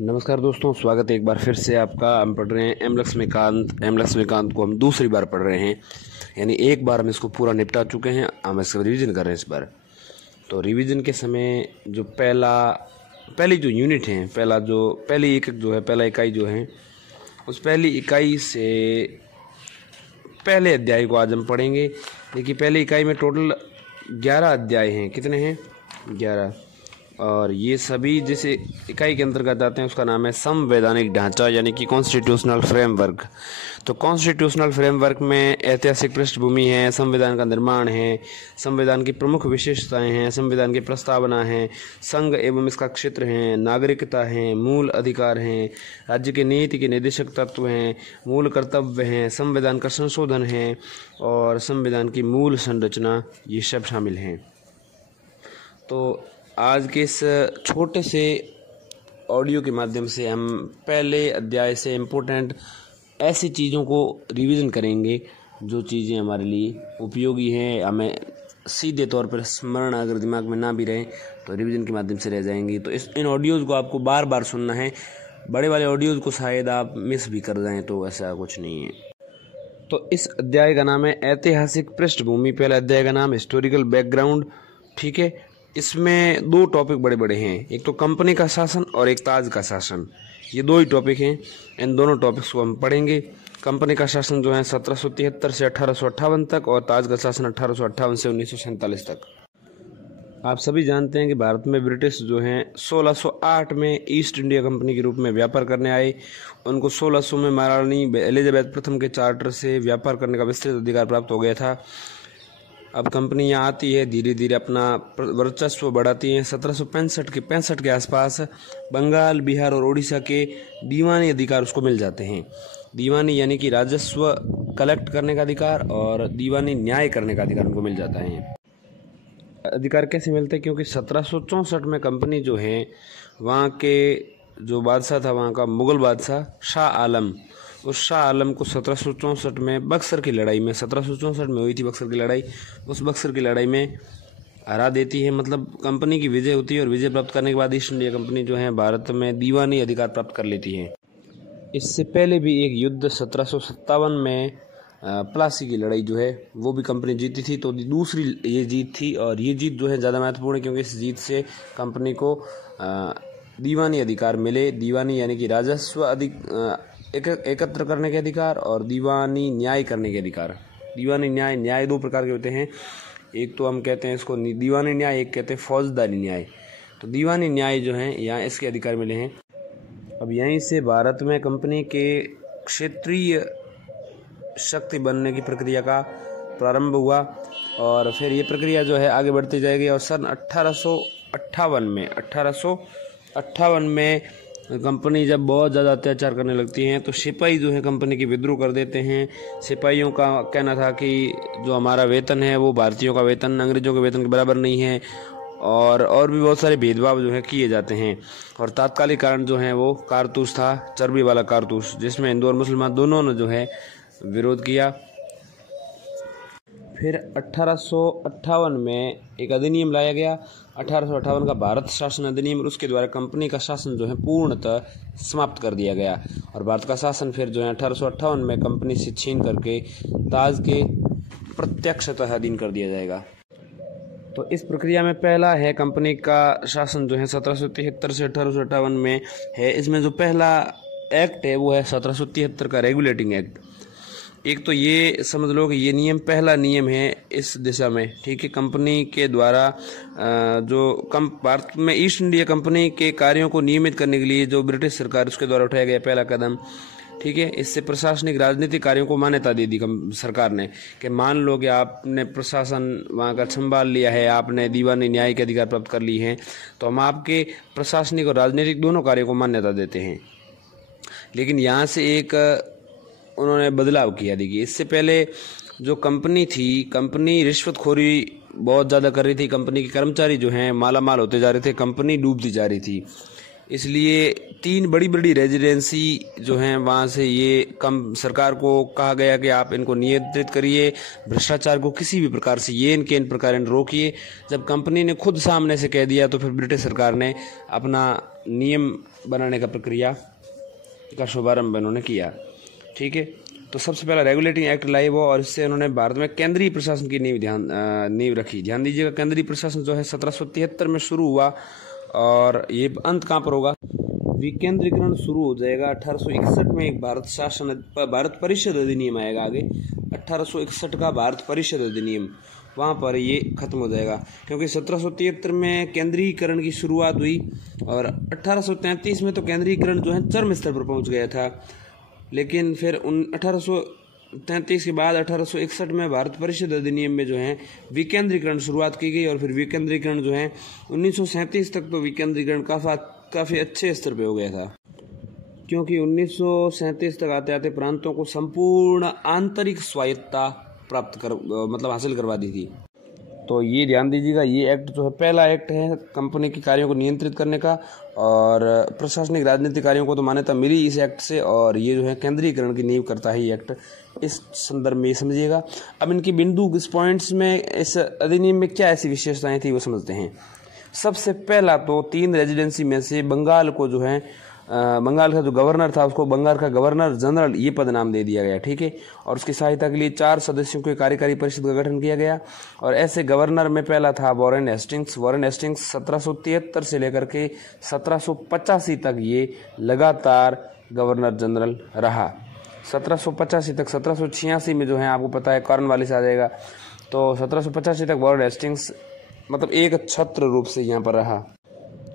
नमस्कार दोस्तों, स्वागत है एक बार फिर से आपका। हम पढ़ रहे हैं एम लक्ष्मीकांत को हम दूसरी बार पढ़ रहे हैं, यानी एक बार हम इसको पूरा निपटा चुके हैं। हम इसका रिवीजन कर रहे हैं इस बार। तो रिवीजन के समय जो पहली जो यूनिट है, पहला इकाई जो है, उस पहली इकाई से पहले अध्याय को आज हम पढ़ेंगे। देखिए, पहली इकाई में टोटल 11 अध्याय हैं। कितने हैं? 11। और ये सभी जिस इकाई के अंतर्गत आते हैं उसका नाम है संवैधानिक ढांचा, यानी कि कॉन्स्टिट्यूशनल फ्रेमवर्क। तो कॉन्स्टिट्यूशनल फ्रेमवर्क में ऐतिहासिक पृष्ठभूमि है, संविधान का निर्माण है, संविधान की प्रमुख विशेषताएं हैं, संविधान की प्रस्तावना है, संघ एवं इसका क्षेत्र है, नागरिकता है, मूल अधिकार हैं, राज्य के नीति के निर्देशक तत्व हैं, मूल कर्तव्य हैं, संविधान का संशोधन है और संविधान की मूल संरचना, ये सब शामिल हैं। तो आज के इस छोटे से ऑडियो के माध्यम से हम पहले अध्याय से इम्पोर्टेंट ऐसी चीज़ों को रिवीजन करेंगे जो चीज़ें हमारे लिए उपयोगी हैं, हमें सीधे तौर पर स्मरण अगर दिमाग में ना भी रहे तो रिवीजन के माध्यम से रह जाएंगी। तो इन ऑडियोज़ को आपको बार बार सुनना है। बड़े वाले ऑडियोज़ को शायद आप मिस भी कर जाएँ, तो ऐसा कुछ नहीं है। तो इस अध्याय का नाम है ऐतिहासिक पृष्ठभूमि। पहला अध्याय का नाम हिस्टोरिकल बैकग्राउंड। ठीक है, इसमें दो टॉपिक बड़े बड़े हैं, एक तो कंपनी का शासन और एक ताज का शासन। ये दो ही टॉपिक हैं, इन दोनों टॉपिक्स को हम पढ़ेंगे। कंपनी का शासन जो है 1773 से 1858 तक और ताज का शासन 1858 से 1947 तक। आप सभी जानते हैं कि भारत में ब्रिटिश जो हैं 1608 में ईस्ट इंडिया कंपनी के रूप में व्यापार करने आए। उनको 1600 में महारानी एलिजाबेथ प्रथम के चार्टर से व्यापार करने का विस्तृत अधिकार प्राप्त हो गया था। अब कंपनी यहाँ आती है, धीरे धीरे अपना वर्चस्व बढ़ाती है। 1765 के आसपास बंगाल, बिहार और उड़ीसा के दीवानी अधिकार उसको मिल जाते हैं। दीवानी यानी कि राजस्व कलेक्ट करने का अधिकार और दीवानी न्याय करने का अधिकार उनको मिल जाता है। अधिकार कैसे मिलते हैं? क्योंकि 1764 में कंपनी जो है, वहाँ के जो बादशाह था, वहाँ का मुग़ल बादशाह शाह आलम, उस शाह आलम को 1764 में बक्सर की लड़ाई में, 1764 में हुई थी बक्सर की लड़ाई, उस बक्सर की लड़ाई में हरा देती है। मतलब कंपनी की विजय होती है और विजय प्राप्त करने के बाद ईस्ट इंडिया कंपनी जो है भारत में दीवानी अधिकार प्राप्त कर लेती है। इससे पहले भी एक युद्ध 1757 में प्लासी की लड़ाई जो है वो भी कंपनी जीती थी। तो दूसरी ये जीत थी और ये जीत जो है ज़्यादा महत्वपूर्ण है, क्योंकि इस जीत से कंपनी को दीवानी अधिकार मिले। दीवानी यानी कि राजस्व एकत्र करने के अधिकार और दीवानी न्याय करने के अधिकार। दीवानी न्याय दो प्रकार के होते हैं, एक तो हम कहते हैं इसको दीवानी न्याय, एक कहते हैं फौजदारी न्याय। तो दीवानी न्याय जो है यहाँ इसके अधिकार मिले हैं। अब यहीं से भारत में कंपनी के क्षेत्रीय शक्ति बनने की प्रक्रिया का प्रारंभ हुआ और फिर ये प्रक्रिया जो है आगे बढ़ती जाएगी। और सन 1858 में कंपनी जब बहुत ज़्यादा अत्याचार करने लगती हैं तो सिपाही जो है कंपनी की विद्रोह कर देते हैं। सिपाहियों का कहना था कि जो हमारा वेतन है वो भारतीयों का वेतन अंग्रेजों के वेतन के बराबर नहीं है, और भी बहुत सारे भेदभाव जो है किए जाते हैं। और तात्कालिक कारण जो है वो कारतूस था, चर्बी वाला कारतूस, जिसमें हिंदू और मुसलमान दोनों ने जो है विरोध किया। फिर 1858 में एक अधिनियम लाया गया, 1858 का भारत शासन अधिनियम, और उसके द्वारा कंपनी का शासन जो है पूर्णतः समाप्त कर दिया गया। और भारत का शासन फिर जो है 1858 में कंपनी से छीन करके ताज के प्रत्यक्षतः अधीन कर दिया जाएगा। तो इस प्रक्रिया में पहला है कंपनी का शासन जो है 1773 से 1858 में है। इसमें जो पहला एक्ट है वो है 1773 का रेगुलेटिंग एक्ट। एक तो ये समझ लो कि ये पहला नियम है इस दिशा में। ठीक है, कंपनी के द्वारा भारत में ईस्ट इंडिया कंपनी के कार्यों को नियमित करने के लिए जो ब्रिटिश सरकार उसके द्वारा उठाया गया पहला कदम। ठीक है, इससे प्रशासनिक राजनीतिक कार्यों को मान्यता दे दी सरकार ने, कि मान लो कि आपने प्रशासन वहाँ का संभाल लिया है, आपने दीवानी न्याय के अधिकार प्राप्त कर ली हैं, तो हम आपके प्रशासनिक और राजनीतिक दोनों कार्यों को मान्यता देते हैं। लेकिन यहाँ से एक उन्होंने बदलाव किया। देखिए, इससे पहले जो कंपनी थी, कंपनी रिश्वतखोरी बहुत ज़्यादा कर रही थी, कंपनी के कर्मचारी जो हैं माला माल होते जा रहे थे, कंपनी डूबती जा रही थी। इसलिए 3 बड़ी बड़ी रेजिडेंसी जो हैं वहाँ से ये कम सरकार को कहा गया कि आप इनको नियंत्रित करिए, भ्रष्टाचार को किसी भी प्रकार से ये इनके इन प्रकार रोकिए। जब कंपनी ने खुद सामने से कह दिया तो फिर ब्रिटिश सरकार ने अपना नियम बनाने का प्रक्रिया का शुभारंभ इन्होंने किया। ठीक है, तो सबसे पहला रेगुलेटिंग एक्ट लाई वो, और इससे उन्होंने भारत में केंद्रीय प्रशासन की नींव रखी। ध्यान दीजिएगा, केंद्रीय प्रशासन जो है 1773 में शुरू हुआ और ये अंत कहाँ पर होगा? विकेंद्रीकरण शुरू हो जाएगा 1861 में। एक भारत परिषद अधिनियम आएगा आगे, 1861 का भारत परिषद अधिनियम, वहाँ पर ये खत्म हो जाएगा, क्योंकि 1773 में केंद्रीकरण की शुरुआत हुई और 1833 में तो केंद्रीकरण जो है चरम स्तर पर पहुँच गया था। लेकिन फिर 1833 के बाद 1861 में भारत परिषद अधिनियम में जो है विकेंद्रीकरण शुरुआत की गई, और फिर विकेंद्रीकरण जो है 1937 तक तो विकेंद्रीकरण काफ़ी अच्छे स्तर पे हो गया था, क्योंकि 1937 तक आते आते प्रांतों को संपूर्ण आंतरिक स्वायत्तता हासिल करवा दी थी। तो ये ध्यान दीजिएगा, ये एक्ट जो है पहला एक्ट है कंपनी के कार्यों को नियंत्रित करने का, और प्रशासनिक राजनीतिक कार्यों को तो मान्यता मिली इस एक्ट से, और ये जो है केंद्रीकरण की नींव करता है ये एक्ट। इस संदर्भ में ये समझिएगा। अब इनकी बिंदु इस पॉइंट्स में, इस अधिनियम में क्या ऐसी विशेषताएं थी वो समझते हैं। सबसे पहला तो 3 रेजिडेंसी में से बंगाल को जो है बंगाल का जो गवर्नर था उसको बंगाल का गवर्नर जनरल ये पद नाम दे दिया गया। ठीक है, और उसकी सहायता के लिए 4 सदस्यों की कार्यकारी परिषद का गठन किया गया, और ऐसे गवर्नर में पहला था वॉरेन हेस्टिंग्स। वॉरेन हेस्टिंग्स 1773 से लेकर के 1785 तक ये लगातार गवर्नर जनरल रहा। 1785 तक, 1786 में जो है आपको पता है कॉर्नवालिस आ जाएगा, तो 1785 तक वॉरेन हेस्टिंग्स एक छत्र रूप से यहाँ पर रहा।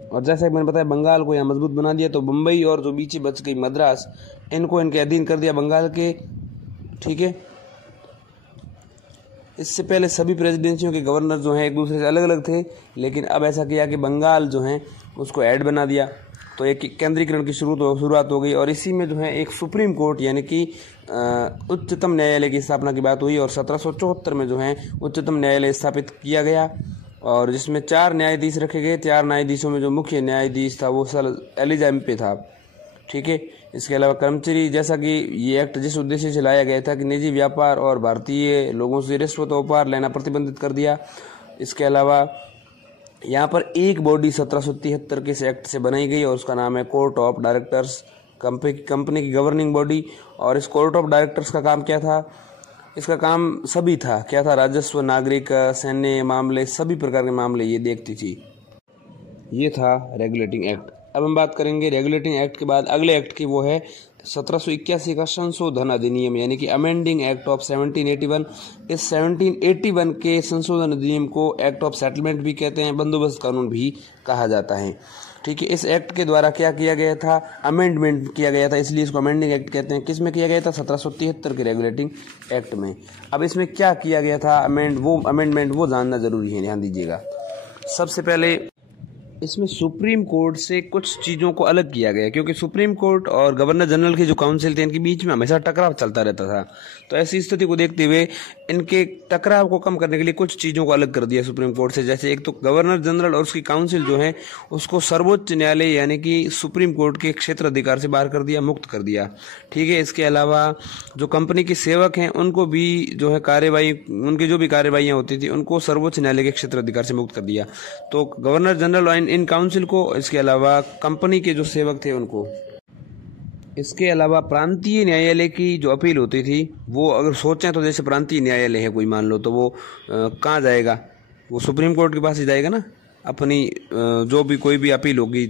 और जैसा कि मैंने बताया बंगाल को यहाँ मजबूत बना दिया, तो बम्बई और जो बीच बच गई मद्रास, इनको इनके अधीन कर दिया बंगाल के। ठीक है, इससे पहले सभी प्रेसिडेंसियों के गवर्नर जो हैं एक दूसरे से अलग अलग थे, लेकिन अब ऐसा किया कि बंगाल जो है उसको ऐड बना दिया, तो एक केंद्रीकरण की शुरुआत हो गई। और इसी में जो है एक सुप्रीम कोर्ट यानी कि उच्चतम न्यायालय की स्थापना की बात हुई, और 1774 में जो है उच्चतम न्यायालय स्थापित किया गया, और जिसमें 4 न्यायाधीश रखे गए। 4 न्यायाधीशों में जो मुख्य न्यायाधीश था वो सर एलिजा एम्पे था। ठीक है, इसके अलावा कर्मचारी, जैसा कि ये एक्ट जिस उद्देश्य से लाया गया था कि निजी व्यापार और भारतीय लोगों से रिश्वत उपहार लेना प्रतिबंधित कर दिया। इसके अलावा यहाँ पर एक बॉडी 1773 के इस एक्ट से बनाई गई, और उसका नाम है कोर्ट ऑफ डायरेक्टर्स, कंपनी की गवर्निंग बॉडी। और इस कोर्ट ऑफ डायरेक्टर्स का काम क्या था? इसका काम सभी था, क्या था? राजस्व, नागरिक, सैन्य मामले, सभी प्रकार के मामले ये देखती थी। ये था रेगुलेटिंग एक्ट। अब हम बात करेंगे रेगुलेटिंग एक्ट के बाद अगले एक्ट की, वो है 1781 का संशोधन अधिनियम, यानी कि अमेंडिंग एक्ट ऑफ 1781। इस 1781 के संशोधन अधिनियम को एक्ट ऑफ सेटलमेंट भी कहते हैं, बंदोबस्त कानून भी कहा जाता है। ठीक है, इस एक्ट के द्वारा क्या किया गया था? अमेंडमेंट किया गया था, इसलिए इसको अमेंडिंग एक्ट कहते हैं। किस में किया गया था? 1773 के रेगुलेटिंग एक्ट में। अब इसमें क्या किया गया था अमेंडमेंट वो जानना जरूरी है, ध्यान दीजिएगा। सबसे पहले इसमें सुप्रीम कोर्ट से कुछ चीज़ों को अलग किया गया, क्योंकि सुप्रीम कोर्ट और गवर्नर जनरल के जो काउंसिल थे इनके बीच में हमेशा टकराव चलता रहता था। तो ऐसी स्थिति को देखते हुए इनके टकराव को कम करने के लिए कुछ चीज़ों को अलग कर दिया सुप्रीम कोर्ट से। जैसे एक तो गवर्नर जनरल और उसकी काउंसिल जो है उसको सर्वोच्च न्यायालय यानी कि सुप्रीम कोर्ट के क्षेत्र अधिकार से बाहर कर दिया, मुक्त कर दिया। ठीक है, इसके अलावा जो कंपनी के सेवक हैं उनको भी जो है उनकी जो भी कार्यवाहियाँ होती थी उनको सर्वोच्च न्यायालय के क्षेत्र अधिकार से मुक्त कर दिया। तो गवर्नर जनरल इन काउंसिल को, इसके अलावा कंपनी के जो सेवक थे उनको। इसके अलावा प्रांतीय न्यायालय की जो अपील होती थी वो अगर सोचें तो जैसे प्रांतीय न्यायालय है कोई मान लो, तो वो कहाँ जाएगा? वो सुप्रीम कोर्ट के पास ही जाएगा ना। अपनी जो भी कोई भी अपील होगी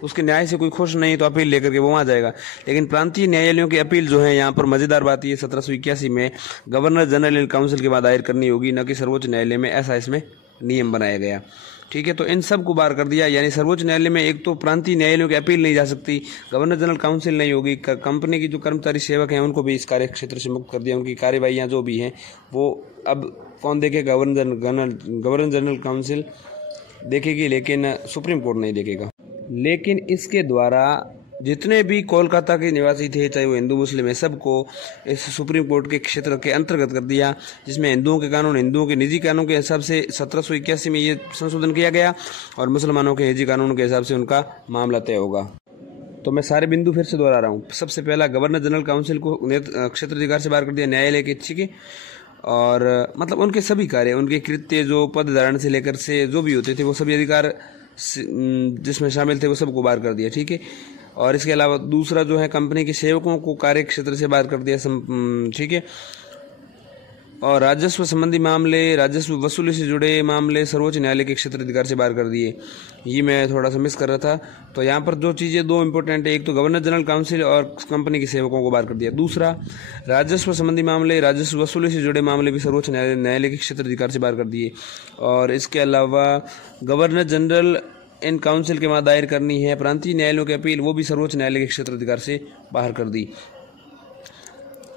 उसके न्याय से कोई खुश नहीं तो अपील लेकर के वो वहाँ जाएगा। लेकिन प्रांतीय न्यायालयों की अपील जो है यहाँ पर मज़ेदार बात ये 1781 में गवर्नर जनरल काउंसिल के बाद दायर करनी होगी, न कि सर्वोच्च न्यायालय में, ऐसा इसमें नियम बनाया गया। ठीक है, तो इन सब को बाहर कर दिया, यानी सर्वोच्च न्यायालय में एक तो प्रांतीय न्यायालयों की अपील नहीं जा सकती, गवर्नर जनरल काउंसिल नहीं होगी, कंपनी की जो कर्मचारी सेवक हैं उनको भी इस कार्य क्षेत्र से मुक्त कर दिया। उनकी कार्यवाहियाँ जो भी हैं वो अब कौन देखेगा? गवर्नर जनरल काउंसिल देखेगी, लेकिन सुप्रीम कोर्ट नहीं देखेगा। लेकिन इसके द्वारा जितने भी कोलकाता के निवासी थे, चाहे वो हिंदू मुस्लिम है, सबको इस सुप्रीम कोर्ट के क्षेत्र के अंतर्गत कर दिया, जिसमें हिंदुओं के कानून, हिंदुओं के निजी कानून के हिसाब से 1781 में ये संशोधन किया गया और मुसलमानों के निजी कानून के हिसाब से उनका मामला तय होगा। तो मैं सारे बिंदु फिर से दोहरा रहा हूँ। सबसे पहला, गवर्नर जनरल काउंसिल को क्षेत्र अधिकार से बाहर कर दिया, न्यायालय के, ठीक है, और मतलब उनके सभी कार्य, उनके कृत्य, जो पद धारण से लेकर से जो भी होते थे, वो सभी अधिकार जिसमें शामिल थे वो सबको बाहर कर दिया, ठीक है। और इसके अलावा दूसरा जो है, कंपनी के सेवकों को कार्य क्षेत्र से बाहर कर दिया, ठीक है। और राजस्व संबंधी मामले, राजस्व वसूली से जुड़े मामले सर्वोच्च न्यायालय के क्षेत्र अधिकार से बाहर कर दिए। ये मैं थोड़ा सा मिस कर रहा था। तो यहाँ पर जो चीज़ें दो इंपॉर्टेंट है, एक तो गवर्नर जनरल काउंसिल और कंपनी के सेवकों को बाहर कर दिया। दूसरा, राजस्व संबंधी मामले, राजस्व वसूली से जुड़े मामले भी सर्वोच्च न्यायालय के क्षेत्र अधिकार से बाहर कर दिए। और इसके अलावा गवर्नर जनरल इन काउंसिल के वहाँ दायर करनी है प्रांतीय न्यायालयों की अपील, वो भी सर्वोच्च न्यायालय के क्षेत्र अधिकार से बाहर कर दी।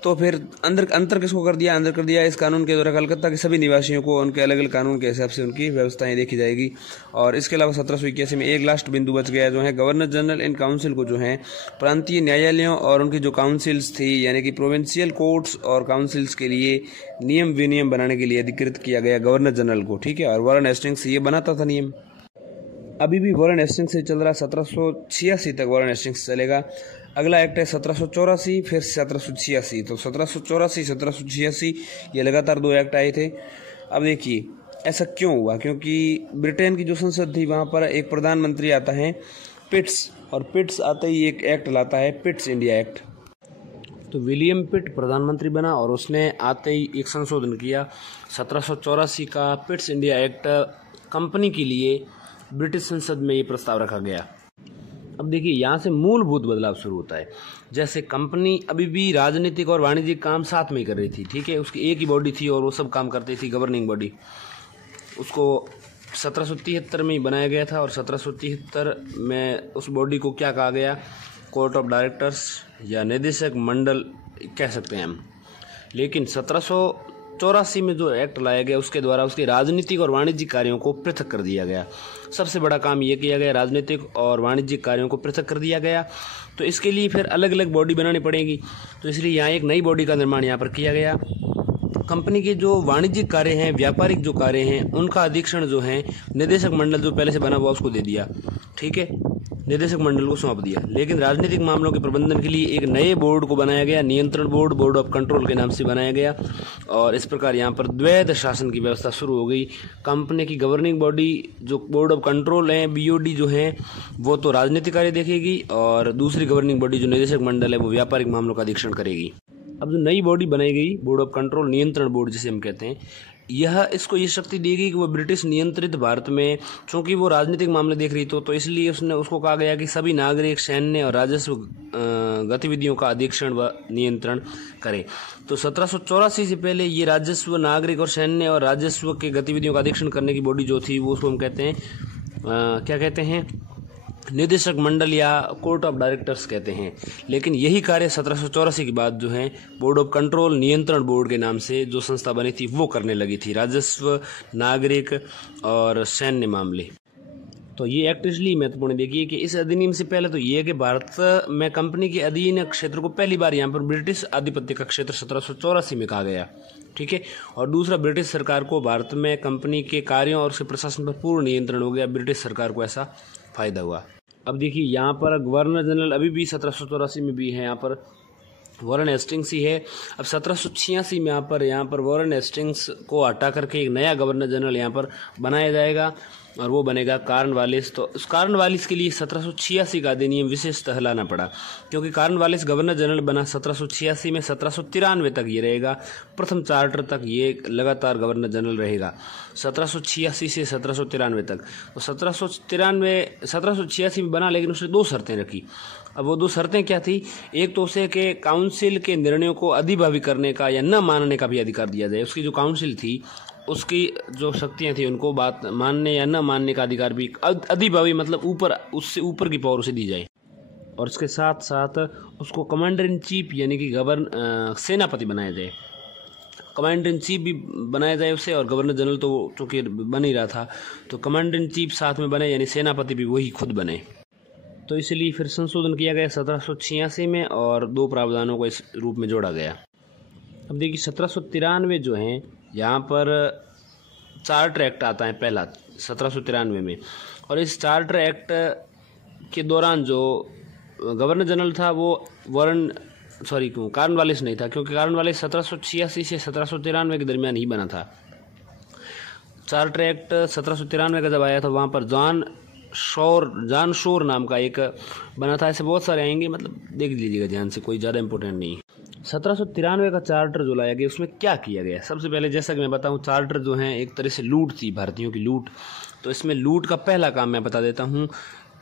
तो फिर अंतर किसको कर दिया? अंदर कर दिया इस कानून के द्वारा कलकत्ता के सभी निवासियों को उनके अलग अलग कानून के हिसाब से उनकी व्यवस्थाएं देखी जाएगी। और इसके अलावा 1781 में एक लास्ट बिंदु बच गया, जो है गवर्नर जनरल इन काउंसिल को जो है प्रांतीय न्यायालयों और उनकी जो काउंसिल्स थी, यानी कि प्रोविंशियल कोर्ट्स और काउंसिल्स के लिए नियम विनियम बनाने के लिए अधिकृत किया गया गवर्नर जनरल को, ठीक है। और वारेन हेस्टिंग्स ये बनाता था नियम। अभी भी वारेन हेस्टिंग्स से चल रहा, 1786 तक वारेन हेस्टिंग्स चलेगा। अगला एक्ट है 1784, फिर 1786। तो 1784, 1786 ये लगातार दो एक्ट आए थे। अब देखिए ऐसा क्यों हुआ, क्योंकि ब्रिटेन की जो संसद थी वहाँ पर एक प्रधानमंत्री आता है पिट्स, और पिट्स आते ही एक एक्ट लाता है, पिट्स इंडिया एक्ट। तो विलियम पिट प्रधानमंत्री बना और उसने आते ही एक संशोधन किया 1784 का पिट्स इंडिया एक्ट। कंपनी के लिए ब्रिटिश संसद में ये प्रस्ताव रखा गया। अब देखिए यहाँ से मूलभूत बदलाव शुरू होता है। जैसे कंपनी अभी भी राजनीतिक और वाणिज्यिक काम साथ में ही कर रही थी, ठीक है, उसकी एक ही बॉडी थी और वो सब काम करती थी, गवर्निंग बॉडी। उसको 1773 में ही बनाया गया था और 1773 में उस बॉडी को क्या कहा गया? कोर्ट ऑफ डायरेक्टर्स या निदेशक मंडल कह सकते हैं हम। लेकिन 1784 में जो एक्ट लाया गया उसके द्वारा उसके राजनीतिक और वाणिज्यिक कार्यों को पृथक कर दिया गया। सबसे बड़ा काम यह किया गया, राजनीतिक और वाणिज्यिक कार्यों को पृथक कर दिया गया। तो इसके लिए फिर अलग अलग बॉडी बनानी पड़ेगी, तो इसलिए यहाँ एक नई बॉडी का निर्माण यहाँ पर किया गया। कंपनी के जो वाणिज्यिक कार्य हैं, व्यापारिक जो कार्य हैं, उनका अधीक्षण जो है निदेशक मंडल जो पहले से बना हुआ उसको दे दिया, ठीक है, निदेशक मंडल को सौंप दिया। लेकिन राजनीतिक मामलों के प्रबंधन के लिए एक नए बोर्ड को बनाया गया, नियंत्रण बोर्ड, बोर्ड ऑफ कंट्रोल के नाम से बनाया गया। और इस प्रकार यहाँ पर द्वैध शासन की व्यवस्था शुरू हो गई। कंपनी की गवर्निंग बॉडी जो बोर्ड ऑफ कंट्रोल है, BOD जो है, वो तो राजनीतिक कार्य देखेगी और दूसरी गवर्निंग बॉडी जो निदेशक मंडल है वो व्यापारिक मामलों का अधीक्षण करेगी। अब जो नई बॉडी बनाई गई, बोर्ड ऑफ कंट्रोल, नियंत्रण बोर्ड जिसे हम कहते हैं, यह इसको ये शक्ति दी गई कि वो ब्रिटिश नियंत्रित भारत में, चूंकि वो राजनीतिक मामले देख रही तो इसलिए उसको कहा गया कि सभी नागरिक, सैन्य और राजस्व गतिविधियों का अधीक्षण व नियंत्रण करें। तो 1784 से पहले ये राजस्व, नागरिक और सैन्य और राजस्व के गतिविधियों का अधीक्षण करने की बॉडी जो थी वो उसको हम कहते हैं क्या कहते हैं? निदेशक मंडल या कोर्ट ऑफ डायरेक्टर्स कहते हैं। लेकिन यही कार्य 1784 के बाद जो है बोर्ड ऑफ कंट्रोल, नियंत्रण बोर्ड के नाम से जो संस्था बनी थी वो करने लगी थी, राजस्व, नागरिक और सैन्य मामले। तो ये एक्ट इसलिए महत्वपूर्ण, देखिए कि इस अधिनियम से पहले तो ये है कि भारत में कंपनी के अधीन क्षेत्र को पहली बार यहाँ पर ब्रिटिश आधिपत्य का क्षेत्र 1784 में कहा गया, ठीक है। और दूसरा, ब्रिटिश सरकार को भारत में कंपनी के कार्यों और उसके प्रशासन पर पूर्ण नियंत्रण हो गया। ब्रिटिश सरकार को ऐसा फायदा हुआ। अब देखिए यहाँ पर गवर्नर जनरल अभी भी 1784 में भी है, यहाँ पर वारेन हेस्टिंग्स ही है। अब 1786 में यहाँ पर वारेन हेस्टिंग्स को हटा करके एक नया गवर्नर जनरल यहाँ पर बनाया जाएगा और वो बनेगा कॉर्नवालिस। तो उस कॉर्नवालिस के लिए 1786 का अधिनियम विशेषतः लाना पड़ा, क्योंकि कॉर्नवालिस गवर्नर जनरल बना 1786 में। 1793 तक ये रहेगा, प्रथम चार्टर तक ये लगातार गवर्नर जनरल रहेगा, 1786 से 1793 तक। तो 1786 में बना, लेकिन उसने दो शर्तें रखी। अब वो दो शर्तें क्या थी? एक तो उसे कि काउंसिल के निर्णयों को अधिभावी करने का या न मानने का भी अधिकार दिया जाए। उसकी जो काउंसिल थी उसकी जो शक्तियां थी उनको बात मानने या न मानने का अधिकार भी अधिभावी, मतलब ऊपर, उससे ऊपर की पावर उसे दी जाए। और इसके साथ साथ उसको कमांडर इन चीफ यानी कि सेनापति बनाया जाए, कमांडर इन चीफ भी बनाया जाए उसे। और गवर्नर जनरल तो चूँकि बन ही रहा था तो कमांडर इन चीफ साथ में बने, यानी सेनापति भी वही खुद बने। तो इसलिए फिर संशोधन किया गया 1786 में और 2 प्रावधानों को इस रूप में जोड़ा गया। अब देखिए 1793 जो है यहाँ पर चार्टर एक्ट आता है पहला 1793 में, और इस चार्टर एक्ट के दौरान जो गवर्नर जनरल था वो कॉर्नवालिस नहीं था, क्योंकि कॉर्नवालिस 1786 से 1793 के दरमियान ही बना था। चार्टर एक्ट 1793 का जब आया था वहाँ पर जॉन शोर नाम का एक बना था। ऐसे बहुत सारे आएंगे, मतलब देख लीजिएगा ध्यान से, कोई ज़्यादा इंपॉर्टेंट नहीं। 1793 का चार्टर जो लाया गया उसमें क्या किया गया? सबसे पहले जैसा कि मैं बताऊं, चार्टर जो है एक तरह से लूट थी, भारतीयों की लूट। तो इसमें लूट का पहला काम मैं बता देता हूं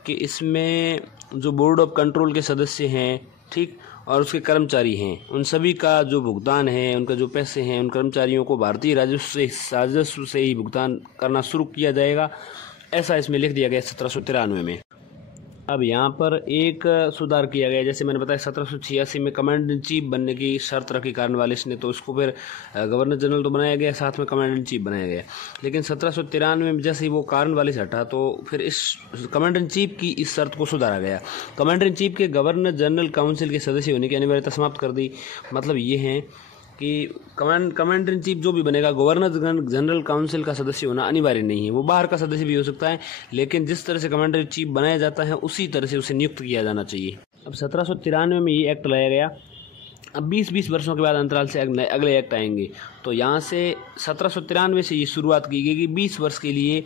कि इसमें जो बोर्ड ऑफ कंट्रोल के सदस्य हैं, ठीक, और उसके कर्मचारी हैं, उन सभी का जो भुगतान है, उनका जो पैसे हैं, उन कर्मचारियों को भारतीय राजस्व से ही भुगतान करना शुरू किया जाएगा, ऐसा इसमें लिख दिया गया 1793 में। अब यहाँ पर एक सुधार किया गया, जैसे मैंने बताया 1786 में कमांडर इन चीफ बनने की शर्त रखी कॉर्नवालिस ने, तो उसको फिर गवर्नर जनरल तो बनाया गया, साथ में कमांडर इन चीफ बनाया गया। लेकिन 1793 में जैसे ही वो कॉर्नवालिस हटा तो फिर इस कमांडर इन चीफ की इस शर्त को सुधारा गया। कमांडर इन चीफ के गवर्नर जनरल काउंसिल के सदस्य होने की अनिवार्यता समाप्त कर दी। मतलब ये है कि कमांडर इन चीफ जो भी बनेगा, गवर्नर जनरल काउंसिल का सदस्य होना अनिवार्य नहीं है, वो बाहर का सदस्य भी हो सकता है, लेकिन जिस तरह से कमांडर इन चीफ बनाया जाता है उसी तरह से उसे नियुक्त किया जाना चाहिए। अब 1793 में ये एक्ट लाया गया। अब 20-20 वर्षों के बाद अंतराल से अगले एक्ट आएंगे। तो यहाँ से 1793 से ये शुरुआत की गई कि 20 वर्ष के लिए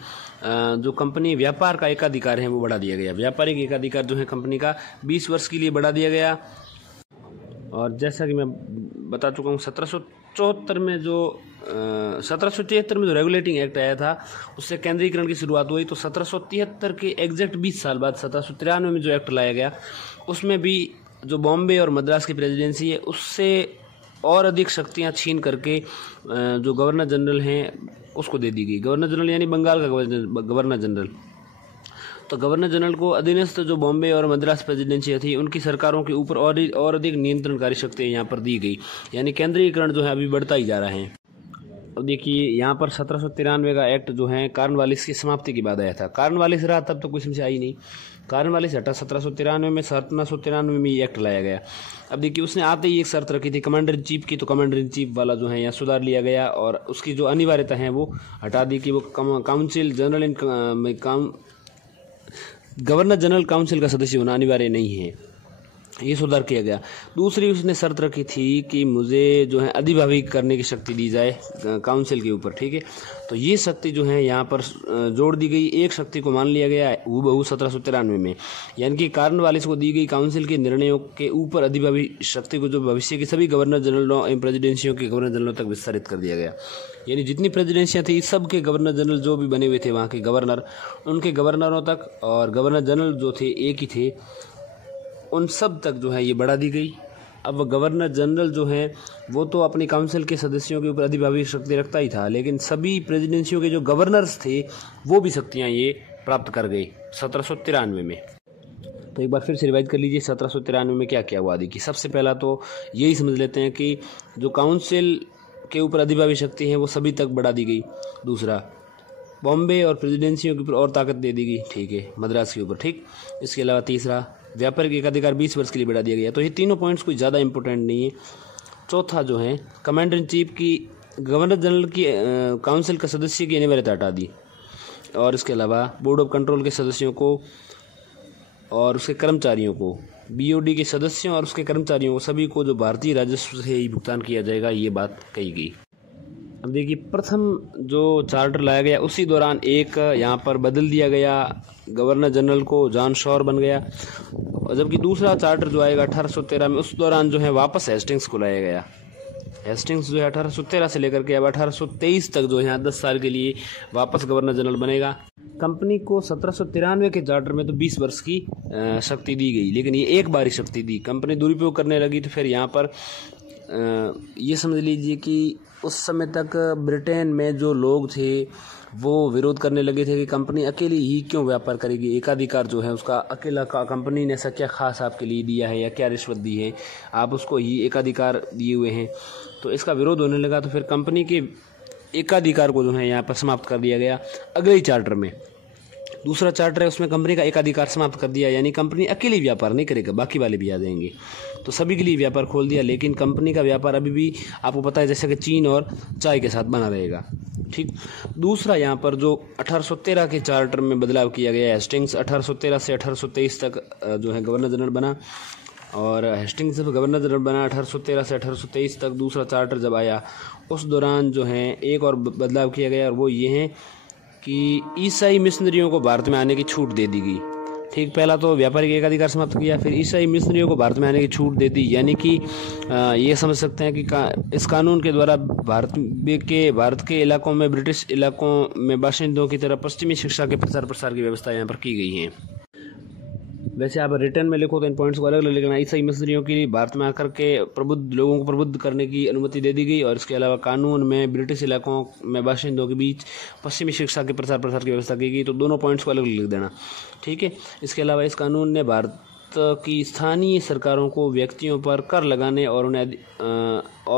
जो कंपनी व्यापार का एकाधिकार है वो बढ़ा दिया गया। व्यापारिक एकाधिकार जो है कंपनी का 20 वर्ष के लिए बढ़ा दिया गया। और जैसा कि मैं बता चुका हूँ 1773 में जो 1773 में जो रेगुलेटिंग एक्ट आया था उससे केंद्रीकरण की शुरुआत हुई। तो 1773 के एग्जैक्ट 20 साल बाद 1793 में जो एक्ट लाया गया उसमें भी जो बॉम्बे और मद्रास की प्रेसिडेंसी है उससे और अधिक शक्तियाँ छीन करके जो गवर्नर जनरल हैं उसको दे दी गई। गवर्नर जनरल यानी बंगाल का गवर्नर जनरल। तो गवर्नर जनरल को अधीनस्थ जो बॉम्बे और मद्रास प्रेसिडेंसी थी उनकी सरकारों के ऊपर और अधिक नियंत्रणकारी शक्तियाँ यहाँ पर दी गई, यानी केंद्रीयकरण जो है अभी बढ़ता ही जा रहा है। अब देखिए यहाँ पर 1793 का एक्ट जो है कॉर्नवालिस की समाप्ति के बाद आया था। कॉर्नवालिस रहा तब तो कोई समस्या आई नहीं, कॉर्नवालिस हटा 1793 में। 1793 में ये एक्ट लाया गया। अब देखिए उसने आते ही एक शर्त रखी थी कमांडर इन चीफ की, तो कमांडर इन चीफ वाला जो है यहाँ सुधार लिया गया और उसकी जो अनिवार्यता है वो हटा दी कि वो council general governor general council का सदस्य होना अनिवार्य नहीं है, ये सुधार किया गया। दूसरी उसने शर्त रखी थी कि मुझे जो है अधिभावी करने की शक्ति दी जाए काउंसिल के ऊपर, ठीक है। तो ये शक्ति जो है यहाँ पर जोड़ दी गई, एक शक्ति को मान लिया गया हूबहू 1793 में, यानी कि कॉर्नवालिस को दी गई काउंसिल के निर्णयों के ऊपर अधिभावी शक्ति को जो भविष्य की सभी गवर्नर जनरलों एवं प्रेसिडेंसियों के गवर्नर जनरलों तक विस्तारित कर दिया गया। यानी जितनी प्रेसिडेंसियाँ थी सब के गवर्नर जनरल जो भी बने हुए थे वहाँ के गवर्नर, उनके गवर्नरों तक, और गवर्नर जनरल जो थे एक ही थे, उन सब तक जो है ये बढ़ा दी गई। अब गवर्नर जनरल जो है वो तो अपनी काउंसिल के सदस्यों के ऊपर अधिभावी शक्ति रखता ही था, लेकिन सभी प्रेसिडेंसियों के जो गवर्नर्स थे वो भी शक्तियाँ ये प्राप्त कर गए 1793 में। तो एक बार फिर से रिवाइज कर लीजिए 1793 में क्या क्या हुआ। देखिए सबसे पहला तो यही समझ लेते हैं कि जो काउंसिल के ऊपर अधिभावी शक्ति है वो सभी तक बढ़ा दी गई। दूसरा, बॉम्बे और प्रेसिडेंसियों के ऊपर और ताकत दे दी गई, ठीक है, मद्रास के ऊपर, ठीक। इसके अलावा तीसरा, व्यापारिक एकाधिकार 20 वर्ष के लिए बढ़ा दिया गया। तो ये तीनों पॉइंट्स कोई ज़्यादा इंपॉर्टेंट नहीं है। चौथा जो है कमांडर इन चीफ की गवर्नर जनरल की काउंसिल का सदस्य की अनिवार्यता हटा दी, और इसके अलावा बोर्ड ऑफ कंट्रोल के सदस्यों को और उसके कर्मचारियों को, बीओडी के सदस्यों और उसके कर्मचारियों को, सभी को जो भारतीय राजस्व से ही भुगतान किया जाएगा, ये बात कही गई। अब देखिए प्रथम जो चार्टर लाया गया उसी दौरान एक यहाँ पर बदल दिया गया, गवर्नर जनरल को जॉन शोर बन गया, और जबकि दूसरा चार्टर जो आएगा 1813 में, उस दौरान जो है वापस हेस्टिंग्स को लाया गया। हेस्टिंग्स जो है 1813 से लेकर के अब 1823 तक जो है 10 साल के लिए वापस गवर्नर जनरल बनेगा। कंपनी को 1793 के चार्टर में तो 20 वर्ष की शक्ति दी गई, लेकिन ये एक बार ही शक्ति दी। कंपनी दुरुपयोग करने लगी तो फिर यहाँ पर ये समझ लीजिए कि उस समय तक ब्रिटेन में जो लोग थे वो विरोध करने लगे थे कि कंपनी अकेली ही क्यों व्यापार करेगी, एकाधिकार जो है उसका अकेला का, कंपनी ने ऐसा क्या खास आपके लिए दिया है या क्या रिश्वत दी है, आप उसको ही एकाधिकार दिए हुए हैं। तो इसका विरोध होने लगा, तो फिर कंपनी के एकाधिकार को जो है यहाँ पर समाप्त कर दिया गया अगले ही चार्टर में। दूसरा चार्टर है उसमें कंपनी का एकाधिकार समाप्त कर दिया, यानी कंपनी अकेली व्यापार नहीं करेगा, बाकी वाले भी आ जाएंगे, तो सभी के लिए व्यापार खोल दिया। लेकिन कंपनी का व्यापार अभी भी आपको पता है जैसे कि चीन और चाय के साथ बना रहेगा। ठीक। दूसरा यहाँ पर जो 1813 के चार्टर में बदलाव किया गया, हेस्टिंग्स 1813 से 1823 तक जो है गवर्नर जनरल बना, और हेस्टिंग्स जब गवर्नर जनरल बना 1813 से 1823 तक, दूसरा चार्टर जब आया उस दौरान जो है एक और बदलाव किया गया, और वो ये है कि ईसाई मिशनरियों को भारत में आने की छूट दे दी गई। ठीक। पहला तो व्यापारिक एकाधिकार समाप्त किया, फिर ईसाई मिशनरियों को भारत में आने की छूट दे दी, यानी कि ये समझ सकते हैं कि इस कानून के द्वारा भारत के इलाकों में, ब्रिटिश इलाकों में बाशिंदों की तरह पश्चिमी शिक्षा के प्रचार प्रसार की व्यवस्था यहाँ पर की गई है। वैसे आप रिटर्न में लिखो तो इन पॉइंट्स को अलग अलग लिखना। ईसाई मिशनरियों की भारत में आकर के प्रबुद्ध लोगों को प्रबुद्ध करने की अनुमति दे दी गई, और इसके अलावा कानून में ब्रिटिश इलाकों में बाशिंदों के बीच पश्चिमी शिक्षा के प्रसार प्रसार की व्यवस्था की गई, तो दोनों पॉइंट्स को अलग अलग लिख देना। ठीक है। इसके अलावा इस कानून ने भारत की स्थानीय सरकारों को व्यक्तियों पर कर लगाने और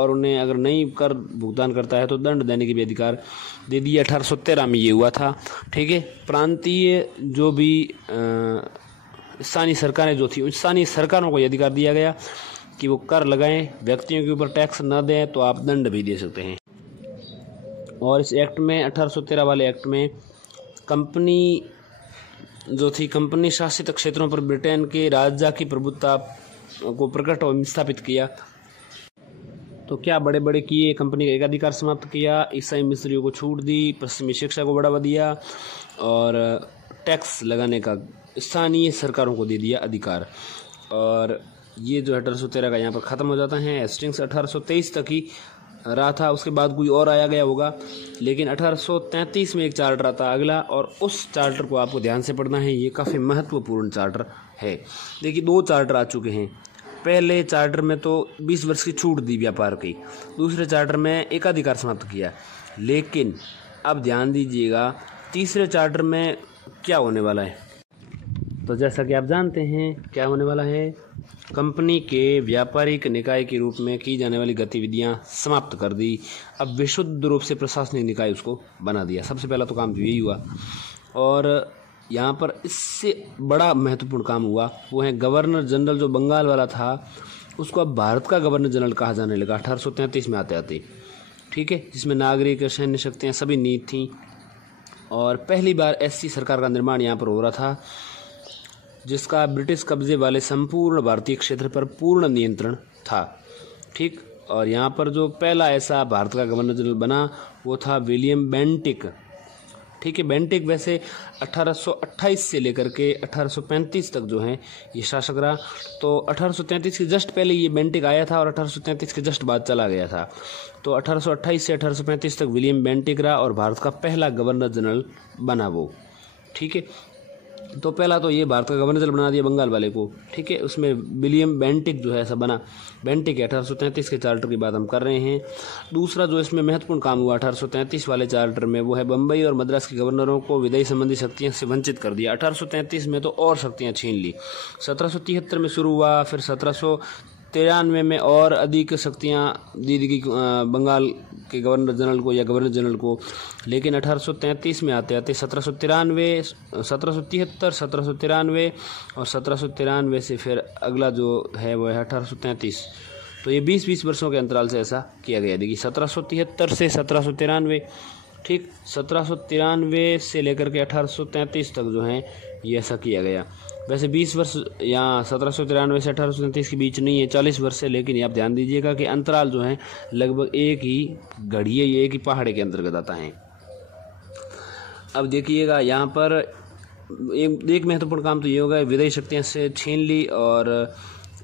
उन्हें अगर नहीं कर भुगतान करता है तो दंड देने की भी अधिकार दे दिया। 1813 में ये हुआ था। ठीक है। प्रांतीय जो भी स्थानीय सरकारें जो थी, उन स्थानीय सरकारों को यह अधिकार दिया गया कि वो कर लगाएं, व्यक्तियों के ऊपर टैक्स न दें तो आप दंड भी दे सकते हैं। और इस एक्ट में 1813 वाले एक्ट में कंपनी जो थी, कंपनी शासित क्षेत्रों पर ब्रिटेन के राजा की प्रभुत्व को प्रकट और स्थापित किया। तो क्या बड़े बड़े किए, कंपनी का एकाधिकार समाप्त किया, ईसाई मिशनरियों को छूट दी, पश्चिमी शिक्षा को बढ़ावा दिया, और टैक्स लगाने का स्थानीय सरकारों को दे दिया अधिकार। और ये जो 1813 का यहाँ पर ख़त्म हो जाता है। हेस्टिंग्स 1823 तक ही रहा था, उसके बाद कोई और आया गया होगा, लेकिन 1833 में एक चार्टर आता अगला, और उस चार्टर को आपको ध्यान से पढ़ना है, ये काफ़ी महत्वपूर्ण चार्टर है। देखिए 2 चार्टर आ चुके हैं। पहले चार्टर में तो 20 वर्ष की छूट दी व्यापार की, दूसरे चार्टर में एकाधिकार समाप्त किया। लेकिन अब ध्यान दीजिएगा तीसरे चार्टर में क्या होने वाला है। तो जैसा कि आप जानते हैं क्या होने वाला है, कंपनी के व्यापारिक निकाय के रूप में की जाने वाली गतिविधियां समाप्त कर दी। अब विशुद्ध रूप से प्रशासनिक निकाय उसको बना दिया। सबसे पहला तो काम यही हुआ। और यहाँ पर इससे बड़ा महत्वपूर्ण काम हुआ वो है गवर्नर जनरल जो बंगाल वाला था उसको अब भारत का गवर्नर जनरल कहा जाने लगा 1833 में आते आते। ठीक है। जिसमें नागरिक, सैन्य शक्तियाँ सभी नीत थीं, और पहली बार ऐसी सरकार का निर्माण यहाँ पर हो रहा था जिसका ब्रिटिश कब्जे वाले संपूर्ण भारतीय क्षेत्र पर पूर्ण नियंत्रण था। ठीक। और यहाँ पर जो पहला ऐसा भारत का गवर्नर जनरल बना वो था विलियम बेंटिक। ठीक है। बेंटिक वैसे 1828 से लेकर के 1835 तक जो है ये शासक रहा। तो 1833 के जस्ट पहले ये बेंटिक आया था और 1833 के जस्ट बाद चला गया था। तो 1828 से 1835 तक विलियम बेंटिक रहा और भारत का पहला गवर्नर जनरल बना वो। ठीक है। तो पहला तो ये भारत का गवर्नर जनरल बना दिया बंगाल वाले को। ठीक है। उसमें विलियम बेंटिक जो है ऐसा बना। बेंटिक 1833 के चार्टर की बात हम कर रहे हैं। दूसरा जो इसमें महत्वपूर्ण काम हुआ 1833 वाले चार्टर में वो है बम्बई और मद्रास के गवर्नरों को विदेश संबंधी शक्तियां से वंचित कर दिया। 1833 में तो और शक्तियां छीन ली। 1773 में शुरू हुआ, फिर 1793 में और अधिक शक्तियां दे दी गई बंगाल के गवर्नर जनरल को या गवर्नर जनरल को। लेकिन 1833 में आते आते 1793, 1773, 1793 और 1793 से फिर अगला जो है वो है 1833। तो ये 20-20 वर्षों के अंतराल से ऐसा किया गया। देखिए 1773 से 1793। ठीक। 1793 से लेकर के 1833 तक जो है ये ऐसा किया गया। वैसे 20 वर्ष यहाँ 1793 से 1833 के बीच नहीं है, 40 वर्ष है। लेकिन आप ध्यान दीजिएगा कि अंतराल जो है लगभग एक ही घड़ी है, ये एक ही पहाड़े के अंतर्गत आता है। अब देखिएगा यहाँ पर एक महत्वपूर्ण काम तो ये होगा, विदेशी शक्तियाँ से छीन ली और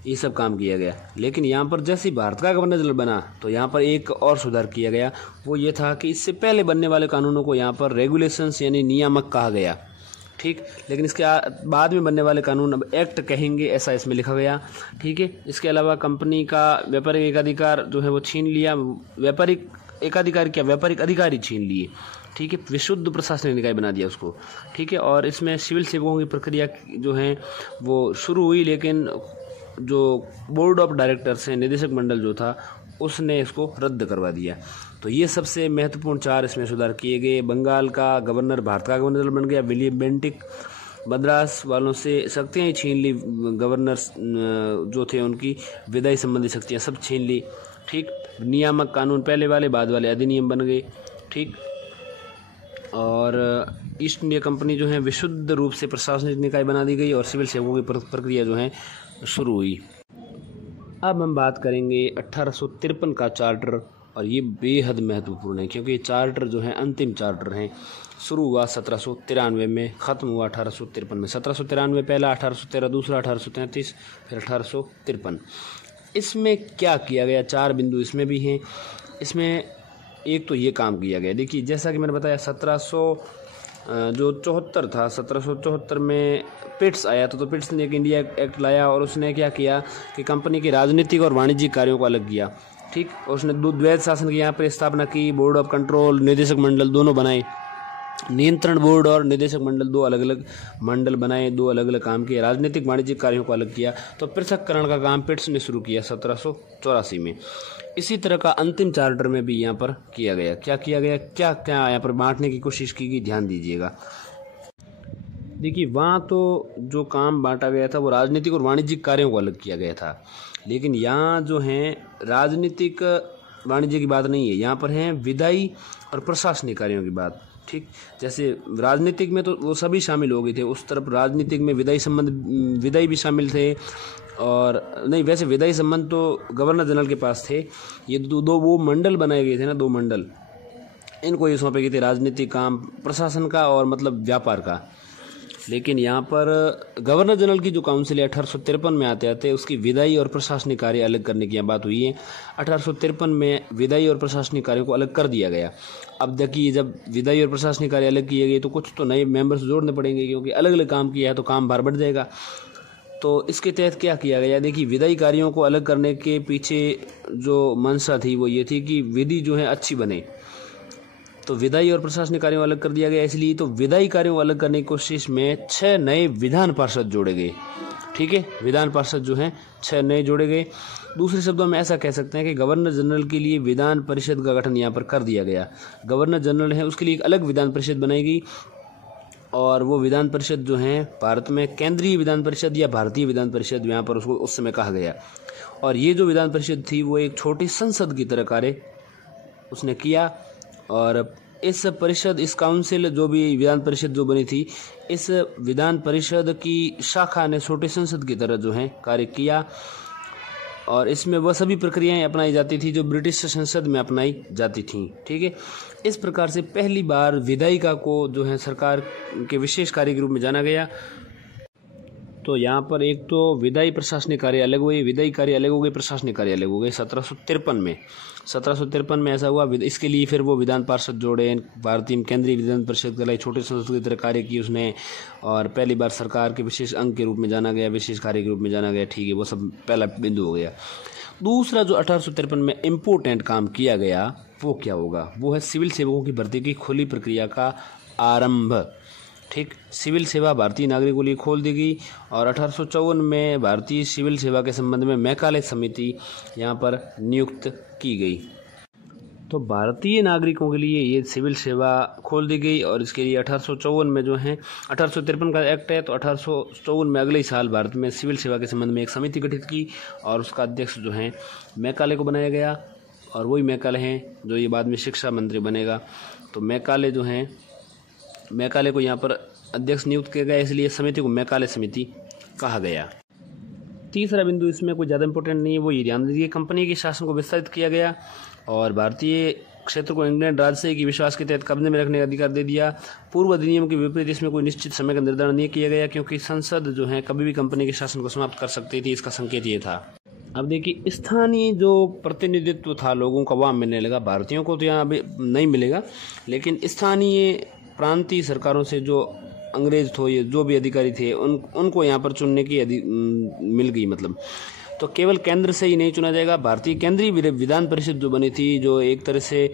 ये सब काम किया गया। लेकिन यहाँ पर जैसे ही भारत का गवर्नर जनरल बना तो यहाँ पर एक और सुधार किया गया। वो ये था कि इससे पहले बनने वाले कानूनों को यहाँ पर रेगुलेशंस यानी नियामक कहा गया। ठीक। लेकिन इसके बाद में बनने वाले कानून अब एक्ट कहेंगे, ऐसा इसमें लिखा गया। ठीक है। इसके अलावा कंपनी का व्यापारिक एकाधिकार जो है वो छीन लिया। व्यापारिक एकाधिकार क्या, व्यापारिक अधिकार ही छीन लिए। ठीक है। विशुद्ध प्रशासनिक निकाय बना दिया उसको। ठीक है। और इसमें सिविल सेवकों की प्रक्रिया जो है वो शुरू हुई, लेकिन जो बोर्ड ऑफ डायरेक्टर्स है, निदेशक मंडल जो था, उसने इसको रद्द करवा दिया। तो ये सबसे महत्वपूर्ण 4 इसमें सुधार किए गए। बंगाल का गवर्नर भारत का गवर्नर बन गया विलियम बेंटिक। मद्रास वालों से शक्तियाँ ही छीन ली, गवर्नर्स जो थे उनकी विदाई संबंधी शक्तियाँ सब छीन ली। ठीक, नियामक कानून पहले वाले बाद वाले अधिनियम बन गए। ठीक, और ईस्ट इंडिया कंपनी जो है विशुद्ध रूप से प्रशासनिक निकाय बना दी गई और सिविल सेवकों की प्रक्रिया जो है शुरू हुई। अब हम बात करेंगे 1853 का चार्टर, और ये बेहद महत्वपूर्ण है क्योंकि चार्टर जो है अंतिम चार्टर हैं। शुरू हुआ 1793 में, ख़त्म हुआ 1853 में। 1793 पहला, 1813 दूसरा, 1833 फिर 1853। इसमें क्या किया गया, 4 बिंदु इसमें भी हैं। इसमें एक तो ये काम किया गया, देखिए जैसा कि मैंने बताया 1774 था, 1774 में पिट्स आया तो पिट्स ने एक इंडिया एक्ट लाया और उसने क्या किया कि कंपनी के राजनीतिक और वाणिज्यिक कार्यों को अलग किया। ठीक, और उसने द्वैध शासन की यहाँ पर स्थापना की। बोर्ड ऑफ कंट्रोल, निदेशक मंडल दोनों बनाए। नियंत्रण बोर्ड और निदेशक मंडल 2 अलग अलग मंडल बनाए, 2 अलग अलग काम किए। राजनीतिक वाणिज्यिक कार्यों को अलग किया। तो पृथककरण का काम पिट्स ने शुरू किया 1784 में। इसी तरह का अंतिम चार्टर में भी यहाँ पर किया गया। क्या किया गया, क्या क्या यहाँ पर बांटने की कोशिश की गई, ध्यान दीजिएगा। देखिए वहाँ तो जो काम बांटा गया था वो राजनीतिक और वाणिज्यिक कार्यों को अलग किया गया था, लेकिन यहाँ जो है राजनीतिक वाणिज्य की बात नहीं है, यहाँ पर है विधायी और प्रशासनिक कार्यों की बात। ठीक, जैसे राजनीतिक में तो वो सभी शामिल हो गए थे, उस तरफ राजनीतिक में विधायी भी शामिल थे, और नहीं वैसे विधायी संबंध तो गवर्नर जनरल के पास थे। ये दो वो मंडल बनाए गए थे ना, 2 मंडल, इनको ये सौंपे गए थे राजनीतिक काम प्रशासन का और मतलब व्यापार का। लेकिन यहाँ पर गवर्नर जनरल की जो काउंसिल है 1853 में आते आते उसकी विधायी और प्रशासनिक कार्य अलग करने की बात हुई है। 1853 में विधायी और प्रशासनिक कार्यों को अलग कर दिया गया। अब देखिए जब विधायी और प्रशासनिक कार्य अलग किए गए तो कुछ तो नए मेंबर्स जोड़ने पड़ेंगे, क्योंकि अलग अलग काम किया है तो काम भार बढ़ जाएगा। तो इसके तहत क्या किया गया, देखिए विधायी कार्यों को अलग करने के पीछे जो मंशा थी वो ये थी कि विधि जो है अच्छी बने, तो विधायी और प्रशासनिक कार्यों अलग कर दिया गया। इसलिए तो विधायी कार्यों को अलग करने की कोशिश में 6 नए विधान पार्षद जोड़े गए। ठीक है, विधान पार्षद जो हैं 6 नए जोड़े गए। दूसरे शब्दों में ऐसा कह सकते हैं कि गवर्नर जनरल के लिए विधान परिषद का गठन यहाँ पर कर दिया गया। गवर्नर जनरल है उसके लिए एक अलग विधान परिषद बनाई गई, और वो विधान परिषद जो है भारत में केंद्रीय विधान परिषद या भारतीय विधान परिषद यहाँ पर उसको उस समय कहा गया। और ये जो विधान परिषद थी वो एक छोटी संसद की तरह कार्य उसने किया, और इस परिषद, इस काउंसिल जो भी विधान परिषद जो बनी थी, इस विधान परिषद की शाखा ने छोटी संसद की तरह जो है कार्य किया, और इसमें वह सभी प्रक्रियाएं अपनाई जाती थी जो ब्रिटिश संसद में अपनाई जाती थीं। ठीक है, इस प्रकार से पहली बार विधायिका को जो है सरकार के विशेष कार्य के रूप में जाना गया। तो यहाँ पर एक तो विधायी प्रशासनिक कार्य अलग हुए, विधायी कार्य अलग हो गए, प्रशासनिक कार्य अलग हो गए 1753 में ऐसा हुआ। इसके लिए फिर वो विधान पार्षद जोड़े, भारतीय केंद्रीय विधान परिषद के लिए छोटे संसद की तरह कार्य की उसने, और पहली बार सरकार के विशेष अंग के रूप में जाना गया, विशेष कार्य के रूप में जाना गया। ठीक है, वो सब पहला बिंदु हो गया। दूसरा जो 1853 में इम्पोर्टेंट काम किया गया वो क्या होगा, वो है सिविल सेवकों की भर्ती की खुली प्रक्रिया का आरंभ। ठीक, सिविल सेवा भारतीय नागरिकों के लिए खोल दी गई, और 1854 में भारतीय सिविल सेवा के संबंध में मैकाले समिति यहाँ पर नियुक्त की गई। तो भारतीय नागरिकों के लिए ये सिविल सेवा खोल दी गई, और इसके लिए 1854 में जो है 1853 का एक्ट है, तो 1854 में अगले साल भारत में सिविल सेवा के संबंध में एक समिति गठित की, और उसका अध्यक्ष जो है मैकाले को बनाया गया, और वही मैकाले हैं जो ये बाद में शिक्षा मंत्री बनेगा। तो मैकाले जो हैं, मैकाले को यहाँ पर अध्यक्ष नियुक्त किया गया, इसलिए समिति को मैकाले समिति कहा गया। तीसरा बिंदु इसमें कोई ज़्यादा इंपॉर्टेंट नहीं है, वो ये ध्यान दीजिए, कंपनी के शासन को विस्तारित किया गया और भारतीय क्षेत्र को इंग्लैंड राजशाही की विश्वास के तहत कब्जे में रखने का अधिकार दे दिया। पूर्व अधिनियम के विपरीत इसमें कोई निश्चित समय का निर्धारण नहीं किया गया, क्योंकि संसद जो है कभी भी कंपनी के शासन को समाप्त कर सकती थी, इसका संकेत ये था। अब देखिए स्थानीय जो प्रतिनिधित्व था लोगों का वहाँ मिलने लगा, भारतीयों को तो यहाँ अभी नहीं मिलेगा, लेकिन स्थानीय प्रांतीय सरकारों से जो अंग्रेज थे, जो भी अधिकारी थे, उनको यहाँ पर चुनने की मिल गई। मतलब तो केवल केंद्र से ही नहीं चुना जाएगा। भारतीय केंद्रीय विधान परिषद जो बनी थी, जो एक तरह से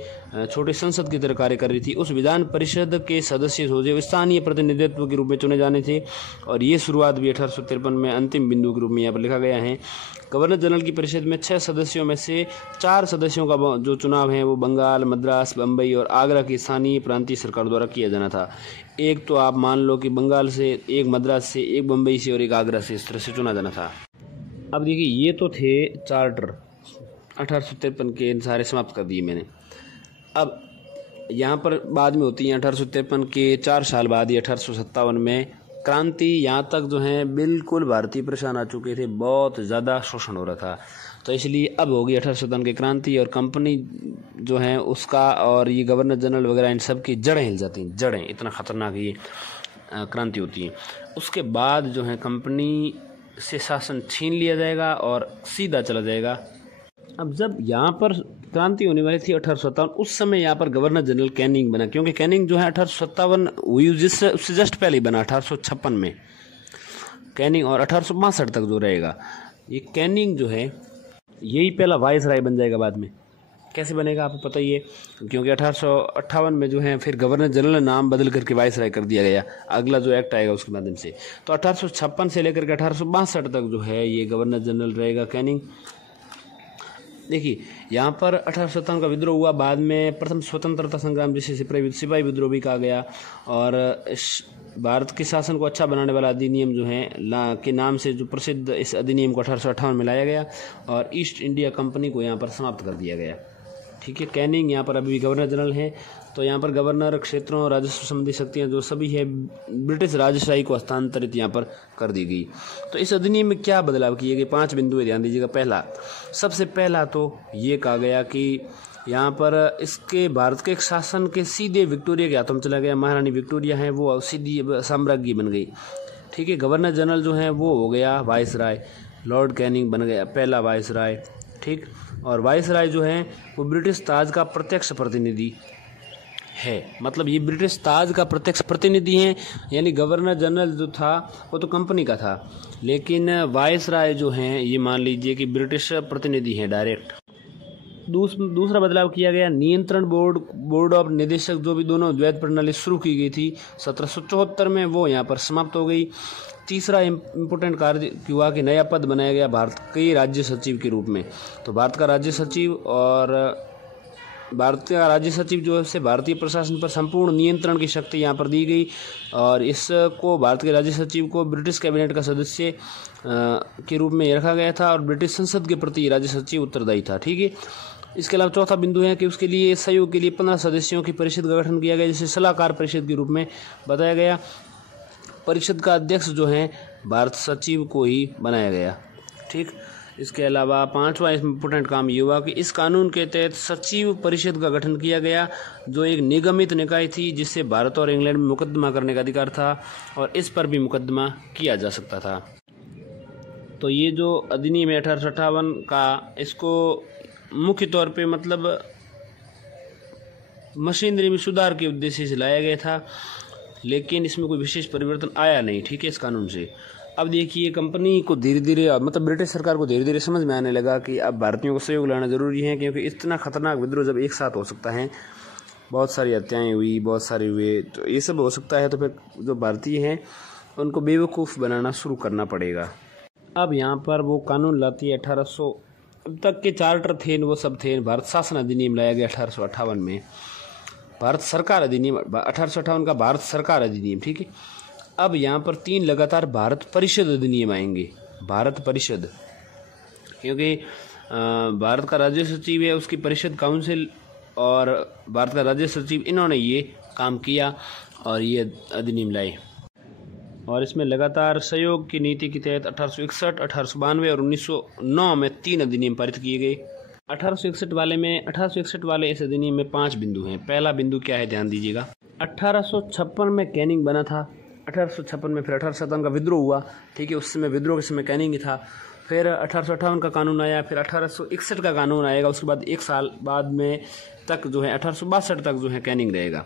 छोटी संसद की तरह कार्य कर रही थी, उस विधान परिषद के सदस्य जो स्थानीय प्रतिनिधित्व के रूप में चुने जाने थे। और ये शुरुआत भी 1853 में अंतिम बिंदु के रूप में यहाँ पर लिखा गया है। गवर्नर जनरल की परिषद में 6 सदस्यों में से 4 सदस्यों का जो चुनाव है वो बंगाल, मद्रास, बम्बई और आगरा की स्थानीय प्रांतीय सरकार द्वारा किया जाना था। एक तो आप मान लो कि बंगाल से, एक मद्रास से, एक बम्बई से और एक आगरा से, इस तरह से चुना जाना था। अब देखिए, ये तो थे चार्टर 1853 के सारे समाप्त कर दिए मैंने। अब यहाँ पर बाद में होती है 1853 के 4 साल बाद ही 1857 में क्रांति। यहाँ तक जो है बिल्कुल भारतीय परेशान आ चुके थे, बहुत ज़्यादा शोषण हो रहा था। तो इसलिए अब होगी 1857 की क्रांति, और कंपनी जो है उसका और ये गवर्नर जनरल वगैरह इन सब की जड़ें हिल जाती हैं। जड़ें, इतना ख़तरनाक ये क्रांति होती है। उसके बाद जो है कंपनी से शासन छीन लिया जाएगा और सीधा चला जाएगा। अब जब यहाँ पर क्रांति होने वाली थी 1857, उस समय यहाँ पर गवर्नर जनरल कैनिंग बना, क्योंकि कैनिंग जो है 1857 हुई जिससे उससे जस्ट पहले ही बना 1856 में कैनिंग, और 1862 तक जो रहेगा ये कैनिंग जो है यही पहला वाइसराय बन जाएगा। बाद में कैसे बनेगा आपको पता ही है, क्योंकि 1858 में जो है फिर गवर्नर जनरल नाम बदल करके वाइसराय कर दिया गया, अगला जो एक्ट आएगा उसके माध्यम से। तो 1856 से लेकर के 1862 तक जो है ये गवर्नर जनरल रहेगा कैनिंग। देखिए, यहाँ पर 1857 का विद्रोह हुआ, बाद में प्रथम स्वतंत्रता संग्राम जिसे सिपाही विद्रोह भी कहा गया, और भारत के शासन को अच्छा बनाने वाला अधिनियम जो है के नाम से जो प्रसिद्ध इस अधिनियम को 1858 में लाया गया, और ईस्ट इंडिया कंपनी को यहाँ पर समाप्त कर दिया गया। ठीक है, कैनिंग यहाँ पर अभी भी गवर्नर जनरल है। तो यहाँ पर गवर्नर, क्षेत्रों, राजस्व संबंधी शक्तियाँ जो सभी है ब्रिटिश राजशाही को हस्तांतरित यहाँ पर कर दी गई। तो इस अधिनियम में क्या बदलाव किए गए, 5 बिंदु है, ध्यान दीजिएगा। पहला, सबसे पहला तो ये कहा गया कि यहाँ पर इसके भारत के एक शासन के सीधे विक्टोरिया के हाथों में चला गया। महारानी विक्टोरिया है वो सीधी साम्राज्ञी बन गई। ठीक है, गवर्नर जनरल जो है वो हो गया वाइसराय, लॉर्ड कैनिंग बन गया पहला वाइसराय। ठीक, और वाइसराय जो है वो ब्रिटिश ताज का प्रत्यक्ष प्रतिनिधि है, मतलब ये ब्रिटिश ताज का प्रत्यक्ष प्रतिनिधि है। यानी गवर्नर जनरल जो था वो तो कंपनी का था, लेकिन वाइसराय जो हैं ये मान लीजिए कि ब्रिटिश प्रतिनिधि हैं डायरेक्ट। दूसरा बदलाव किया गया, नियंत्रण बोर्ड ऑफ निदेशक जो भी दोनों द्वैत प्रणाली शुरू की गई थी 1774 में, वो यहाँ पर समाप्त हो गई। तीसरा इम्पोर्टेंट कार्य हुआ कि नया पद बनाया गया भारत के राज्य सचिव के रूप में। तो भारत का राज्य सचिव, और भारतीय राज्य सचिव जो है भारतीय प्रशासन पर संपूर्ण नियंत्रण की शक्ति यहाँ पर दी गई, और इसको भारत के राज्य सचिव को ब्रिटिश कैबिनेट का सदस्य के रूप में रखा गया था, और ब्रिटिश संसद के प्रति राज्य सचिव उत्तरदायी था। ठीक है, इसके अलावा चौथा बिंदु है कि उसके लिए सहयोग के लिए 15 सदस्यों की परिषद का गठन किया गया, जिसे सलाहकार परिषद के रूप में बताया गया। परिषद का अध्यक्ष जो है भारत सचिव को ही बनाया गया। ठीक, इसके अलावा 5वां इम्पोर्टेंट काम ये हुआ कि इस कानून के तहत सचिव परिषद का गठन किया गया, जो एक निगमित निकाय थी जिससे भारत और इंग्लैंड में मुकदमा करने का अधिकार था, और इस पर भी मुकदमा किया जा सकता था। तो ये जो अधिनियम है 1858 का, इसको मुख्य तौर पे मतलब मशीनरी में सुधार के उद्देश्य से लाया गया था, लेकिन इसमें कोई विशेष परिवर्तन आया नहीं। ठीक है, इस कानून से। अब देखिए, कंपनी को धीरे धीरे, मतलब ब्रिटिश सरकार को धीरे धीरे समझ में आने लगा कि अब भारतीयों को सहयोग लाना जरूरी है, क्योंकि इतना खतरनाक विद्रोह जब एक साथ हो सकता है, बहुत सारी हत्याएं हुई, बहुत सारे हुए, तो ये सब हो सकता है, तो फिर जो भारतीय हैं उनको बेवकूफ़ बनाना शुरू करना पड़ेगा। अब यहाँ पर वो कानून लाती है 1800 तक के चार्टर थे, वो सब थे। भारत शासन अधिनियम लाया गया 1858 में, भारत सरकार अधिनियम 1858 का भारत सरकार अधिनियम। ठीक है, अब यहाँ पर 3 लगातार भारत परिषद अधिनियम आएंगे। भारत परिषद, क्योंकि भारत का राज्य सचिव है, उसकी परिषद काउंसिल, और भारत का राज्य सचिव, इन्होंने ये काम किया और ये अधिनियम लाए। और इसमें लगातार सहयोग की नीति के तहत 1861, 1892 और 1909 में 3 अधिनियम पारित किए गए। 1861 वाले इस अधिनियम में 5 बिंदु हैं। पहला बिंदु क्या है, ध्यान दीजिएगा। 1856 में कैनिंग बना था, 1856 में फिर 1857 का विद्रोह हुआ। ठीक है, उस समय विद्रोह के समय कैनिंग ही था। फिर 1858 का कानून आया, फिर 1861 का कानून आएगा, उसके बाद 1 साल बाद में तक जो है 1862 तक जो है कैनिंग रहेगा।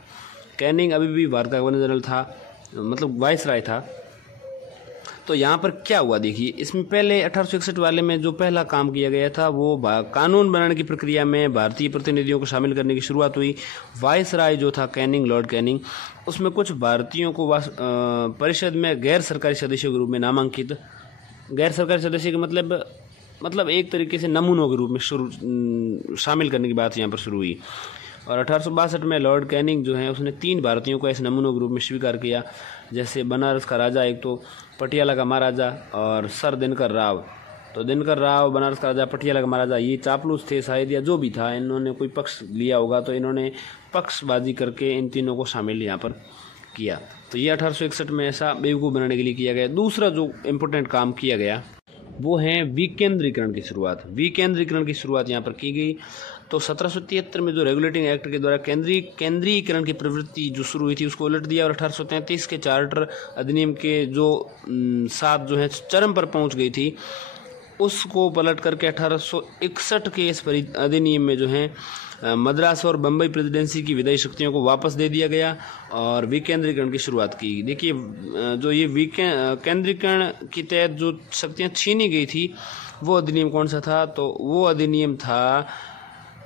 कैनिंग अभी भी भारत का गवर्नर जनरल था, मतलब वाइसराय था। तो यहाँ पर क्या हुआ देखिए, इसमें पहले 1861 वाले में जो पहला काम किया गया था वो कानून बनाने की प्रक्रिया में भारतीय प्रतिनिधियों को शामिल करने की शुरुआत हुई। वायसराय जो था कैनिंग, लॉर्ड कैनिंग, उसमें कुछ भारतीयों को परिषद में गैर सरकारी सदस्यों के रूप में नामांकित, गैर सरकारी सदस्य का मतलब एक तरीके से नमूनों के रूप में शामिल करने की बात यहाँ पर शुरू हुई। और 1862 में लॉर्ड कैनिंग जो है उसने 3 भारतीयों को ऐसे नमूनों के रूप में स्वीकार किया, जैसे बनारस का राजा, एक तो पटियाला का महाराजा और सर दिनकर राव। तो दिनकर राव, बनारस का राजा, पटियाला का महाराजा, ये चापलूस थे शायद या जो भी था, इन्होंने कोई पक्ष लिया होगा तो इन्होंने पक्षबाजी करके इन तीनों को शामिल यहाँ पर किया। तो ये 1861 में ऐसा बेवकूफ़ बनाने के लिए किया गया। दूसरा जो इम्पोर्टेंट काम किया गया वो है विकेंद्रीकरण की शुरुआत। विकेंद्रीकरण की शुरुआत यहाँ पर की गई। तो 1773 में जो रेगुलेटिंग एक्ट के द्वारा केंद्रीकरण की प्रवृत्ति जो शुरू हुई थी उसको उलट दिया, और 1833 के चार्टर अधिनियम के जो साथ जो है चरम पर पहुंच गई थी उसको पलट करके 1861 के इस अधिनियम में जो है मद्रास और बम्बई प्रेसिडेंसी की विधायी शक्तियों को वापस दे दिया गया और विकेंद्रीकरण की शुरुआत की। देखिए जो ये केंद्रीकरण के तहत जो शक्तियां छीनी गई थी वो अधिनियम कौन सा था, तो वो अधिनियम था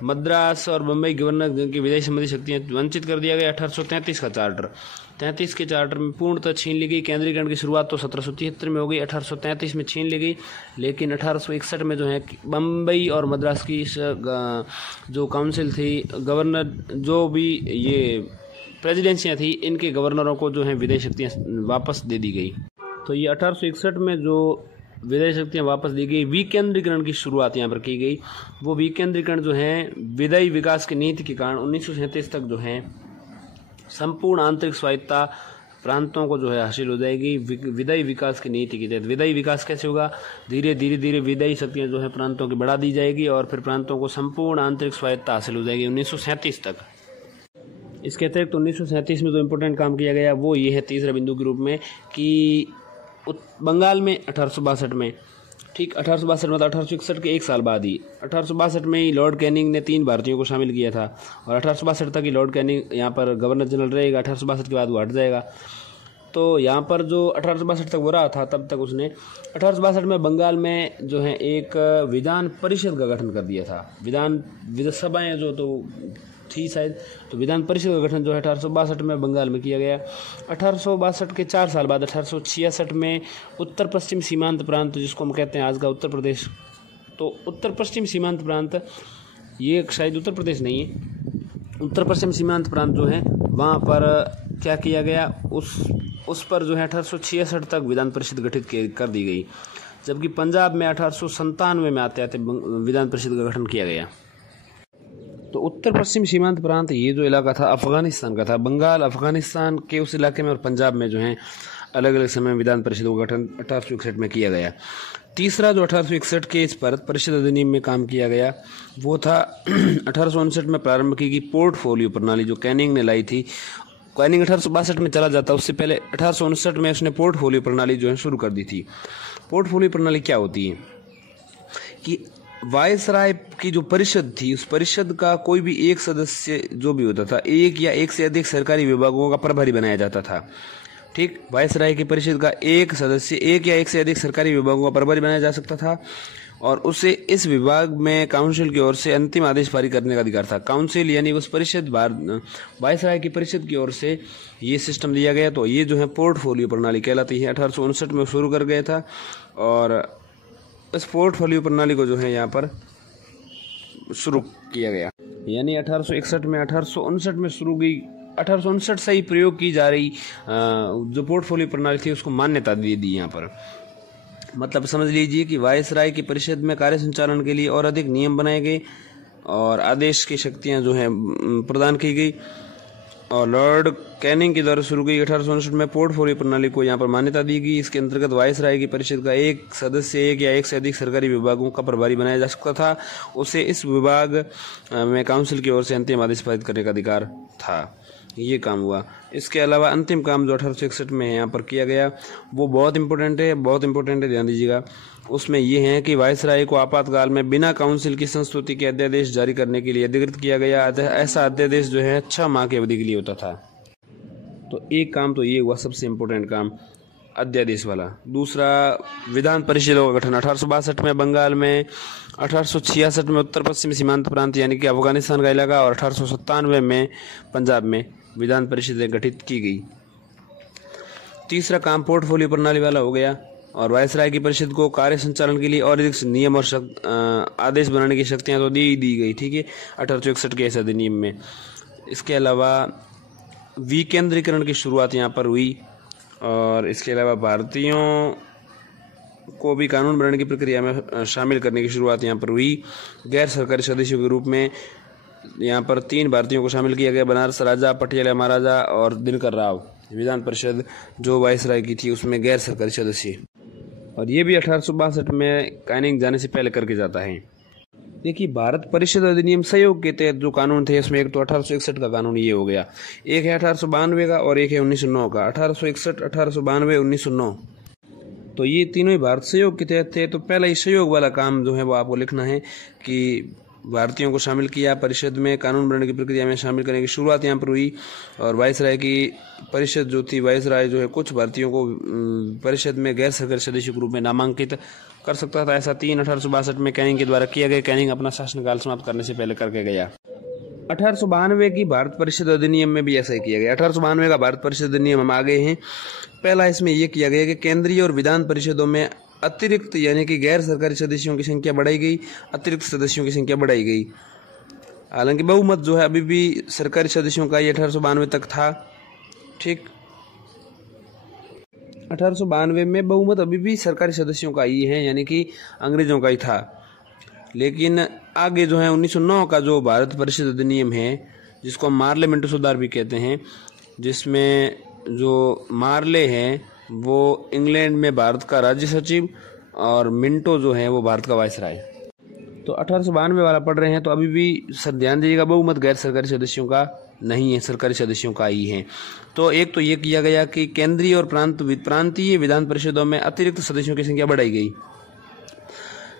मद्रास और बम्बई गवर्नर की विधायी संबंधी शक्तियां वंचित कर दिया गया। 1833 का चार्टर, 33 के चार्टर में पूर्णतः छीन ली गई। केंद्रीकरण की शुरुआत तो 1773 में हो गई, 1833 में छीन ली गई, लेकिन 1861 में जो है बम्बई और मद्रास की जो काउंसिल थी, गवर्नर, जो भी ये प्रेसिडेंसियाँ थी, इनके गवर्नरों को जो है विधायी शक्तियाँ वापस दे दी गई। तो ये 1861 में जो विधायी शक्तियाँ वापस दी गई, विकेंद्रीकरण की शुरुआत यहाँ पर की गई। वो विकेंद्रीकरण जो है विधायी विकास की नीति के कारण 1937 तक जो है संपूर्ण आंतरिक स्वायत्तता प्रांतों को जो है हासिल हो जाएगी विधायी विकास की नीति के तहत। विधायी विकास कैसे होगा, धीरे धीरे विधायी शक्तियाँ जो है प्रांतों की बढ़ा दी जाएगी और फिर प्रांतों को संपूर्ण आंतरिक स्वायत्तता हासिल हो जाएगी 1937 तक। इसके अतिरिक्त 1937 में जो इम्पोर्टेंट काम किया गया वो ये है तीसरे बिंदु के रूप में कि बंगाल में 1862 में, ठीक 1862 मतलब 1861 के 1 साल बाद ही, 1862 में ही लॉर्ड कैनिंग ने 3 भारतीयों को शामिल किया था और 1862 तक ही लॉर्ड कैनिंग यहाँ पर गवर्नर जनरल रहेगा। 1862 के बाद वो हट जाएगा। तो यहाँ पर जो 1862 तक वो रहा था तब तक उसने 1862 में बंगाल में जो है एक विधान परिषद का गठन कर दिया था। विधानसभाएं जो तो थी शायद, तो विधान परिषद का गठन जो है 1862 में बंगाल में किया गया। 1862 के 4 साल बाद 1866 में उत्तर पश्चिम सीमांत प्रांत, जिसको हम कहते हैं आज का उत्तर प्रदेश, तो उत्तर पश्चिम सीमांत प्रांत, ये शायद उत्तर प्रदेश नहीं है, उत्तर पश्चिम सीमांत प्रांत जो है वहाँ पर क्या किया गया, उस पर जो है 1866 तक विधान परिषद गठित कर दी गई, जबकि पंजाब में 1897 में आते आते विधान परिषद का गठन किया गया। तो उत्तर पश्चिम सीमांत प्रांत ये जो इलाका था अफगानिस्तान का था। बंगाल अफगानिस्तान के उस इलाके में और पंजाब में जो है अलग अलग समय विधान परिषद का गठन 1861 में किया गया। तीसरा जो 1861 के इस भारत परिषद अधिनियम में काम किया गया वो था 1859 में प्रारंभ की गई पोर्टफोलियो प्रणाली जो कैनिंग ने लाई थी। कैनिंग 1862 में चला जाता, उससे पहले 1859 में उसने पोर्टफोलियो प्रणाली जो है शुरू कर दी थी। पोर्टफोलियो प्रणाली क्या होती है कि वायसराय की जो परिषद थी उस परिषद का कोई भी एक सदस्य जो भी होता था, एक या एक से अधिक सरकारी विभागों का प्रभारी बनाया जाता था। ठीक, वायसराय की परिषद का एक सदस्य एक या एक से अधिक सरकारी विभागों का प्रभारी बनाया जा सकता था और उसे इस विभाग में काउंसिल की ओर से अंतिम आदेश पारी करने का अधिकार था। काउंसिल यानी उस परिषद वायसराय की परिषद की ओर से ये सिस्टम दिया गया। तो ये जो है पोर्टफोलियो प्रणाली कहलाती है। 1859 में शुरू कर गया था और इस पोर्टफोलियो प्रणाली को जो है यहाँ पर शुरू किया गया, यानी 1861 में 1859 में शुरू गई, 1859 से ही प्रयोग की जा रही जो पोर्टफोलियो प्रणाली थी उसको मान्यता दे दी यहाँ पर। मतलब समझ लीजिए कि वायसराय की परिषद में कार्य संचालन के लिए और अधिक नियम बनाए गए और आदेश की शक्तियाँ जो हैं प्रदान की गई और लॉर्ड कैनिंग के द्वारा शुरू गई 1859 में पोर्टफोलियो प्रणाली को यहाँ पर मान्यता दी गई। इसके अंतर्गत वायसराय की परिषद का एक सदस्य एक या एक से अधिक सरकारी विभागों का प्रभारी बनाया जा सकता था। उसे इस विभाग में काउंसिल की ओर से अंतिम आदेश पारित करने का अधिकार था। ये काम हुआ। इसके अलावा अंतिम काम जो 1861 में यहाँ पर किया गया वो बहुत इंपॉर्टेंट है, ध्यान दीजिएगा। उसमें ये है कि वायसराय को आपातकाल में बिना काउंसिल की संस्तुति के अध्यादेश जारी करने के लिए अधिकृत किया गया। ऐसा अध्यादेश जो है 6 माह की अवधि के लिए होता था। तो एक काम तो ये हुआ सबसे इम्पोर्टेंट काम। अध्यादेश वाला। दूसरा विधान परिषदों का गठन 1862 में बंगाल में, 1866 में उत्तर पश्चिम सीमांत प्रांत यानी कि अफगानिस्तान का इलाका और 1897 में पंजाब में विधान परिषदें गठित की गई। तीसरा काम पोर्टफोलियो प्रणाली वाला हो गया और वायसराय की परिषद को कार्य संचालन के लिए और अधिक नियम और आदेश बनाने की शक्तियां तो दी गई, ठीक है, 1861 के इस अधिनियम में। इसके अलावा विकेंद्रीकरण की शुरुआत यहाँ पर हुई और इसके अलावा भारतीयों को भी कानून बनाने की प्रक्रिया में शामिल करने की शुरुआत यहाँ पर हुई। गैर सरकारी सदस्यों के रूप में यहाँ पर 3 भारतीयों को शामिल किया गया, बनारस राजा, पटियाला महाराजा और दिनकर राव। विधान परिषद जो वायसराय की थी उसमें गैर सरकारी सदस्य, और ये भी 1862 में कैनिंग जाने से पहले करके जाता है। देखिए, भारत परिषद अधिनियम सहयोग के तहत जो कानून थे उसमें एक तो 1861 का कानून ये हो गया, एक है 1892 का और एक है 1909 का। 1861, 1892, 1909 तो ये तीनों ही भारत सहयोग के तहत थे। तो पहला ही सहयोग वाला काम जो है वो आपको लिखना है कि भारतीयों को शामिल किया परिषद में, कानून बनाने की प्रक्रिया में शामिल करने की शुरुआत यहाँ पर हुई। और वायसराय की परिषद जो थी, वायसराय जो है कुछ भारतीयों को परिषद में गैर सरकारी सदस्य के रूप में नामांकित कर सकता था। ऐसा 3 1862 में कैनिंग के द्वारा किया गया। कैनिंग अपना शासनकाल समाप्त करने से पहले करके गया। 1892 की भारत परिषद अधिनियम में भी ऐसा ही किया गया। 1892 का भारत परिषद अधिनियम हम आ गए हैं। पहला इसमें यह किया गया कि केंद्रीय और विधान परिषदों में अतिरिक्त यानी कि गैर सरकारी सदस्यों की संख्या बढ़ाई गई, अतिरिक्त सदस्यों की संख्या बढ़ाई गई। हालांकि बहुमत जो है अभी भी सरकारी सदस्यों का ही 1892 तक था, ठीक। 1892 में बहुमत अभी भी सरकारी सदस्यों का ही है, यानी कि अंग्रेजों का ही था। लेकिन आगे जो है 1909 का जो भारत परिषद अधिनियम है, जिसको हम मार्ले मिंटो सुधार भी कहते हैं, जिसमें जो मार्ले हैं वो इंग्लैंड में भारत का राज्य सचिव और मिंटो जो है वो भारत का वायसराय। तो 1892 वाला पढ़ रहे हैं तो अभी भी सर ध्यान दीजिएगा, बहुमत गैर सरकारी सदस्यों का नहीं है, सरकारी सदस्यों का ही है। तो एक तो ये किया गया कि केंद्रीय और प्रांतीय विधान परिषदों में अतिरिक्त सदस्यों की संख्या बढ़ाई गई,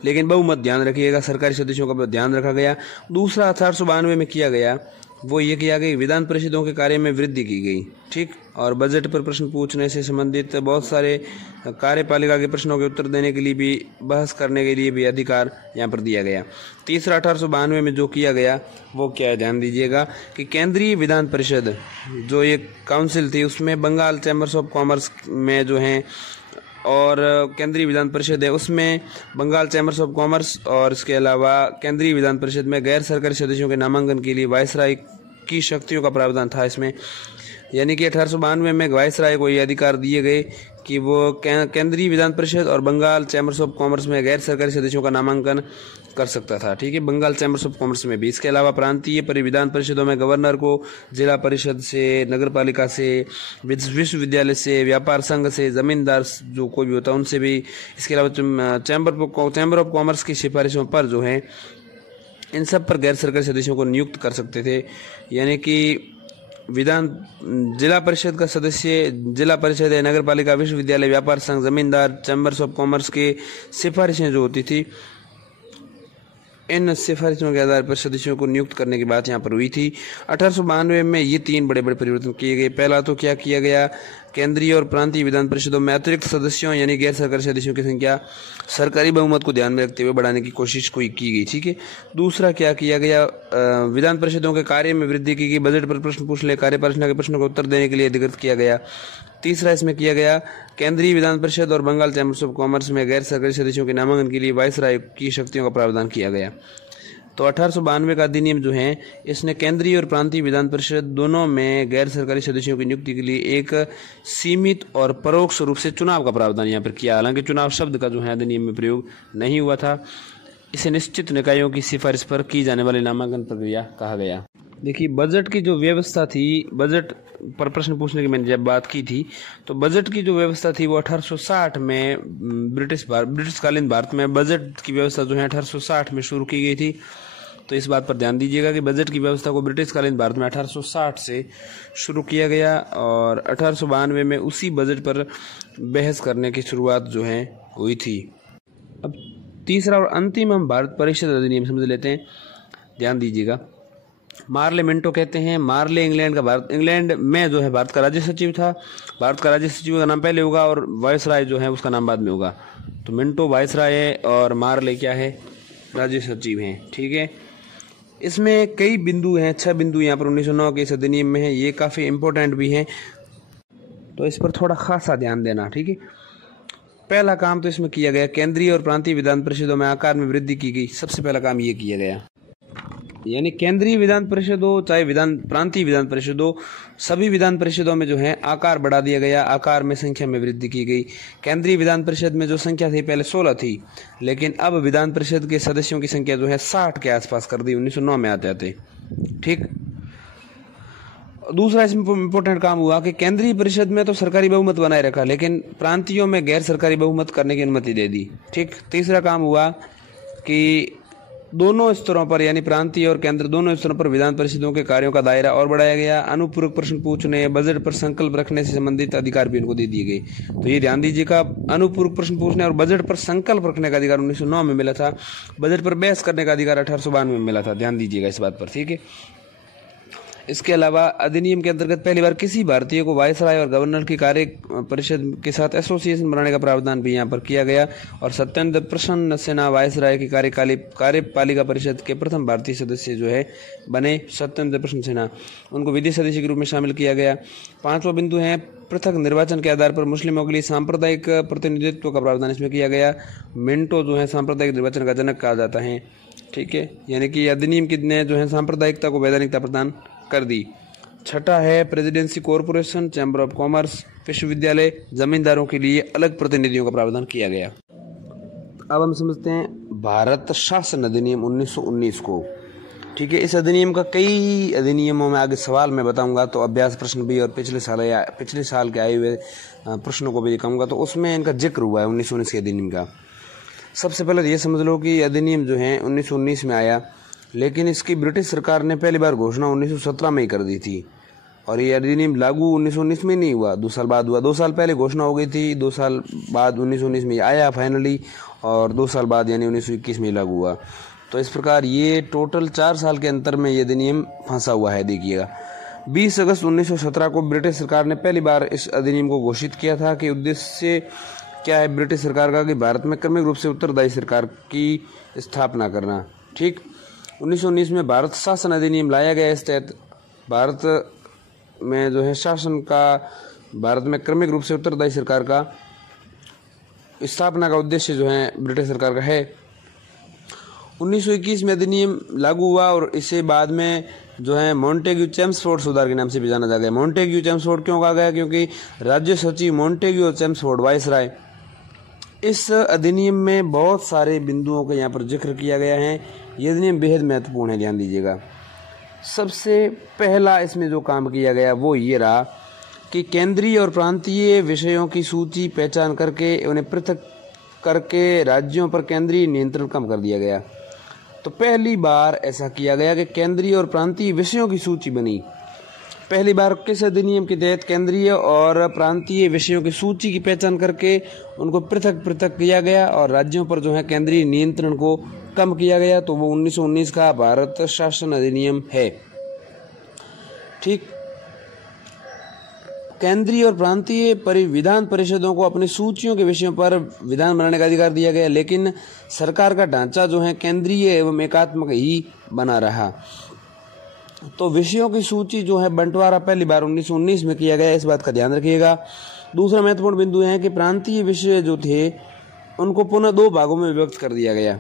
लेकिन बहुमत ध्यान रखिएगा सरकारी सदस्यों का ध्यान रखा गया। दूसरा 1892 में किया गया वो ये किया गया विधान परिषदों के कार्य में वृद्धि की गई, ठीक। और बजट पर प्रश्न पूछने से संबंधित बहुत सारे कार्यपालिका के प्रश्नों के उत्तर देने के लिए भी, बहस करने के लिए भी अधिकार यहाँ पर दिया गया। तीसरा 1892 में जो किया गया वो क्या है, ध्यान दीजिएगा कि केंद्रीय विधान परिषद जो एक काउंसिल थी उसमें बंगाल चैम्बर्स ऑफ कॉमर्स में जो हैं, और केंद्रीय विधान परिषद है उसमें बंगाल चैम्बर्स ऑफ कॉमर्स, और इसके अलावा केंद्रीय विधान परिषद में गैर सरकारी सदस्यों के नामांकन के लिए वायसराय की शक्तियों का प्रावधान था इसमें। यानी कि 1892 में वायसराय को ये अधिकार दिए गए कि वो केंद्रीय विधान परिषद और बंगाल चैम्बर्स ऑफ कॉमर्स में गैर सरकारी सदस्यों का नामांकन कर सकता था, ठीक है, बंगाल चैम्बर्स ऑफ कॉमर्स में भी। इसके अलावा प्रांतीय विधान परिषदों में गवर्नर को जिला परिषद से, नगर पालिका से, विश्वविद्यालय से, व्यापार संघ से, जमींदार जो कोई भी होता है उनसे भी, इसके अलावा चैम्बर ऑफ कॉमर्स की सिफारिशों पर जो है इन सब पर गैर सरकारी सदस्यों को नियुक्त कर सकते थे। यानी कि जिला परिषद का सदस्य, जिला परिषद है, नगर पालिका, विश्वविद्यालय, व्यापार संघ, जमींदार, चैम्बर्स ऑफ कॉमर्स के सिफारिशें जो होती थी, इन सिफारिशों के आधार पर सदस्यों को नियुक्त करने की बात यहाँ पर हुई थी। 1892 में ये 3 बड़े बड़े परिवर्तन किए गए। पहला तो क्या किया गया, केंद्रीय और प्रांतीय विधान परिषदों में अतिरिक्त सदस्यों यानी गैर सरकारी सदस्यों की संख्या सरकारी बहुमत को ध्यान में रखते हुए बढ़ाने की कोशिश की गई, ठीक है। दूसरा क्या किया गया, विधान परिषदों के कार्य में वृद्धि की गई, बजट पर प्रश्न पूछने, कार्यपालिका के प्रश्नों का उत्तर देने के लिए अधिकृत किया गया। तीसरा इसमें किया गया केंद्रीय विधान परिषद और बंगाल चैम्बर्स ऑफ कॉमर्स में गैर सरकारी सदस्यों के नामांकन के लिए वायसराय की शक्तियों का प्रावधान किया गया। तो 1892 का अधिनियम जो है इसने केंद्रीय और प्रांतीय विधान परिषद दोनों में गैर सरकारी सदस्यों की नियुक्ति के लिए एक सीमित और परोक्ष रूप से चुनाव का प्रावधान यहाँ पर किया। हालांकि चुनाव शब्द का जो है अधिनियम में प्रयोग नहीं हुआ था। इसे निश्चित निकायों की सिफारिश पर की जाने वाली नामांकन प्रक्रिया कहा गया। देखिए, बजट की जो व्यवस्था थी, बजट पर प्रश्न पूछने की मैंने जब बात की थी, तो बजट की जो व्यवस्था थी वो 1860 में ब्रिटिशकालीन भारत में बजट की व्यवस्था जो है 1860 में शुरू की गई थी। तो इस बात पर ध्यान दीजिएगा कि बजट की व्यवस्था को ब्रिटिशकालीन भारत में 1860 से शुरू किया गया और 1892 में उसी बजट पर बहस करने की शुरुआत जो है हुई थी। अब तीसरा और अंतिम हम भारत परिषद अधिनियम समझ लेते हैं, ध्यान दीजिएगा। मार्ले मिंटो कहते हैं। मार्ले इंग्लैंड में जो है भारत का राज्य सचिव था। भारत का राज्य सचिव का नाम पहले होगा और वायसराय जो है उसका नाम बाद में होगा। तो मिंटो वायसराय है और मार्ले क्या है, राज्य सचिव हैं। ठीक है, इसमें कई बिंदु हैं, 6 बिंदु यहाँ पर 1909 के इस अधिनियम में है। ये काफ़ी इंपॉर्टेंट भी हैं, तो इस पर थोड़ा खासा ध्यान देना। ठीक है, पहला काम तो इसमें किया गया, केंद्रीय और प्रांतीय विधान परिषदों में आकार में वृद्धि की गई। सबसे पहला काम ये किया गया, यानी केंद्रीय विधान परिषद हो चाहे प्रांतीय विधान परिषद हो, सभी विधान परिषदों में जो है आकार बढ़ा दिया गया, आकार में संख्या में वृद्धि की गई। केंद्रीय विधान परिषद में जो संख्या थी पहले 16 थी, लेकिन अब विधान परिषद के सदस्यों की संख्या जो है 60 के आसपास कर दी 1909 में आते आते। ठीक, दूसरा इसमें इम्पोर्टेंट काम हुआ कि केंद्रीय परिषद में तो सरकारी बहुमत बनाए रखा, लेकिन प्रांतीयों में गैर सरकारी बहुमत करने की अनुमति दे दी। ठीक, तीसरा काम हुआ कि दोनों स्तरों पर यानी प्रांतीय और केंद्र दोनों स्तरों पर विधान परिषदों के कार्यों का दायरा और बढ़ाया गया। अनुपूरक प्रश्न पूछने, बजट पर संकल्प रखने से संबंधित अधिकार भी इनको दे दिए गए। तो ये ध्यान दीजिएगा, अनुपूरक प्रश्न पूछने और बजट पर संकल्प रखने का अधिकार 1909 में मिला था। बजट पर बहस करने का अधिकार 1892 में मिला था। ध्यान दीजिएगा इस बात पर। ठीक है, इसके अलावा अधिनियम के अंतर्गत पहली बार किसी भारतीय को वायसराय और गवर्नर की कार्य परिषद के साथ एसोसिएशन बनाने का प्रावधान भी यहाँ पर किया गया। और सत्येंद्र प्रसन्न सिन्हा वायसराय की कार्यपालिका परिषद के प्रथम भारतीय सदस्य जो है बने। सत्येंद्र प्रसन्न सिन्हा, उनको विधि सदस्य के रूप में शामिल किया गया। 5वां बिंदु है, पृथक निर्वाचन के आधार पर मुस्लिमों के लिए सांप्रदायिक प्रतिनिधित्व का प्रावधान इसमें किया गया। मिंटो जो है सांप्रदायिक निर्वाचन का जनक कहा जाता है। ठीक है, यानी कि अधिनियम कितने जो है सांप्रदायिकता को वैधानिकता प्रदान कर दी। 6ठा है, presidency corporation, chamber of commerce, विश्वविद्यालय, जमींदारों के लिए अलग प्रतिनिधियों का प्रावधान किया गया। अब हम समझते हैं भारत शासन अधिनियम 1919 को। ठीक है, इस अधिनियम का कई अधिनियमों में आगे सवाल मैं बताऊंगा, तो अभ्यास प्रश्न भी और पिछले साल के आए हुए प्रश्नों को भी दिखाऊंगा, तो उसमें इनका जिक्र हुआ है 1919 के अधिनियम का। सबसे पहले ये समझ लो कि अधिनियम जो है 1919 में आया, लेकिन इसकी ब्रिटिश सरकार ने पहली बार घोषणा 1917 में ही कर दी थी। और ये अधिनियम लागू 1919 में नहीं हुआ, 2 साल बाद हुआ। 2 साल पहले घोषणा हो गई थी, 2 साल बाद 1919 में आया फाइनली, और 2 साल बाद यानी 1921 में लागू हुआ। तो इस प्रकार ये टोटल 4 साल के अंतर में ये अधिनियम फंसा हुआ है। देखिएगा, 20 अगस्त 1917 को ब्रिटिश सरकार ने पहली बार इस अधिनियम को घोषित किया था कि उद्देश्य क्या है ब्रिटिश सरकार का, कि भारत में क्रमिक रूप से उत्तरदायी सरकार की स्थापना करना। ठीक, 1919 में भारत शासन अधिनियम लाया गया। इस तहत भारत में जो है शासन का, भारत में क्रमिक रूप से उत्तरदायी सरकार का स्थापना का उद्देश्य जो है ब्रिटिश सरकार का है। 1921 में अधिनियम लागू हुआ और इसे बाद में जो है मॉन्टेग्यू चेम्सफोर्ड सुधार के नाम से भी जाना जा गया। मॉन्टेग्यू चेम्सफोर्ड क्यों कहा गया? क्योंकि राज्य सचिव मॉन्टेग्यू और चेम्सफोर्ड वायसराय। इस अधिनियम में बहुत सारे बिंदुओं का यहाँ पर जिक्र किया गया है। ये अधिनियम बेहद महत्वपूर्ण है, ध्यान दीजिएगा। सबसे पहला इसमें जो काम किया गया वो ये रहा कि केंद्रीय और प्रांतीय विषयों की सूची पहचान करके उन्हें पृथक करके राज्यों पर केंद्रीय नियंत्रण कम कर दिया गया। तो पहली बार ऐसा किया गया कि केंद्रीय और प्रांतीय विषयों की सूची बनी। पहली बार किस अधिनियम के तहत केंद्रीय और प्रांतीय विषयों की सूची की पहचान करके उनको पृथक पृथक किया गया और राज्यों पर जो है केंद्रीय नियंत्रण को कम किया गया। तो वो 1919 का भारत शासन अधिनियम है। ठीक, केंद्रीय और प्रांतीय विधान परिषदों को अपनी सूचियों के विषयों पर विधान बनाने का अधिकार दिया गया, लेकिन सरकार का ढांचा जो है केंद्रीय एवं एकात्मक ही बना रहा। तो विषयों की सूची जो है बंटवारा पहली बार 1919 में किया गया, इस बात का ध्यान रखिएगा। दूसरा महत्वपूर्ण बिंदु है कि प्रांतीय विषय जो थे उनको पुनः 2 भागों में विभक्त कर दिया गया।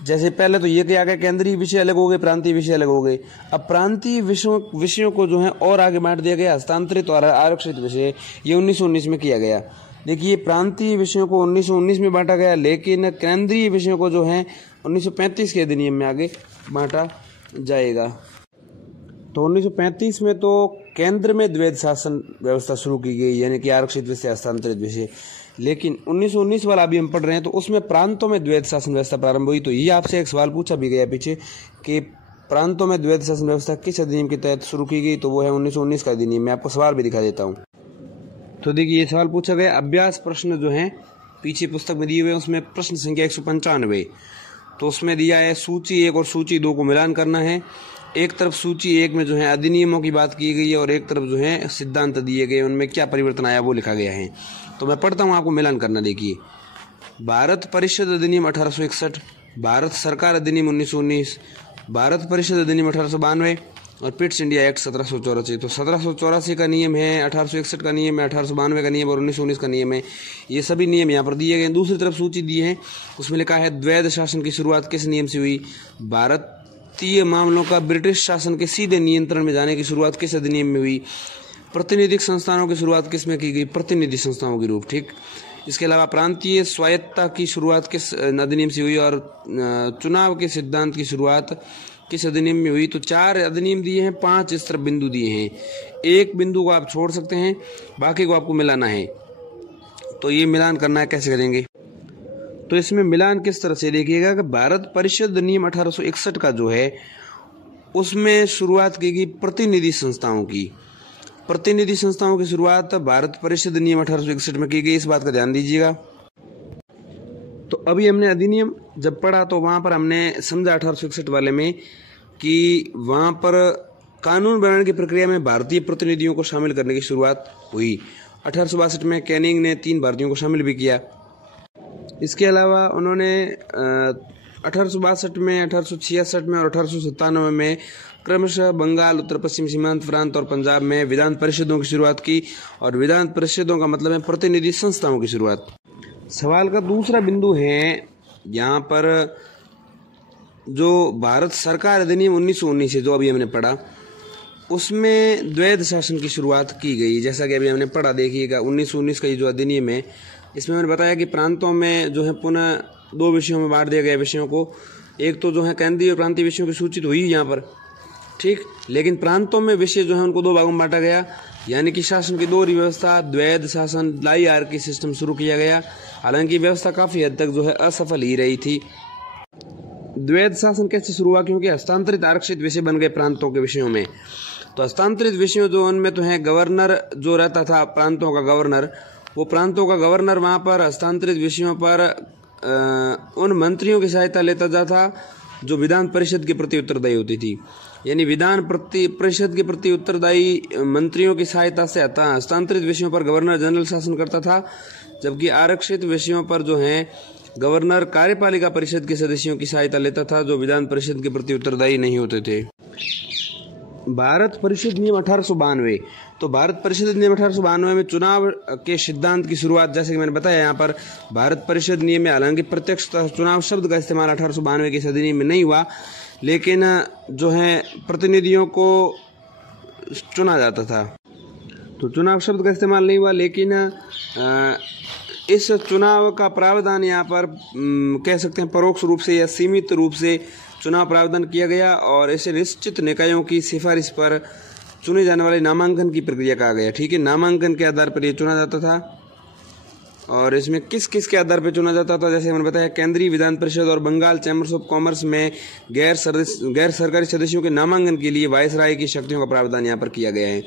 जैसे पहले तो ये किया गया केंद्रीय विषय अलग हो गए, प्रांतीय विषय अलग हो गए। अब प्रांतीय विषयों को जो है और आगे बांट दिया गया, हस्तांतरित और आरक्षित विषय, ये 1919 में किया गया। देखिए, प्रांतीय विषयों को 1919 में बांटा गया, लेकिन केंद्रीय विषयों को जो है 1935 के अधिनियम में आगे बांटा जाएगा। तो 1935 में तो केंद्र में द्वैध शासन व्यवस्था शुरू की गई, यानी कि आरक्षित विषय, हस्तांतरित विषय। लेकिन 1919 वाला अभी हम पढ़ रहे हैं तो उसमें प्रांतों में द्वैध शासन व्यवस्था प्रारंभ हुई। तो ये आपसे एक सवाल पूछा भी गया पीछे कि प्रांतों में द्वैध शासन व्यवस्था किस अधिनियम के तहत शुरू की गई, तो वो है 1919 का अधिनियम। मैं आपको सवाल भी दिखा देता हूँ। तो देखिए, ये सवाल पूछा गया, अभ्यास प्रश्न जो है पीछे पुस्तक में दिए हुए, उसमें प्रश्न संख्या 195। तो उसमें दिया है सूची 1 और सूची 2 को मिलान करना है एक तरफ सूची 1 में जो है अधिनियमों की बात की गई है और एक तरफ जो है सिद्धांत दिए गए, उनमें क्या परिवर्तन आया वो लिखा गया है। तो मैं पढ़ता हूँ, आपको मिलान करना। देखिए, भारत परिषद अधिनियम 1861, भारत सरकार अधिनियम 1919, भारत परिषद अधिनियम 1892 और पिट्स इंडिया एक्ट 1784। तो 1784 का नियम है, 1861 का नियम है, 1892 का नियम और 1919 का नियम है। ये सभी नियम यहाँ पर दिए गए हैं। दूसरी तरफ सूची दी है, उसमें लिखा है द्वैध शासन की शुरुआत किस नियम से हुई। भारतीय मामलों का ब्रिटिश शासन के सीधे नियंत्रण में जाने की शुरुआत किस अधिनियम में हुई। प्रातिनिधिक संस्थानों की शुरुआत किस में की गई, प्रतिनिधि संस्थाओं के रूप। ठीक। इसके अलावा प्रांतीय स्वायत्तता की शुरुआत किस अधिनियम से हुई और चुनाव के सिद्धांत की शुरुआत किस अधिनियम में हुई। तो 4 अधिनियम दिए हैं, 5 इस तरफ बिंदु दिए हैं। एक बिंदु को आप छोड़ सकते हैं, बाकी को आपको मिलाना है। तो ये मिलान करना है, कैसे करेंगे? तो इसमें मिलान किस तरह से देखिएगा कि भारत परिषद अधिनियम 1861 का जो है उसमें शुरुआत की गई प्रतिनिधि संस्थाओं की। प्रतिनिधि संस्थाओं की शुरुआत भारत परिषद अधिनियम 1861 में की गई, इस बात का ध्यान दीजिएगा। तो अभी हमने अधिनियम जब पढ़ा तो वहाँ पर हमने समझा 1861 वाले में कि वहाँ पर कानून बनाने की प्रक्रिया में भारतीय प्रतिनिधियों को शामिल करने की शुरुआत हुई। 1862 में कैनिंग ने 3 भारतीयों को शामिल भी किया। इसके अलावा उन्होंने 1862 में, 1866 में और 1897 में क्रमशः बंगाल, उत्तर पश्चिम सीमांत प्रांत और पंजाब में विधान परिषदों की शुरुआत की। और विधान परिषदों का मतलब है प्रतिनिधि संस्थाओं की शुरुआत। सवाल का दूसरा बिंदु है यहाँ पर जो भारत सरकार अधिनियम 1919 है, जो अभी हमने पढ़ा, उसमें द्वैध शासन की शुरुआत की गई। जैसा कि अभी हमने पढ़ा, देखिएगा 1919 का ये जो अधिनियम है, इसमें मैंने बताया कि प्रांतों में जो है पुनः 2 विषयों में बांट दिया गया विषयों को। एक तो जो है केंद्रीय और प्रांतीय विषयों की सूची तो हुई यहाँ पर, ठीक, लेकिन प्रांतों में विषय जो है उनको 2 भागों में बांटा गया, यानी कि शासन की 2 व्यवस्था, द्वैध शासन, लाइआर्की सिस्टम शुरू किया गया। हालांकि व्यवस्था काफी हद तक जो है असफल ही रही थी। द्वैध शासन कैसे शुरू हुआ? क्योंकि हस्तांतरित आरक्षित विषय बन गए प्रांतों के विषयों में। तो हस्तांतरित विषयों जो उनमें तो है गवर्नर जो रहता था प्रांतों का गवर्नर, वो प्रांतों का गवर्नर वहाँ पर हस्तांतरित विषयों पर उन मंत्रियों की सहायता लेता जाता जो विधान परिषद के प्रति उत्तरदायी होती थी। यानी विधान परिषद के प्रति उत्तरदायी मंत्रियों की सहायता से हस्तांतरित विषयों पर गवर्नर जनरल शासन करता था, जबकि आरक्षित विषयों पर जो है गवर्नर कार्यपालिका परिषद के सदस्यों की सहायता लेता था जो विधान परिषद के प्रति उत्तरदायी नहीं होते थे। भारत परिषद नियम 1892। तो भारत परिषद नियम 1892 में चुनाव के सिद्धांत की शुरुआत, जैसे कि मैंने बताया यहाँ पर भारत परिषद नियम में हालांकि प्रत्यक्ष चुनाव शब्द का इस्तेमाल 1892 के इस अधिनियम में नहीं हुआ, लेकिन जो है प्रतिनिधियों को चुना जाता था। तो चुनाव शब्द का इस्तेमाल नहीं हुआ, लेकिन इस चुनाव का प्रावधान यहाँ पर कह सकते हैं परोक्ष रूप से या सीमित रूप से चुनाव प्रावधान किया गया और ऐसे निश्चित निकायों की सिफारिश पर चुने जाने वाले नामांकन की प्रक्रिया कहा गया। ठीक है, नामांकन के आधार पर ये चुना जाता था। और इसमें किस किस के आधार पर चुना जाता था, जैसे मैंने बताया केंद्रीय विधान परिषद और बंगाल चैम्बर्स ऑफ कॉमर्स में गैर सरकारी सदस्यों के नामांकन के लिए वायसराय की शक्तियों का प्रावधान यहाँ पर किया गया है।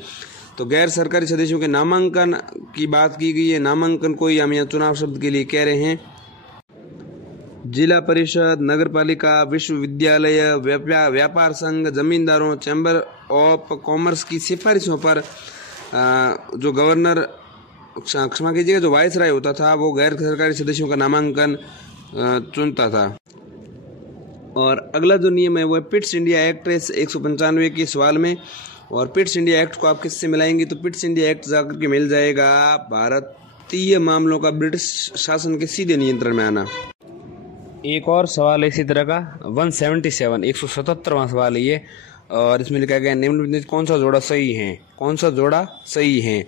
तो गैर सरकारी सदस्यों के नामांकन की बात की गई है। नामांकन को ही हम यहाँ चुनाव शब्द के लिए कह रहे हैं। जिला परिषद, नगर पालिका, विश्वविद्यालय, व्यापार संघ, जमींदारों, चैम्बर ऑफ कॉमर्स की सिफारिशों पर जो गवर्नर, क्षमा कीजिएगा, जो वायसराय होता था वो गैर सरकारी सदस्यों का नामांकन चुनता था। और अगला जो नियम है वो है पिट्स इंडिया एक्ट 195 के सवाल में। और पिट्स इंडिया एक्ट को आप किससे मिलाएंगे? तो पिट्स इंडिया एक्ट जाकर के मिल जाएगा भारतीय मामलों का ब्रिटिश शासन के सीधे नियंत्रण में आना। एक और सवाल है इसी तरह का 177 177वां सवाल है ये, और इसमें लिखा गया निम्नलिखित कौन सा जोड़ा सही है? कौन सा जोड़ा सही है?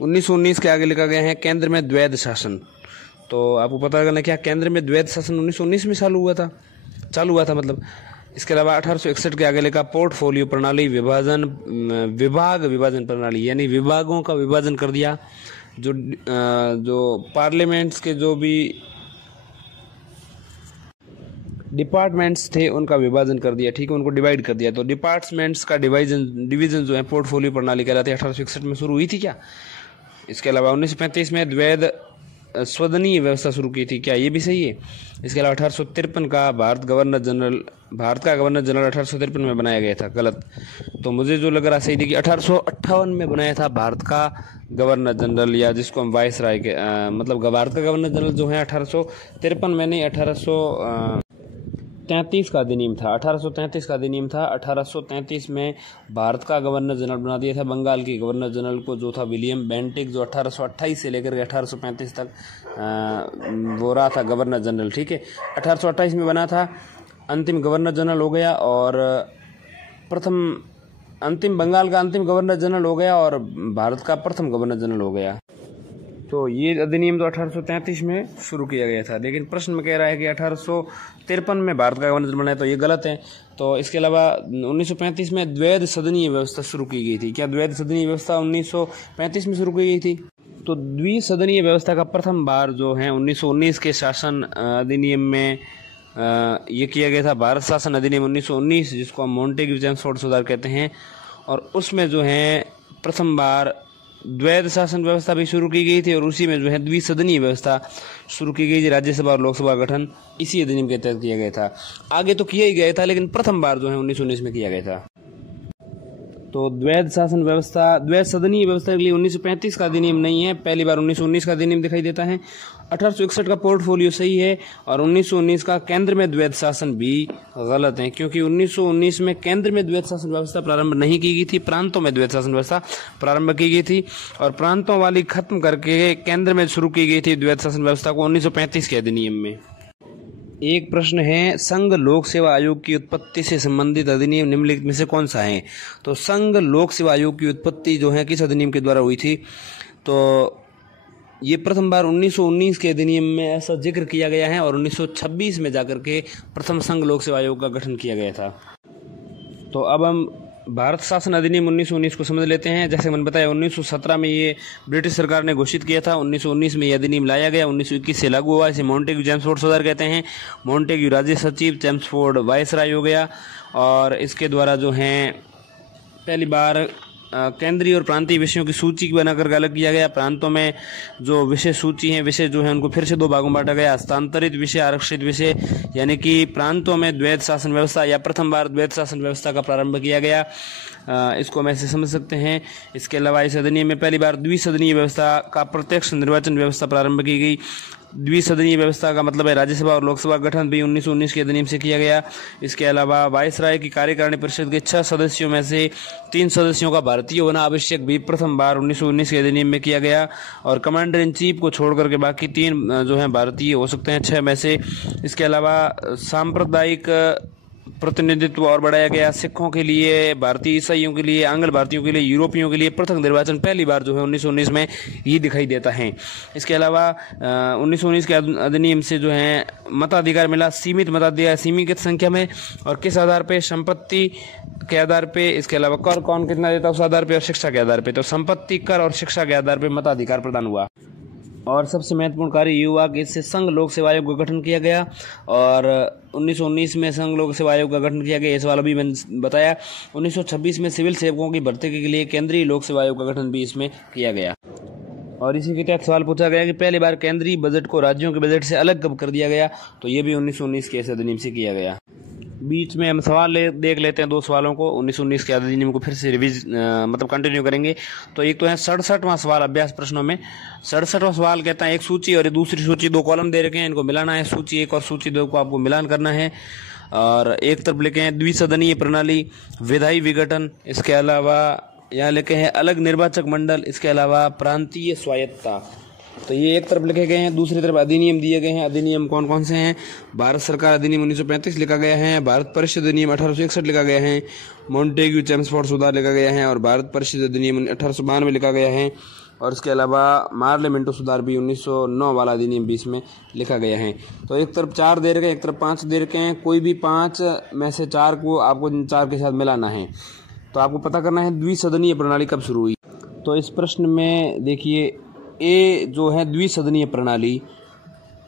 1919 के आगे लिखा गया है केंद्र में द्वैध शासन। तो आपको पता करना क्या केंद्र में द्वैध शासन 1919 में चालू हुआ था मतलब। इसके अलावा 1861 के आगे लिखा पोर्टफोलियो प्रणाली, विभाग विभाजन प्रणाली, यानी विभागों का विभाजन कर दिया। जो पार्लियामेंट्स के जो भी डिपार्टमेंट्स थे उनका विभाजन कर दिया। ठीक है, उनको डिवाइड कर दिया। तो डिपार्टमेंट्स का डिवीजन जो है पोर्टफोलियो प्रणाली कहलाती है, 1861 में शुरू हुई थी क्या। इसके अलावा 1935 में द्वैध सदनीय व्यवस्था शुरू की थी, क्या ये भी सही है? इसके अलावा 1853 का भारत का गवर्नर जनरल 1853 में बनाया गया था, गलत। तो मुझे जो लग रहा सही थी कि 1858 में बनाया था भारत का गवर्नर जनरल, या जिसको हम वाइस राय के मतलब भारत का गवर्नर जनरल जो है 1853 में नहीं, 1833 का अधिनियम था। 1833 का अधिनियम था। 1833 में भारत का गवर्नर जनरल बना दिया था बंगाल के गवर्नर जनरल को, जो था विलियम बेंटिक, जो 1828 से लेकर के 1835 तक वो रहा था गवर्नर जनरल। ठीक है, 1828 में बना था, अंतिम गवर्नर जनरल हो गया, और बंगाल का अंतिम गवर्नर जनरल हो गया और भारत का प्रथम गवर्नर जनरल हो गया। तो ये अधिनियम तो 1833 में शुरू किया गया था, लेकिन प्रश्न में कह रहा है कि 1853 में भारत का गवर्नर बना है, तो ये गलत है। तो इसके अलावा 1935 में द्वैध सदनीय व्यवस्था शुरू की गई थी। क्या द्वैध सदनीय व्यवस्था 1935 में शुरू की गई थी? तो द्विसदनीय व्यवस्था का प्रथम बार जो है 1919 के शासन अधिनियम में ये किया गया था, भारत शासन अधिनियम 1919, जिसको हम मॉन्टेग्यू-चेम्सफोर्ड सुधार कहते हैं। और उसमें जो है प्रथम बार द्वैध शासन व्यवस्था भी शुरू की गई थी, और उसी में जो है द्विसदनीय व्यवस्था शुरू की गई थी। राज्यसभा और लोकसभा गठन इसी अधिनियम के तहत किया गया था। आगे तो किया ही गया था, लेकिन प्रथम बार जो है 1919 में किया गया था। तो द्वैध सदनीय व्यवस्था के लिए 1935 का अधिनियम नहीं है, पहली बार 1919 का अधिनियम दिखाई देता है। 1861 का पोर्टफोलियो सही है, और 1919 का केंद्र में द्वैध शासन भी गलत है, क्योंकि 1919 में केंद्र में द्वैध शासन व्यवस्था प्रारंभ नहीं की गई थी, प्रांतों में द्वैध शासन व्यवस्था प्रारंभ की गई थी, और प्रांतों वाली खत्म करके केंद्र में शुरू की गई थी द्वैध शासन व्यवस्था को 1935 के अधिनियम में। एक प्रश्न है, संघ लोक सेवा आयोग की उत्पत्ति से संबंधित अधिनियम निम्नलिखित में से कौन सा है? तो संघ लोक सेवा आयोग की उत्पत्ति जो है किस अधिनियम के द्वारा हुई थी? तो ये प्रथम बार 1919 के अधिनियम में ऐसा जिक्र किया गया है, और 1926 में जाकर के प्रथम संघ लोक सेवा आयोग का गठन किया गया था। तो अब हम भारत शासन अधिनियम 1919 को समझ लेते हैं। जैसे मैंने बताया 1917 में ये ब्रिटिश सरकार ने घोषित किया था, 1919 में यह अधिनियम लाया गया, 1921 से लागू हुआ। इसे मॉन्टेग्यू-चेम्सफोर्ड सुधार कहते हैं। मॉन्टेग्यू राज्य सचिव, चेम्सफोर्ड वाइसराय हो गया, और इसके द्वारा जो है पहली बार केंद्रीय और प्रांतीय विषयों की सूची बनाकर अलग किया गया। प्रांतों में जो विषय सूची हैं, विषय जो है उनको फिर से दो भागों में बांटा गया, हस्तांतरित विषय, आरक्षित विषय, यानी कि प्रांतों में द्वैध शासन व्यवस्था या प्रथम बार द्वैध शासन व्यवस्था का प्रारंभ किया गया। इसको हम ऐसे समझ सकते हैं। इसके अलावा इस अधिनियम में पहली बार द्विसदनीय व्यवस्था का प्रत्यक्ष निर्वाचन व्यवस्था प्रारंभ की गई। द्विसदनीय व्यवस्था का मतलब है राज्यसभा और लोकसभा गठन भी 1919 के अधिनियम से किया गया। इसके अलावा वाइसराय की कार्यकारिणी परिषद के 6 सदस्यों में से 3 सदस्यों का भारतीय होना आवश्यक भी प्रथम बार 1919 के अधिनियम में किया गया, और कमांडर इन चीफ को छोड़कर के बाकी 3 जो हैं भारतीय हो सकते हैं 6 में से। इसके अलावा सांप्रदायिक प्रतिनिधित्व और बढ़ाया गया। सिखों के लिए, भारतीय ईसाइयों के लिए, आंग्ल भारतीयों के लिए, यूरोपियों के लिए पृथक निर्वाचन पहली बार जो है 1919 में ये दिखाई देता है। इसके अलावा 1919 के अधिनियम से जो है मताधिकार मिला, सीमित मताधिकार, सीमित संख्या में, और किस आधार पे? संपत्ति के आधार पे। इसके अलावा कर कौन कितना देता है उस आधार पे, और शिक्षा के आधार पे। तो संपत्ति, कर और शिक्षा के आधार पे मताधिकार प्रदान हुआ। और सबसे महत्वपूर्ण कार्य ये हुआ कि इससे संघ लोक सेवा आयोग का गठन किया गया, और 1919 में संघ लोक सेवा आयोग का गठन किया गया। इस वाला भी मैंने बताया। 1926 में सिविल सेवकों की भर्ती के लिए केंद्रीय लोक सेवा आयोग का गठन भी इसमें किया गया। और इसी के तहत सवाल पूछा गया कि पहली बार केंद्रीय बजट को राज्यों के बजट से अलग कब कर दिया गया? तो ये भी 1919 के अधिनियम से किया गया। बीच में हम सवाल देख लेते हैं 2 सवालों को। 1919 के अधिनियम को फिर से मतलब कंटिन्यू करेंगे। तो एक तो है 67वां सवाल अभ्यास प्रश्नों में। 67वां सवाल कहता है एक सूची और दूसरी सूची 2 कॉलम दे रखे हैं, इनको मिलाना है। सूची 1 और सूची 2 को आपको मिलान करना है, और एक तरफ लिखे हैं द्विसदनीय प्रणाली, विधायी विघटन, इसके अलावा यहाँ लिखे हैं अलग निर्वाचक मंडल, इसके अलावा प्रांतीय स्वायत्तता। तो ये एक तरफ लिखे गए हैं। दूसरी तरफ अधिनियम दिए गए हैं। अधिनियम कौन कौन से हैं? भारत सरकार अधिनियम 1935 लिखा गया है, भारत परिषद अधिनियम 1861 लिखा गया है, मॉन्टेग्यू-चेम्सफोर्ड सुधार लिखा गया है, और भारत परिषद अधिनियम 1892 लिखा गया है, और इसके अलावा मार्लियामेंटो सुधार भी 1909 वाला अधिनियम भी इसमें लिखा गया है। तो एक तरफ 4 दे रखे हैं, एक तरफ 5 दे रखे हैं। कोई भी 5 में से 4 को आपको 4 के साथ मिलाना है। तो आपको पता करना है द्विसदनीय प्रणाली कब शुरू हुई। तो इस प्रश्न में देखिए, ए जो है द्विसदनीय प्रणाली,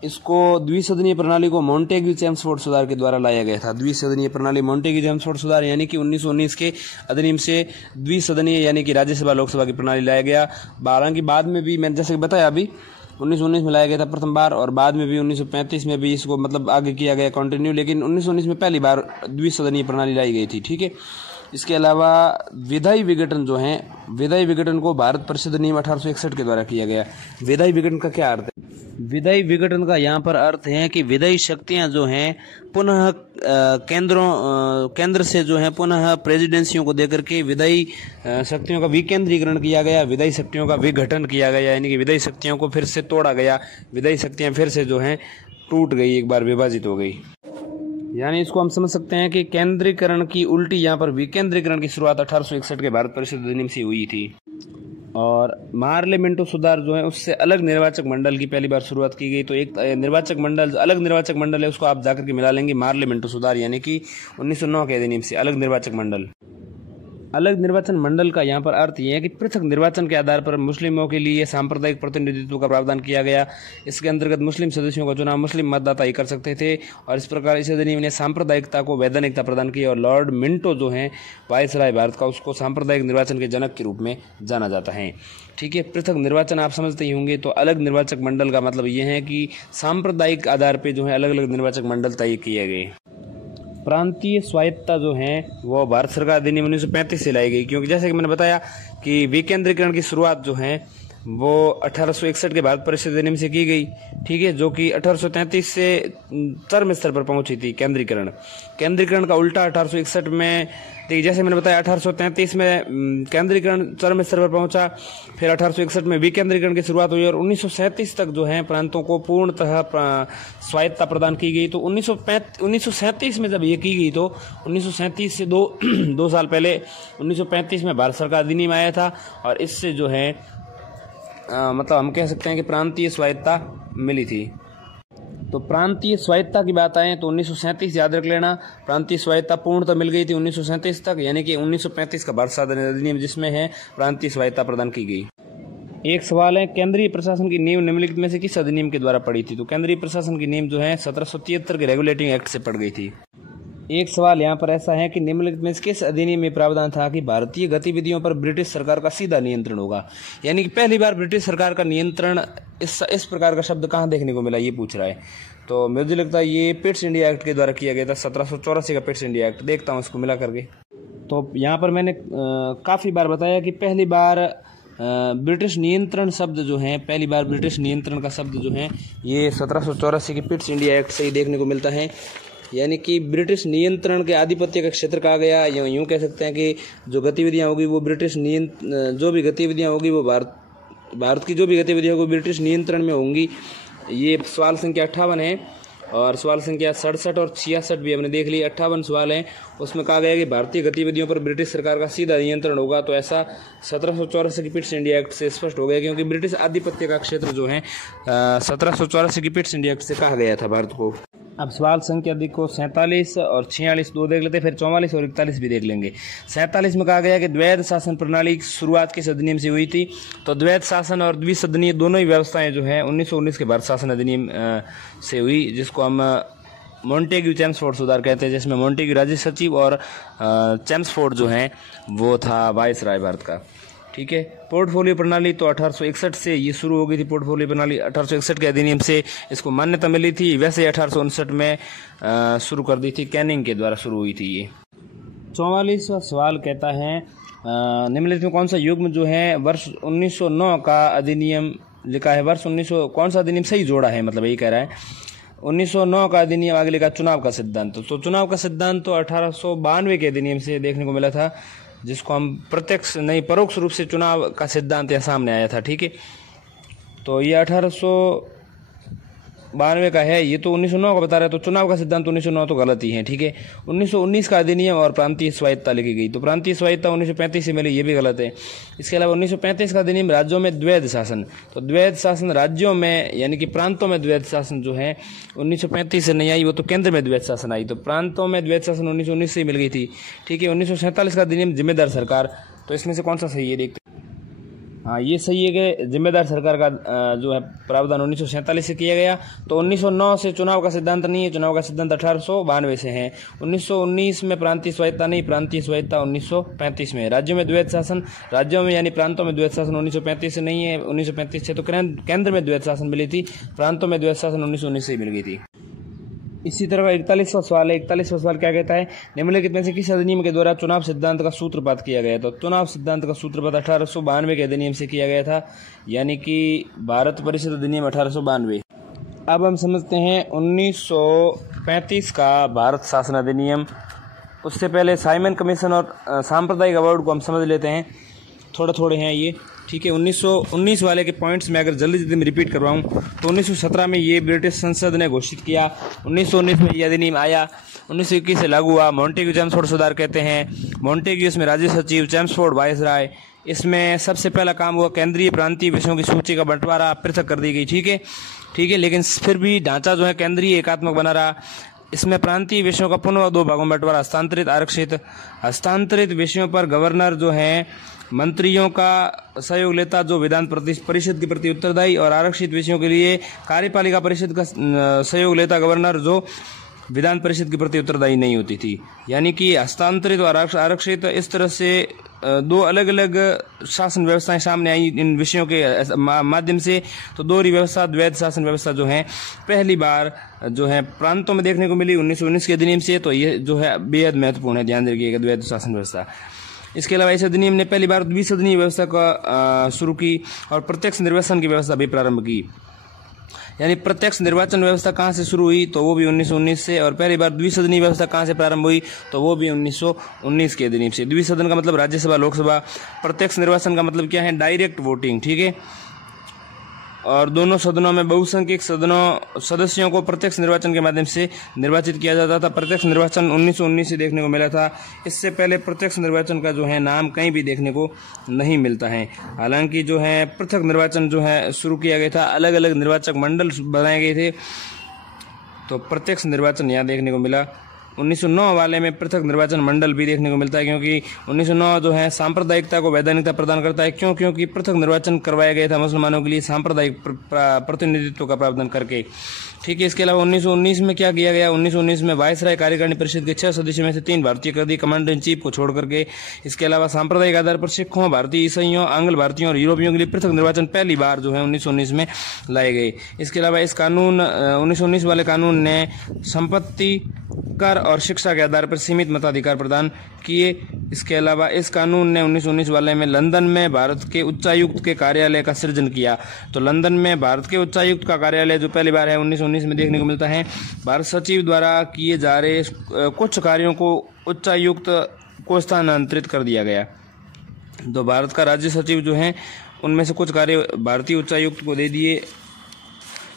इसको द्विसदनीय प्रणाली को मॉन्टेग्यू-चेम्सफोर्ड सुधार के द्वारा लाया गया था। द्विसदनीय प्रणाली मॉन्टेग्यू-चेम्सफोर्ड सुधार यानी कि 1919 के अधिनियम से द्विसदनीय यानी कि राज्यसभा लोकसभा की प्रणाली लाया गया। हालांकि बाद में भी मैंने जैसे बताया अभी 1919 में लाया गया था प्रथम बार, और बाद में भी 1935 में भी इसको मतलब आगे किया गया कंटिन्यू, लेकिन 1919 में पहली बार द्विसदनीय प्रणाली लाई गई थी। ठीक है, इसके अलावा विधायी विघटन जो है, विधायी विघटन को भारत परिषद नियम 1861 के द्वारा किया गया। विधायी विघटन का क्या अर्थ है? विधायी विघटन का यहाँ पर अर्थ है कि विधायी शक्तियाँ जो हैं पुनः केंद्र से जो है पुनः प्रेसिडेंसियों को देकर के विधायी शक्तियों का विकेंद्रीकरण किया गया, विधायी शक्तियों का विघटन किया गया, यानी कि विधायी शक्तियों को फिर से तोड़ा गया, विधायी शक्तियाँ फिर से जो हैं टूट गई, एक बार विभाजित हो गई। यानी इसको हम समझ सकते हैं कि केंद्रीकरण की उल्टी यहाँ पर विकेंद्रीकरण की शुरुआत 1861 के भारत परिषद अधिनियम से हुई थी। और मार्लियामेंटो सुधार जो है उससे अलग निर्वाचक मंडल की पहली बार शुरुआत की गई। तो एक निर्वाचक मंडल, अलग निर्वाचक मंडल है, उसको आप जाकर के मिला लेंगे मार्लियामेंटो सुधार, यानी कि 1909 के अधिनियम से अलग निर्वाचक मंडल। अलग निर्वाचन मंडल का यहाँ पर अर्थ यह है कि पृथक निर्वाचन के आधार पर मुस्लिमों के लिए सांप्रदायिक प्रतिनिधित्व का प्रावधान किया गया। इसके अंतर्गत मुस्लिम सदस्यों का चुनाव मुस्लिम मतदाता ही कर सकते थे, और इस प्रकार इस अधिनियम ने सांप्रदायिकता को वैधानिकता प्रदान की। और लॉर्ड मिंटो जो है वायसराय भारत का, उसको सांप्रदायिक निर्वाचन के जनक के रूप में जाना जाता है। ठीक है, पृथक निर्वाचन आप समझते ही होंगे। तो अलग निर्वाचक मंडल का मतलब ये है कि सांप्रदायिक आधार पर जो है अलग अलग निर्वाचक मंडल तय किए गए। प्रांतीय स्वायत्तता जो है वो भारत सरकार अधिनियम 1935 से लाई गई, क्योंकि जैसे कि मैंने बताया कि विकेंद्रीकरण की शुरुआत जो है वो 1861 के भारत परिषद अधिनियम से की गई। ठीक है, जो कि 1833 से चरम स्तर पर पहुंची थी केंद्रीकरण का उल्टा 1861 में, जैसे मैंने बताया 1833 में केंद्रीकरण चरम स्तर पर पहुंचा, फिर 1861 में विकेंद्रीकरण की शुरुआत हुई, और 1937 तक जो है प्रांतों को पूर्णतः स्वायत्तता प्रदान की गई। तो 1937 में जब ये की गई, तो 1937 से दो साल पहले 1935 में भारत सरकार अधिनियम आया था, और इससे जो है मतलब हम कह सकते हैं कि प्रांतीय स्वायत्तता मिली थी। तो प्रांतीय स्वायत्तता की बात आए तो 1937 याद रख लेना, प्रांतीय स्वायत्तता पूर्णतः मिल गई थी 1937 तक, यानी कि 1935 का भारत सरकार अधिनियम जिसमें है प्रांतीय स्वायत्तता प्रदान की गई। एक सवाल है, केंद्रीय प्रशासन की नींव निम्नलिखित में से किस अधिनियम के द्वारा पड़ी थी? तो केंद्रीय प्रशासन की नींव जो है 1773 के रेगुलेटिंग एक्ट से पड़ गई थी। एक सवाल यहाँ पर ऐसा है कि निम्नलिखित में किस अधिनियम में प्रावधान था कि भारतीय गतिविधियों पर ब्रिटिश सरकार का सीधा नियंत्रण होगा? यानी कि पहली बार ब्रिटिश सरकार का नियंत्रण इस प्रकार का शब्द कहाँ देखने को मिला, ये पूछ रहा है। तो मुझे लगता है ये पिट्स इंडिया एक्ट के द्वारा किया गया था, 1784 का पिट्स इंडिया एक्ट। देखता हूँ इसको मिला करके। तो यहाँ पर मैंने काफ़ी बार बताया कि पहली बार ब्रिटिश नियंत्रण शब्द जो है, पहली बार ब्रिटिश नियंत्रण का शब्द जो है ये 1784 के पिट्स इंडिया एक्ट से ही देखने को मिलता है। यानी कि ब्रिटिश नियंत्रण के आधिपत्य का क्षेत्र कहा गया। यूँ कह सकते हैं कि जो गतिविधियाँ होगी वो ब्रिटिश जो भी गतिविधियाँ होगी वो भारत की जो भी गतिविधियाँ होगी ब्रिटिश नियंत्रण में होंगी। ये सवाल संख्या 58 है, और सवाल संख्या 67 और 66 भी हमने देख ली। 58 सवाल है, उसमें कहा गया कि भारतीय गतिविधियों पर ब्रिटिश सरकार का सीधा नियंत्रण होगा। तो ऐसा 1784 की पिट्स इंडिया एक्ट से स्पष्ट हो गया, क्योंकि ब्रिटिश आधिपत्य का क्षेत्र जो है 1784 की पिट्स इंडिया एक्ट से कहा गया था भारत को। अब सवाल संख्या देखो 47 और 46 दो देख लेते, फिर 44 और 41 भी देख लेंगे। 47 में कहा गया कि द्वैध शासन प्रणाली की शुरुआत किस अधिनियम से हुई थी? तो द्वैध शासन और द्विसदनीय दोनों ही व्यवस्थाएं जो हैं 1919 के भारत शासन अधिनियम से हुई, जिसको हम मॉन्टेग्यू चेम्सफोर्ड सुधार कहते हैं, जिसमें मॉन्टेग्यू राज्य सचिव और चेम्सफोर्ड जो हैं वो था वायसराय भारत का। ठीक है, पोर्टफोलियो प्रणाली तो 1861 से ये शुरू हो गई थी। पोर्टफोलियो प्रणाली 1861 के अधिनियम से इसको मान्यता मिली थी। वैसे 1859 में शुरू कर दी थी, कैनिंग के द्वारा शुरू हुई थी ये। 44वां सवाल कहता है निम्नलिखित में कौन सा युग्म जो है वर्ष 1909 का अधिनियम लिखा है? वर्ष 1900 कौन सा अधिनियम सही जोड़ा है, मतलब यही कह रहा है। 1909 का अधिनियम आगे लिखा चुनाव का सिद्धांत। तो चुनाव का सिद्धांत तो 1892 के अधिनियम से देखने को मिला था, जिसको हम प्रत्यक्ष नहीं परोक्ष रूप से चुनाव का सिद्धांत यहाँ सामने आया था। ठीक है, तो ये 1892 का है, ये तो 1909 का बता रहा है, तो चुनाव का सिद्धांत 1909 तो गलत ही है। ठीक है, 1919 का अधिनियम और प्रांतीय स्वायत्तता लिखी गई, तो प्रांतीय स्वायत्तता 1935 से मिली, ये भी गलत है। इसके अलावा 1935 का अधिनियम राज्यों में द्वैध शासन, तो द्वैध शासन राज्यों में यानी कि प्रांतों में द्वैध शासन जो है 1935 से नहीं आई, वो तो केंद्र में द्वैध शासन आई। तो प्रांतों में द्वैध शासन 1919 से मिल गई थी। ठीक है, 1947 का अधिनियम जिम्मेदार सरकार, तो इसमें से कौन सा सही है देखते। हाँ, ये सही है कि जिम्मेदार सरकार का जो है प्रावधान 1947 से किया गया। तो 1909 से चुनाव का सिद्धांत नहीं है, चुनाव का सिद्धांत 1892 से है। 1919 में प्रांतीय स्वायत्ता नहीं, प्रांतीय स्वायत्ता 1935 में। राज्यों में द्वैध शासन, राज्यों में यानी प्रांतों में द्वैध शासन 1935 से नहीं है। 1935 से तो केंद्र में द्वैध शासन मिली थी, प्रांतों में द्वैध शासन 1919 से ही मिल गई थी। इसी तरह का 41वां सवाल है। 41वां सवाल क्या कहता है, निम्नलिखित में से किस अधिनियम के द्वारा चुनाव सिद्धांत का सूत्रपात किया गया? तो चुनाव सिद्धांत का सूत्रपात 1892 के अधिनियम से किया गया था, यानी कि भारत परिषद अधिनियम 1892। अब हम समझते हैं 1935 का भारत शासन अधिनियम। उससे पहले साइमन कमीशन और सांप्रदायिक अवार्ड को हम समझ लेते हैं, थोड़े हैं ये, ठीक है। 1919 वाले के पॉइंट्स में अगर जल्दी में रिपीट करवाऊं तो 1917 में ये ब्रिटिश संसद ने घोषित किया, 1919 में ये अधिनियम आया, 1921 से लागू हुआ। मॉन्टेग्यू चेम्सफोर्ड सुधार कहते हैं। मॉन्टेग्यू इसमें राज्य सचिव, चेम्सफोर्ड वायसराय। इसमें सबसे पहला काम हुआ केंद्रीय प्रांतीय विषयों की सूची का बंटवारा पृथक कर दी गई, ठीक है, लेकिन फिर भी ढांचा जो है केंद्रीय एकात्मक बना रहा। इसमें प्रांतीय विषयों का पुनः 2 भागों में बंटवारा, हस्तांतरित, आरक्षित। हस्तांतरित विषयों पर गवर्नर जो है मंत्रियों का सहयोग लेता, जो विधान परिषद के प्रति उत्तरदायी, और आरक्षित विषयों के लिए कार्यपालिका परिषद का सहयोग लेता गवर्नर, जो विधान परिषद के प्रति उत्तरदायी नहीं होती थी। यानी कि हस्तांतरित और आरक्षित, इस तरह से 2 अलग अलग शासन व्यवस्थाएं सामने आई इन विषयों के माध्यम से। तो दोहरी व्यवस्था, द्वैध शासन व्यवस्था जो है पहली बार जो है प्रांतों में देखने को मिली 1919 के अधिनियम से। तो ये जो है बेहद महत्वपूर्ण है, ध्यान रखिएगा, द्वैध शासन व्यवस्था। इसके अलावा इस अधिनियम ने पहली बार द्विसदनीय व्यवस्था का शुरू की और प्रत्यक्ष निर्वाचन की व्यवस्था भी प्रारंभ की। यानी प्रत्यक्ष निर्वाचन व्यवस्था कहाँ से शुरू हुई, तो वो भी 1919 से, और पहली बार द्विसदनीय व्यवस्था कहाँ से प्रारंभ हुई, तो वो भी 1919 के अधिनियम से। द्विसदन का मतलब राज्यसभा, लोकसभा। प्रत्यक्ष निर्वाचन का मतलब क्या है, डायरेक्ट वोटिंग, ठीक है। और दोनों सदनों में बहुसंख्यक सदस्यों को प्रत्यक्ष निर्वाचन के माध्यम से निर्वाचित किया जाता था। प्रत्यक्ष निर्वाचन 1919 से देखने को मिला था। इससे पहले प्रत्यक्ष निर्वाचन का जो है नाम कहीं भी देखने को नहीं मिलता है। हालांकि जो है पृथक निर्वाचन जो है शुरू किया गया था, अलग अलग निर्वाचक मंडल बनाए गए थे, तो प्रत्यक्ष निर्वाचन यहाँ देखने को मिला। 1909 वाले में पृथक निर्वाचन मंडल भी देखने को मिलता है, क्योंकि 1909 जो है सांप्रदायिकता को वैधानिकता प्रदान करता है। क्योंकि पृथक निर्वाचन करवाया गया था मुसलमानों के लिए सांप्रदायिक प्रतिनिधित्व का प्रावधान करके, ठीक है। इसके अलावा 1919 में क्या किया गया, 1919 में वायसराय कार्यकारिणी परिषद के 6 सदस्यों में से 3 भारतीय कर दिए, कमांडर इन चीफ को छोड़ करके। इसके अलावा सांप्रदायिक आधार पर सिखों, भारतीय ईसाइयों, आंग्ल भारतीयों और यूरोपियों के लिए पृथक निर्वाचन पहली बार जो है 1919 में लाए गए। इसके अलावा इस कानून 1919 वाले कानून ने संपत्ति कर और शिक्षा के आधार पर सीमित मताधिकार प्रदान किए। इसके अलावा इस कानून ने 1919 वाले में लंदन में भारत के उच्चायुक्त के कार्यालय का सृजन किया। तो लंदन में भारत के उच्चायुक्त का कार्यालय जो पहली बार है 1919 में देखने को मिलता है। भारत सचिव द्वारा किए जा रहे कुछ कार्यों को उच्चायुक्त को स्थानांतरित कर दिया गया। तो भारत का राज्य सचिव जो है उनमें से कुछ कार्य भारतीय उच्चायुक्त को दे दिए।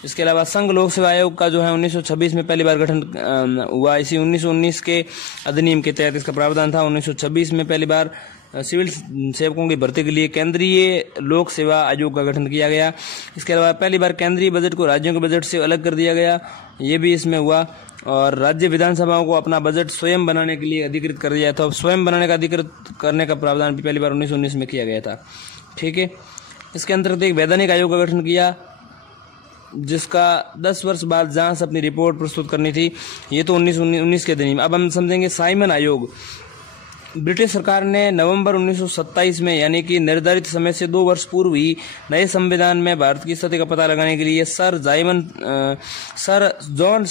इसके अलावा संघ लोक सेवा आयोग का जो है 1926 में पहली बार गठन हुआ। इसी 1919 के अधिनियम के तहत इसका प्रावधान था। 1926 में पहली बार सिविल सेवकों की भर्ती के लिए केंद्रीय लोक सेवा आयोग का गठन किया गया। इसके अलावा पहली बार केंद्रीय बजट को राज्यों के बजट से अलग कर दिया गया, ये भी इसमें हुआ। और राज्य विधानसभाओं को अपना बजट स्वयं बनाने के लिए अधिकृत कर दिया था। स्वयं बनाने का अधिकृत करने का प्रावधान भी पहली बार 1919 में किया गया था, ठीक है। इसके अंतर्गत एक वैधानिक आयोग का गठन किया, जिसका 10 वर्ष बाद जांच अपनी रिपोर्ट प्रस्तुत करनी थी। ये तो 1919 के अधिनियम। अब हम समझेंगे साइमन आयोग। ब्रिटिश सरकार ने नवंबर 1927 में, यानी कि निर्धारित समय से 2 वर्ष पूर्व ही, नए संविधान में भारत की स्थिति का पता लगाने के लिए सर जॉन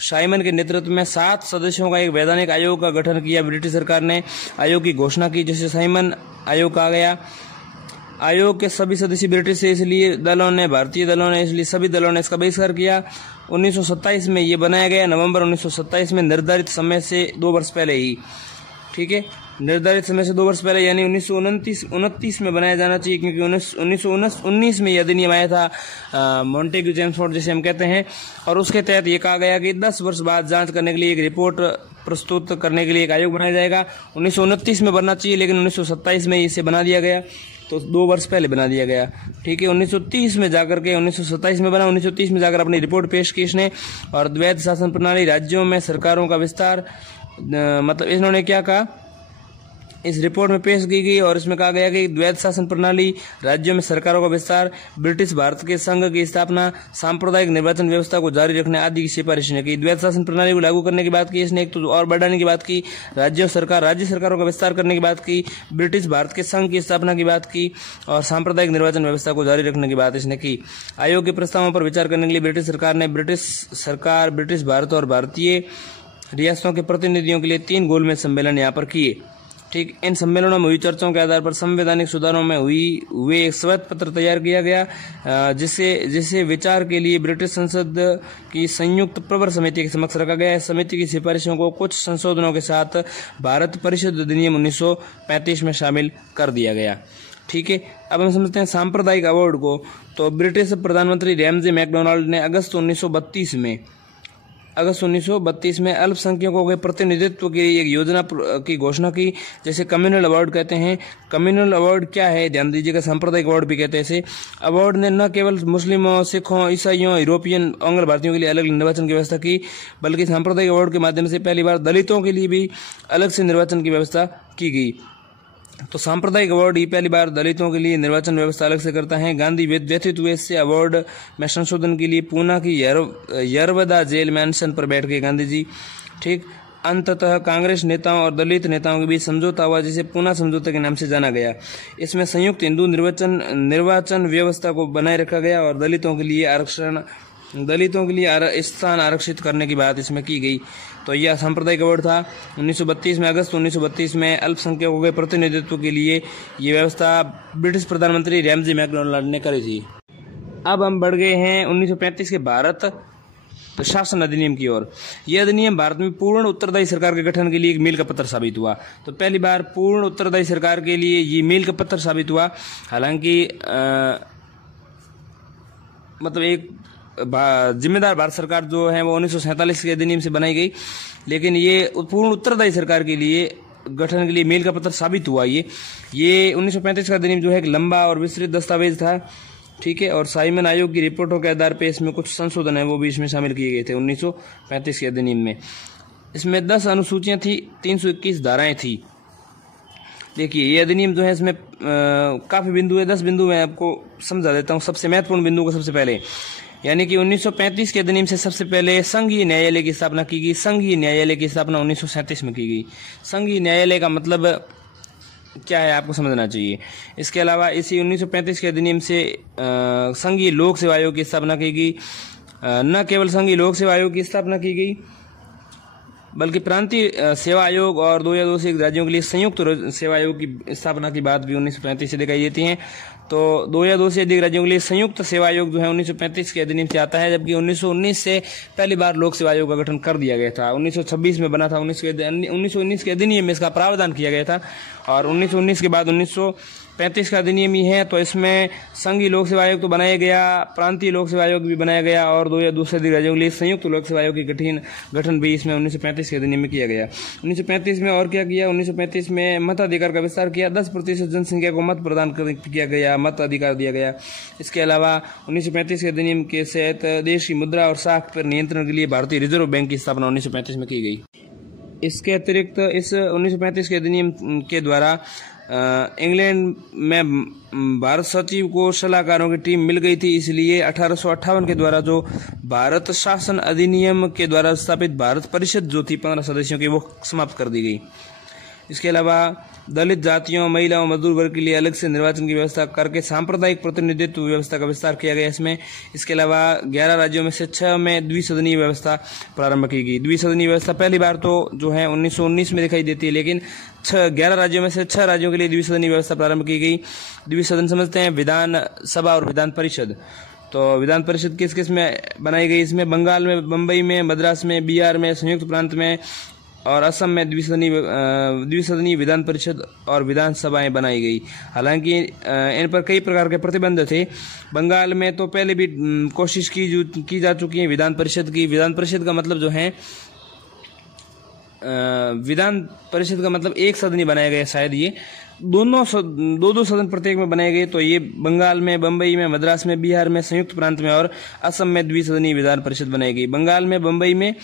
साइमन के नेतृत्व में 7 सदस्यों का एक वैधानिक आयोग का गठन किया। ब्रिटिश सरकार ने आयोग की घोषणा की, जिसे साइमन आयोग कहा गया। आयोग के सभी सदस्य ब्रिटिश से, इसलिए भारतीय दलों ने इसलिए सभी दलों ने इसका बहिष्कार किया। 1927 में ये बनाया गया, नवंबर 1927 में, निर्धारित समय से 2 वर्ष पहले ही, ठीक है। निर्धारित समय से 2 वर्ष पहले यानी 1929 में बनाया जाना चाहिए, क्योंकि 1919 में यह अधिनियम आया था, मॉन्टेग्यू चेम्सफोर्ड जिसे हम कहते हैं। और उसके तहत ये कहा गया कि 10 वर्ष बाद जांच करने के लिए एक रिपोर्ट प्रस्तुत करने के लिए एक आयोग बनाया जाएगा। 1929 में बनना चाहिए, लेकिन 1927 में इसे बना दिया गया, तो 2 वर्ष पहले बना दिया गया, ठीक है। 1930 में जाकर के 1927 में बना, 1930 में जाकर अपनी रिपोर्ट पेश की इसने। और द्वैध शासन प्रणाली, राज्यों में सरकारों का विस्तार, मतलब इन्होंने क्या कहा, इस रिपोर्ट में पेश की गई और इसमें कहा गया कि द्वैध शासन प्रणाली, राज्यों में सरकारों का विस्तार, ब्रिटिश भारत के संघ की स्थापना, सांप्रदायिक निर्वाचन व्यवस्था को जारी रखने आदि की सिफारिश ने की। द्वैध शासन प्रणाली को लागू करने की बात की इसने, एक तो और बढ़ाने की बात की, राज्य सरकारों का विस्तार करने की बात की, ब्रिटिश भारत के संघ की स्थापना की बात की और सांप्रदायिक निर्वाचन व्यवस्था को जारी रखने की बात इसने की। आयोग के प्रस्तावों पर विचार करने के लिए ब्रिटिश भारत और भारतीय रियासतों के प्रतिनिधियों के लिए 3 गोलमेज सम्मेलन यहाँ पर किए। ठीक, इन सम्मेलनों में हुई चर्चाओं के आधार पर संवैधानिक सुधारों में हुए एक श्वेत पत्र तैयार किया गया, जिसे विचार के लिए ब्रिटिश संसद की संयुक्त प्रवर समिति के समक्ष रखा गया। इस समिति की सिफारिशों को कुछ संशोधनों के साथ भारत परिषद अधिनियम 1935 में शामिल कर दिया गया। ठीक है, अब हम समझते हैं सांप्रदायिक अवार्ड को। तो ब्रिटिश प्रधानमंत्री रैमजे मैकडोनाल्ड ने अगस्त 1932 में अल्पसंख्यकों के प्रतिनिधित्व के लिए एक योजना की घोषणा की, जैसे कम्युनल अवार्ड कहते हैं। कम्युनल अवार्ड क्या है, ध्यान दीजिएगा, सांप्रदायिक अवार्ड भी कहते हैं इसे। अवार्ड ने न केवल मुस्लिमों, सिखों, ईसाइयों, यूरोपियन, आंग्ल भारतीयों के लिए अलग निर्वाचन की व्यवस्था की, बल्कि सांप्रदायिक अवार्ड के माध्यम से पहली बार दलितों के लिए भी अलग से निर्वाचन की व्यवस्था की गई। तो सांप्रदायिक अवार्ड ही पहली बार दलितों के लिए निर्वाचन व्यवस्था अलग से करता है। गांधी व्यथित हुए इससे अवार्ड में संशोधन के लिए पूना की यरवदा जेल में अनशन पर बैठ गए गांधी जी। ठीक, अंततः कांग्रेस नेताओं और दलित नेताओं के बीच समझौता हुआ, जिसे पूना समझौते के नाम से जाना गया। इसमें संयुक्त हिंदू निर्वाचन व्यवस्था को बनाए रखा गया और दलितों के लिए स्थान आरक्षित करने की बात इसमें की गई। तो यह सांप्रदायिक अवार्ड था। 1932 में, अगस्त 1932 में अल्पसंख्यकों के प्रतिनिधित्व के लिए ये व्यवस्था ब्रिटिश प्रधानमंत्री रैमजे मैकडोनाल्ड ने करी थी। अब हम बढ़ गए हैं 1935 के भारत शासन अधिनियम की ओर। यह अधिनियम भारत में पूर्ण उत्तरदायी सरकार के गठन के लिए एक मील का पत्थर साबित हुआ। तो पहली बार पूर्ण उत्तरदायी सरकार के लिए ये मील का पत्थर साबित हुआ। हालांकि मतलब एक जिम्मेदार भारत सरकार जो है वो 1947 के अधिनियम से बनाई गई, लेकिन ये पूर्ण उत्तरदायी सरकार के लिए गठन के लिए मील का पत्थर साबित हुआ। ये 1935 का अधिनियम जो है एक लंबा और विस्तृत दस्तावेज था। ठीक है, और साइमन आयोग की रिपोर्टों के आधार पर इसमें कुछ संशोधन है वो भी इसमें शामिल किए गए थे 1935 के अधिनियम में। इसमें 10 अनुसूचियां थी, 321 धाराएं थी। देखिए, ये अधिनियम जो है इसमें काफी बिंदु है, 10 बिंदु मैं आपको समझा देता हूँ। सबसे महत्वपूर्ण बिंदु को सबसे पहले, यानी कि 1935 के अधिनियम से सबसे पहले संघीय न्यायालय की स्थापना की गई। संघीय न्यायालय की स्थापना 1937 में की गई। संघीय न्यायालय का मतलब क्या है आपको समझना चाहिए। इसके अलावा इसी 1935 के अधिनियम से संघीय लोक सेवा आयोग की स्थापना की गई। न केवल संघीय लोक सेवा आयोग की स्थापना की गई, बल्कि प्रांतीय सेवा आयोग और 2 या 2 से अधिक राज्यों के लिए संयुक्त सेवा आयोग की स्थापना की बात भी 1935 से दिखाई देती है। तो 2 या 2 से अधिक राज्यों के लिए संयुक्त सेवा आयोग जो है 1935 के अधिनियम से आता है, जबकि 1919 से पहली बार लोक सेवा आयोग का गठन कर दिया गया था। 1926 में बना था। 1919 के अधिनियम में इसका प्रावधान किया गया था और 1919 के बाद 1935 का अधिनियम ही है। तो इसमें संघीय लोक सेवा आयोग तो बनाया गया, प्रांतीय लोक सेवा आयोग भी बनाया गया और 2 या 2 से अधिक राज्यों के लिए संयुक्त लोक सेवा आयोग की गठन भी इसमें 1935 के अधिनियम में किया गया। 1935 में और क्या किया, 1935 में मताधिकार का विस्तार किया। 10% जनसंख्या को मत प्रदान किया गया, मत अधिकार दिया गया। इसके अलावा 1935 के अधिनियम के तहत देश की मुद्रा और साख पर नियंत्रण के लिए भारतीय रिजर्व बैंक की स्थापना 1935 में की गई। इसके अतिरिक्त इस 1935 के अधिनियम के द्वारा इंग्लैंड में भारत सचिव को सलाहकारों की टीम मिल गई थी, इसलिए 1858 के द्वारा जो भारत शासन अधिनियम के द्वारा स्थापित भारत परिषद जो थी 15 सदस्यों की, वो समाप्त कर दी गई। इसके अलावा दलित जातियों, महिलाओं, मजदूर वर्ग के लिए अलग से निर्वाचन की व्यवस्था करके सांप्रदायिक प्रतिनिधित्व व्यवस्था का विस्तार किया गया इसमें। इसके अलावा 11 राज्यों में से 6 में द्विसदनीय व्यवस्था प्रारंभ की गई। द्विसदनीय व्यवस्था पहली बार तो जो है 1919 में दिखाई देती है, लेकिन 11 राज्यों में से 6 राज्यों के लिए द्विसदनीय व्यवस्था प्रारंभ की गई। द्विसदन समझते हैं विधान सभा और विधान परिषद। तो विधान परिषद किस किस में बनाई गई, इसमें बंगाल में, बम्बई में, मद्रास में, बिहार में, संयुक्त प्रांत में और असम में द्विसदनीय विधान परिषद और विधानसभाएं बनाई गई। हालांकि इन पर कई प्रकार के प्रतिबंध थे। बंगाल में तो पहले भी कोशिश की जा चुकी है विधान परिषद की। विधान परिषद का मतलब जो है विधान परिषद का मतलब एक सदनी बनाया गया, शायद ये दो सदन प्रत्येक में बनाए गए। तो ये बंगाल में, बम्बई में, मद्रास में, बिहार में, संयुक्त प्रांत में और असम में द्विसदनीय विधान परिषद बनाई गई। बंगाल में, बम्बई में,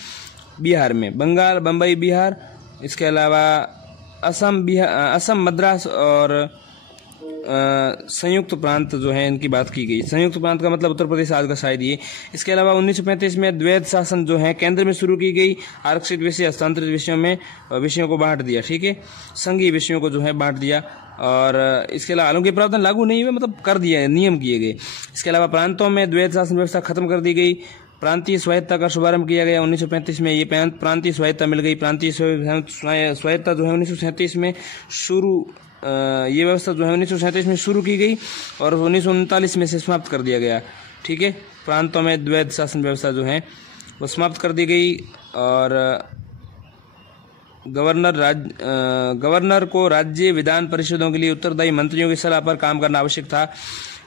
बिहार में, बंगाल, बम्बई, बिहार। इसके अलावा असम, मद्रास और संयुक्त प्रांत जो है इनकी बात की गई। संयुक्त प्रांत का मतलब उत्तर प्रदेश आज का शायद ये। इसके अलावा 1935 में द्वैध शासन जो है केंद्र में शुरू की गई। आरक्षित विषय हस्तांतरित विषयों को बांट दिया, ठीक है, संघीय विषयों को जो है बांट दिया। और इसके अलावा हालांकि प्रावधान लागू नहीं हुए, मतलब कर दिया, नियम किए गए। इसके अलावा प्रांतों में द्वैध शासन व्यवस्था खत्म कर दी गई। प्रांतीय स्वायत्ता का शुभारंभ किया गया 1935 में। ये प्रांतीय स्वायत्ता मिल गई। प्रांतीय स्वायत्ता जो है 1937 में शुरू, ये व्यवस्था जो है 1937 में शुरू की गई और 1939 में से समाप्त कर दिया गया, ठीक है। प्रांतों में द्वैध शासन व्यवस्था जो है वो समाप्त कर दी गई और गवर्नर को राज्य विधान परिषदों के लिए उत्तरदायी मंत्रियों की सलाह पर काम करना आवश्यक था।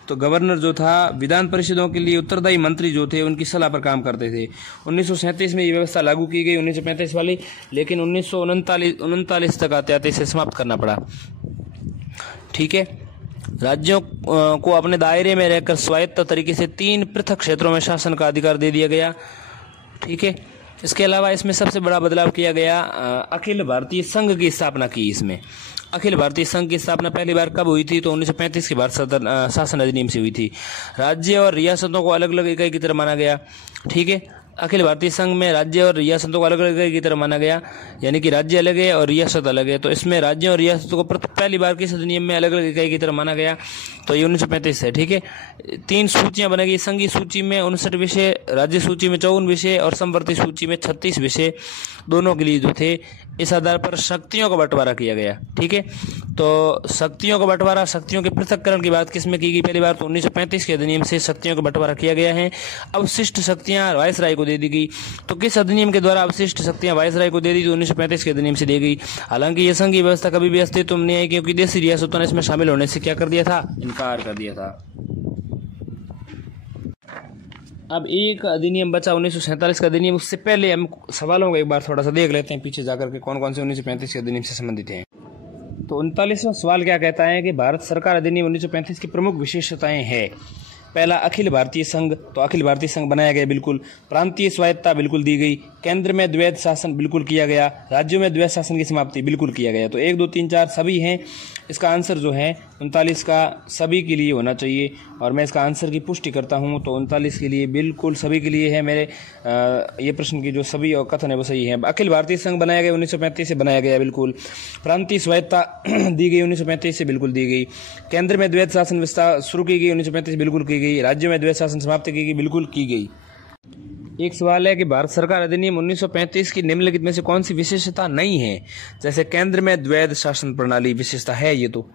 तो गवर्नर जो था विधान परिषदों के लिए उत्तरदायी मंत्री जो थे उनकी सलाह पर काम करते थे। 1937 में ये व्यवस्था लागू की गई 1935 वाली, लेकिन 1939 तक आते आते इसे समाप्त करना पड़ा, ठीक है। राज्यों को अपने दायरे में रहकर स्वायत्त तरीके से 3 पृथक क्षेत्रों में शासन का अधिकार दे दिया गया, ठीक है। इसके अलावा इसमें सबसे बड़ा बदलाव किया गया, अखिल भारतीय संघ की स्थापना की। इसमें अखिल भारतीय संघ की स्थापना पहली बार कब हुई थी? तो 1935 के भारत शासन अधिनियम से हुई थी। राज्य और रियासतों को अलग अलग इकाई की तरह माना गया, ठीक है। अखिल भारतीय संघ में राज्य और रियासतों को अलग अलग इकाई की तरह माना गया, यानी कि राज्य अलग है और रियासत अलग है। तो इसमें राज्यों और रियासतों को पहली बार किस अधिनियम में अलग अलग इकाई की तरह माना गया? तो ये 1935 है, ठीक है। 3 सूचियां बनेगी। संघीय सूची में 59 विषय, राज्य सूची में 54 विषय और समवर्ती सूची में 36 विषय, दोनों के लिए जो थे। इस आधार पर शक्तियों का बंटवारा किया गया, ठीक है। तो शक्तियों का बंटवारा, शक्तियों के पृथक्करण की बात किसमें की गई पहली बार? तो 1935 के अधिनियम से शक्तियों का बंटवारा किया गया है। अवशिष्ट शक्तियां वायसराय को दे दी गई। तो किस अधिनियम के द्वारा अवशिष्ट शक्तियां वायसराय को दे दी? तो 1935 के अधिनियम से दी गई। हालांकि यह संघीय व्यवस्था कभी भी अस्तित्व में नहीं आई, क्योंकि देशी रियासतों ने इसमें शामिल होने से क्या कर दिया था? इनकार कर दिया था। अब एक अधिनियम बचा 1947 का अधिनियम। उससे पहले हम सवालों को एक बार थोड़ा सा देख लेते हैं पीछे जाकर के कौन कौन से 1935 के अधिनियम से संबंधित हैं। तो 39वां सवाल क्या कहता है कि भारत सरकार अधिनियम 1935 की प्रमुख विशेषताएं हैं। पहला, अखिल भारतीय संघ। तो अखिल भारतीय संघ बनाया गया, बिल्कुल। प्रांतीय स्वायत्ता बिल्कुल दी गई। केंद्र में द्वैध शासन बिल्कुल किया गया। राज्यों में द्वैध शासन की समाप्ति बिल्कुल किया गया। तो 1, 2, 3, 4 सभी हैं। इसका आंसर जो है 39 का सभी के लिए होना चाहिए और मैं इसका आंसर की पुष्टि करता हूं। तो 39 के लिए बिल्कुल सभी के लिए है। मेरे ये प्रश्न की जो सभी और कथन है वो सही है। अखिल भारतीय संघ बनाया गया 1935 से बनाया गया, बिल्कुल। प्रांतीय स्वायत्ता दी गई 1935 से, बिल्कुल दी गई। केंद्र में द्वैध शासन व्यवस्था शुरू की गई 1935, बिल्कुल की गई। राज्यों में द्वैध शासन समाप्त की गई, बिल्कुल की गई। एक सवाल है कि भारत सरकार अधिनियम 1935 की निम्नलिखित में से कौन सी विशेषता नहीं है? जैसे केंद्र में द्वैध शासन प्रणाली विशेषता है ये तो।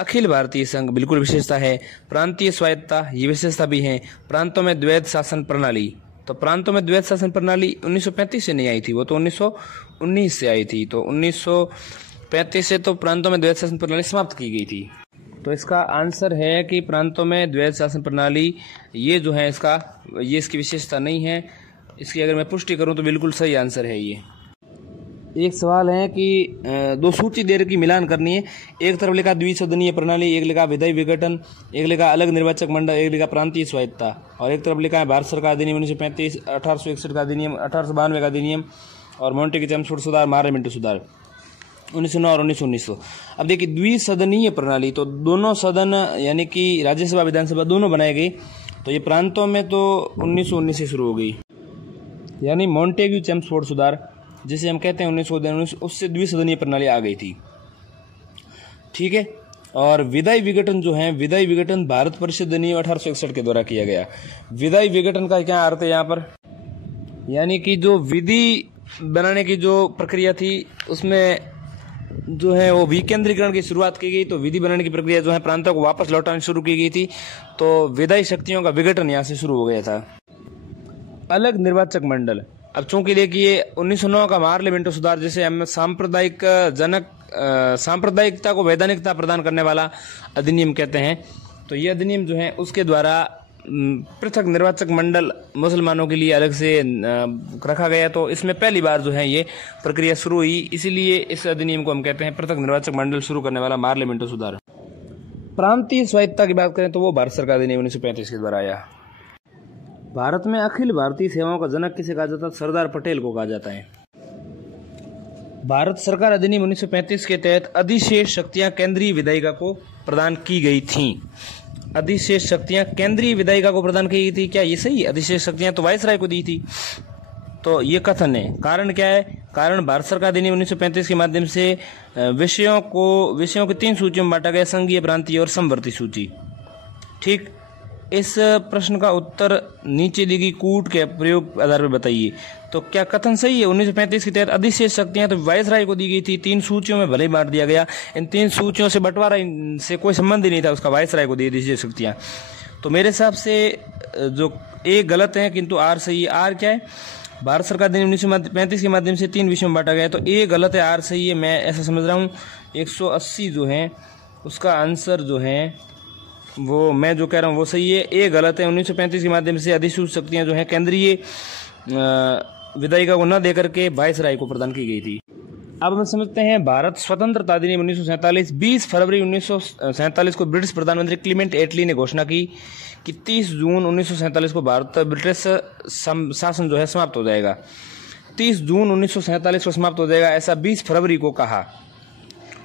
अखिल भारतीय संघ बिल्कुल विशेषता है। प्रांतीय स्वायत्ता ये विशेषता भी है। प्रांतों में द्वैध शासन प्रणाली, तो प्रांतों में द्वैध शासन प्रणाली 1935 से नहीं आई थी, वो तो 1919 से आई थी। तो 1935 से तो प्रांतों में द्वैध शासन प्रणाली समाप्त की गई थी। तो इसका आंसर है कि प्रांतों में द्वैध शासन प्रणाली ये जो है ये इसकी विशेषता नहीं है। इसकी अगर मैं पुष्टि करूं तो बिल्कुल सही आंसर है ये। एक सवाल है कि 2 सूची दे रखी, मिलान करनी है। एक तरफ लिखा द्विसदनीय प्रणाली, एक लिखा विधायी विघटन, एक लिखा अलग निर्वाचक मंडल, एक लिखा प्रांतीय स्वायत्ता, और एक तरफ लिखा है भारत सरकार अधिनियम 1935, 1861 का अधिनियम, 1892 का अधिनियम और मोंटेग चेम्सफोर्ड सुधार, मारे-मिंटो सुधार 1909 और 1919। अब देखिए द्विसदनीय प्रणाली, तो दोनों सदन यानी कि राज्यसभा विधानसभा दोनों बनाए गए। तो ये प्रांतों में तो 1919 से शुरू हो गई, यानी मोंटेग्यू चेम्सफोर्ड सुधार जिसे हम कहते हैं 1919, उससे द्विसदनीय प्रणाली आ गई थी, ठीक है। और विधायी विघटन जो है, विधायी विघटन भारत परिषद अधिनियम 1861 के द्वारा किया गया। विधायी विघटन का क्या अर्थ है यहाँ पर? यानी कि जो विधि बनाने की जो प्रक्रिया थी उसमें जो है वो विकेंद्रीकरण की शुरुआत की गई। तो विधि बनाने की प्रक्रिया जो है प्रांतों को वापस लौटानी शुरू की गई थी। तो विधायी शक्तियों का विघटन यहाँ से शुरू हो गया था। अलग निर्वाचक मंडल, अब चूंकि देखिए 1909 का मार्ले-मिंटो सुधार जिसे हम सांप्रदायिकता को वैधानिकता प्रदान करने वाला अधिनियम कहते हैं। तो ये अधिनियम जो है उसके द्वारा पृथक निर्वाचक मंडल मुसलमानों के लिए अलग से रखा गया। तो इसमें पहली बार जो है ये प्रक्रिया शुरू हुई, इसीलिए इस अधिनियम को हम कहते हैं पृथक निर्वाचक मंडल शुरू करने वाला मार्ले-मिंटो सुधार। प्रांतीय स्वायत्ता की बात करें तो वो भारत सरकार अधिनियम 1935 के द्वारा आया। भारत में अखिल भारतीय सेवाओं का जनक किसे कहा जाता है? सरदार पटेल को कहा जाता है। भारत सरकार अधिनियम 1935 के तहत अधिशेष शक्तियां केंद्रीय विधायिका को प्रदान की गई थीं। अधिशेष शक्तियां केंद्रीय विधायिका को प्रदान की गई थी, क्या ये सही है? अधिशेष शक्तियां तो वायसराय को दी थी, तो ये कथन है। कारण क्या है? कारण भारत सरकार अधिनियम 1935 के माध्यम से विषयों की 3 सूचियों में बांटा गया, संघीय, प्रांतीय और समवर्ती सूची। ठीक, इस प्रश्न का उत्तर नीचे दी गई कूट के प्रयोग आधार पर बताइए। तो क्या कथन सही है? 1935 के तहत अधिशेष शक्तियां तो वायसराय को दी गई थी, 3 सूचियों में भले ही बांट दिया गया, इन 3 सूचियों से बंटवारा से कोई संबंध ही नहीं था उसका, वायसराय को दी अधिशेष शक्तियां। तो मेरे हिसाब से जो ए गलत है किंतु आर सही है। आर क्या है? भारत सरकार अधिनियम 1935 के माध्यम से 3 विषयों में बांटा गया है, तो ए गलत है, आर सही है, मैं ऐसा समझ रहा हूँ। 180 जो है उसका आंसर जो है वो मैं जो कह रहा हूँ वो सही है, ए गलत है। 1935 के माध्यम से अधिसूचित शक्तियाँ जो हैं केंद्रीय विधायिका को न देकर के वायसराय को प्रदान की गई थी। अब हम समझते हैं भारत स्वतंत्रता अधिनियम 1947। 20 फरवरी 1947 को ब्रिटिश प्रधानमंत्री क्लीमेंट एटली ने घोषणा की कि 30 जून 1947 को भारत ब्रिटिश शासन जो है समाप्त हो जाएगा। 30 जून 1947 को समाप्त हो जाएगा, ऐसा 20 फरवरी को कहा।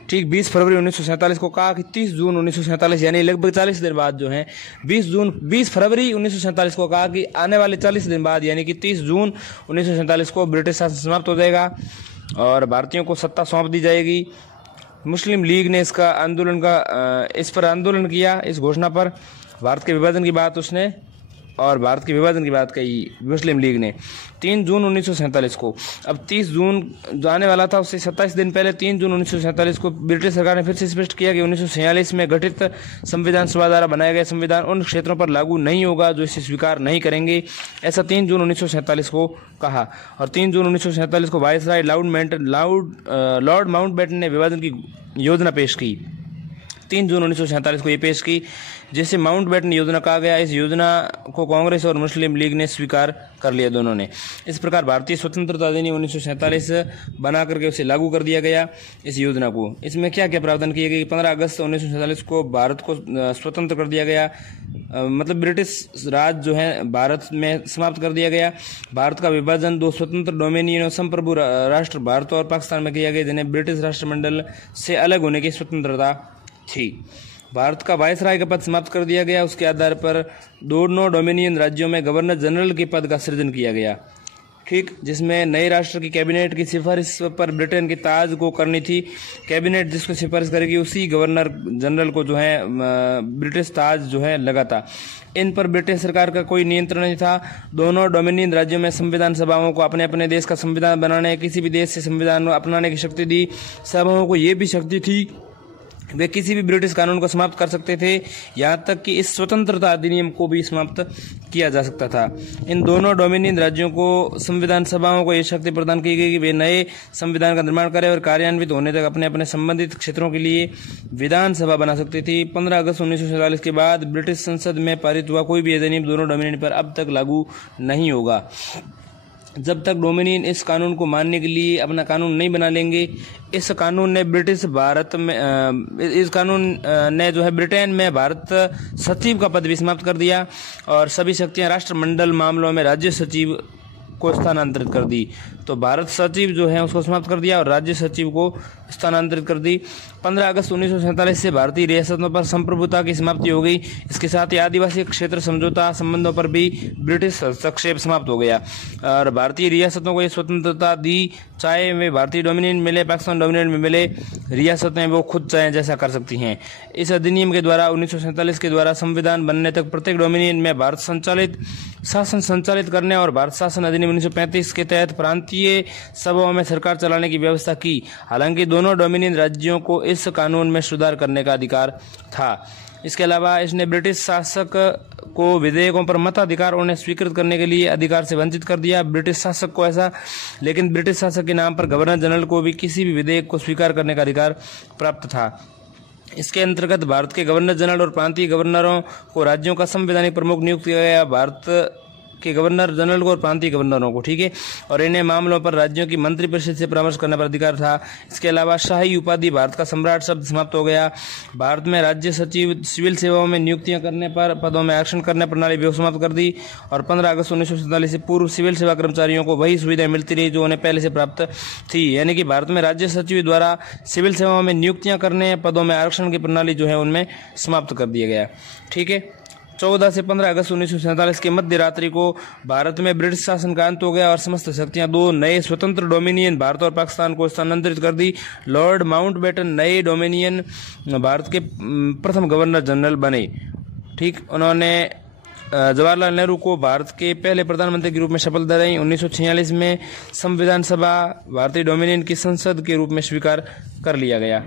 ठीक, 20 फरवरी 1947 को कहा कि 30 जून 1947 यानी लगभग 40 दिन बाद जो है 20 फरवरी 1947 को कहा कि आने वाले 40 दिन बाद यानी कि 30 जून 1947 को ब्रिटिश शासन समाप्त हो जाएगा और भारतीयों को सत्ता सौंप दी जाएगी। मुस्लिम लीग ने इस पर आंदोलन किया, इस घोषणा पर। भारत के विभाजन की बात कही मुस्लिम लीग ने 3 जून 1947 को। अब 30 जून जो आने वाला था उससे 27 दिन पहले 3 जून 1947 को ब्रिटिश सरकार ने फिर से स्पष्ट किया कि 1946 में गठित संविधान सभा द्वारा बनाया गया संविधान उन क्षेत्रों पर लागू नहीं होगा जो इसे स्वीकार नहीं करेंगे, ऐसा 3 जून 1947 को कहा। और 3 जून 1947 को वायसराय लॉर्ड माउंटबेटन ने विभाजन की योजना पेश की। 3 जून 1947 को ये पेश की जिसे माउंटबेटन योजना कहा गया। इस योजना को कांग्रेस और मुस्लिम लीग ने स्वीकार कर लिया, दोनों ने। इस प्रकार भारतीय स्वतंत्रता अधिनियम 1947 बना करके उसे लागू कर दिया गया, इस योजना को। इसमें क्या क्या प्रावधान किए गए? 15 अगस्त 1947 को भारत को स्वतंत्र कर दिया गया, मतलब ब्रिटिश राज जो है भारत में समाप्त कर दिया गया। भारत का विभाजन 2 स्वतंत्र डोमिनियन और संप्रभु राष्ट्र भारत और पाकिस्तान में किया गया, जिन्हें ब्रिटिश राष्ट्रमंडल से अलग होने की स्वतंत्रता थी। भारत का वायसराय का पद समाप्त कर दिया गया, उसके आधार पर दोनों डोमिनियन राज्यों में गवर्नर जनरल के पद का सृजन किया गया। ठीक, जिसमें नए राष्ट्र की कैबिनेट की सिफारिश पर ब्रिटेन के ताज को करनी थी। कैबिनेट जिसको सिफारिश करेगी उसी गवर्नर जनरल को जो है ब्रिटिश ताज जो है लगा था। इन पर ब्रिटिश सरकार का कोई नियंत्रण नहीं था। दोनों डोमिनियन राज्यों में संविधान सभाओं को अपने अपने देश का संविधान बनाने, किसी भी देश से संविधान अपनाने की शक्ति दी। सभाओं को ये भी शक्ति थी वे किसी भी ब्रिटिश कानून को समाप्त कर सकते थे, यहाँ तक कि इस स्वतंत्रता अधिनियम को भी समाप्त किया जा सकता था। इन दोनों डोमिनियन राज्यों को संविधान सभाओं को यह शक्ति प्रदान की गई कि वे नए संविधान का निर्माण करें और कार्यान्वित होने तक अपने अपने संबंधित क्षेत्रों के लिए विधानसभा बना सकती थी। 15 अगस्त 1947 के बाद ब्रिटिश संसद में पारित हुआ कोई भी अधिनियम दोनों डोमिनियन पर अब तक लागू नहीं होगा जब तक डोमिनियन इस कानून को मानने के लिए अपना कानून नहीं बना लेंगे। इस कानून ने जो है ब्रिटेन में भारत सचिव का पद भी समाप्त कर दिया और सभी शक्तियां राष्ट्रमंडल मामलों में राज्य सचिव को स्थानांतरित कर दी। तो भारत सचिव जो है उसको समाप्त कर दिया और राज्य सचिव को स्थानांतरित कर दी। 15 अगस्त 1947 से भारतीय रियासतों पर संप्रभुता की समाप्ति हो गई। इसके साथ ही आदिवासी क्षेत्र समझौता संबंधों पर भी ब्रिटिश हस्तक्षेप समाप्त हो गया और भारतीय रियासतों को ये स्वतंत्रता दी, चाहे वे भारतीय डोमिनियन मिले, पाकिस्तान डोमिनियन में मिले, रियासतें वो खुद चाहे जैसा कर सकती हैं। इस अधिनियम के द्वारा 1947 के द्वारा संविधान बनने तक प्रत्येक डोमिनियन में भारत शासन संचालित करने और भारत शासन अधिनियम 1935 के तहत प्रांतीय सभाओं में सरकार चलाने की व्यवस्था की। हालांकि दोनों डोमिनियन राज्यों को इस कानून में सुधार करने का अधिकार था। इसके अलावा इसने ब्रिटिश शासक को विधेयकों पर मताधिकार उन्हें स्वीकृत करने के लिए अधिकार से वंचित कर दिया। ब्रिटिश शासक को ऐसा, लेकिन ब्रिटिश शासक के नाम पर गवर्नर जनरल को भी किसी भी विधेयक को स्वीकार करने का अधिकार प्राप्त था। इसके अंतर्गत भारत के गवर्नर जनरल और प्रांतीय गवर्नरों को राज्यों का संवैधानिक प्रमुख नियुक्त किया गया। भारत के गवर्नर जनरल को और प्रांतीय गवर्नरों को, ठीक है। और इन्हें मामलों पर राज्यों की मंत्रिपरिषद से परामर्श करने पर अधिकार था। इसके अलावा शाही उपाधि भारत का सम्राट शब्द समाप्त हो गया। भारत में राज्य सचिव सिविल सेवाओं में नियुक्तियां करने पर पदों में आरक्षण करने प्रणाली भी समाप्त कर दी। और 15 अगस्त 1947 से पूर्व सिविल सेवा कर्मचारियों को वही सुविधाएं मिलती रही जो उन्हें पहले से प्राप्त थी। यानी कि भारत में राज्य सचिव द्वारा सिविल सेवाओं में नियुक्तियां करने, पदों में आरक्षण की प्रणाली जो है उनमें समाप्त कर दिया गया, ठीक है। 14 से 15 अगस्त 1947 के मध्य रात्रि को भारत में ब्रिटिश शासन का अंत हो गया और समस्त शक्तियां 2 नए स्वतंत्र डोमिनियन भारत और पाकिस्तान को स्थानांतरित कर दी। लॉर्ड माउंटबेटन नए डोमिनियन भारत के प्रथम गवर्नर जनरल बने, ठीक। उन्होंने जवाहरलाल नेहरू को भारत के पहले प्रधानमंत्री के रूप में शपथ दिलाई। 1946 में संविधान सभा भारतीय डोमिनियन की संसद के रूप में स्वीकार कर लिया गया।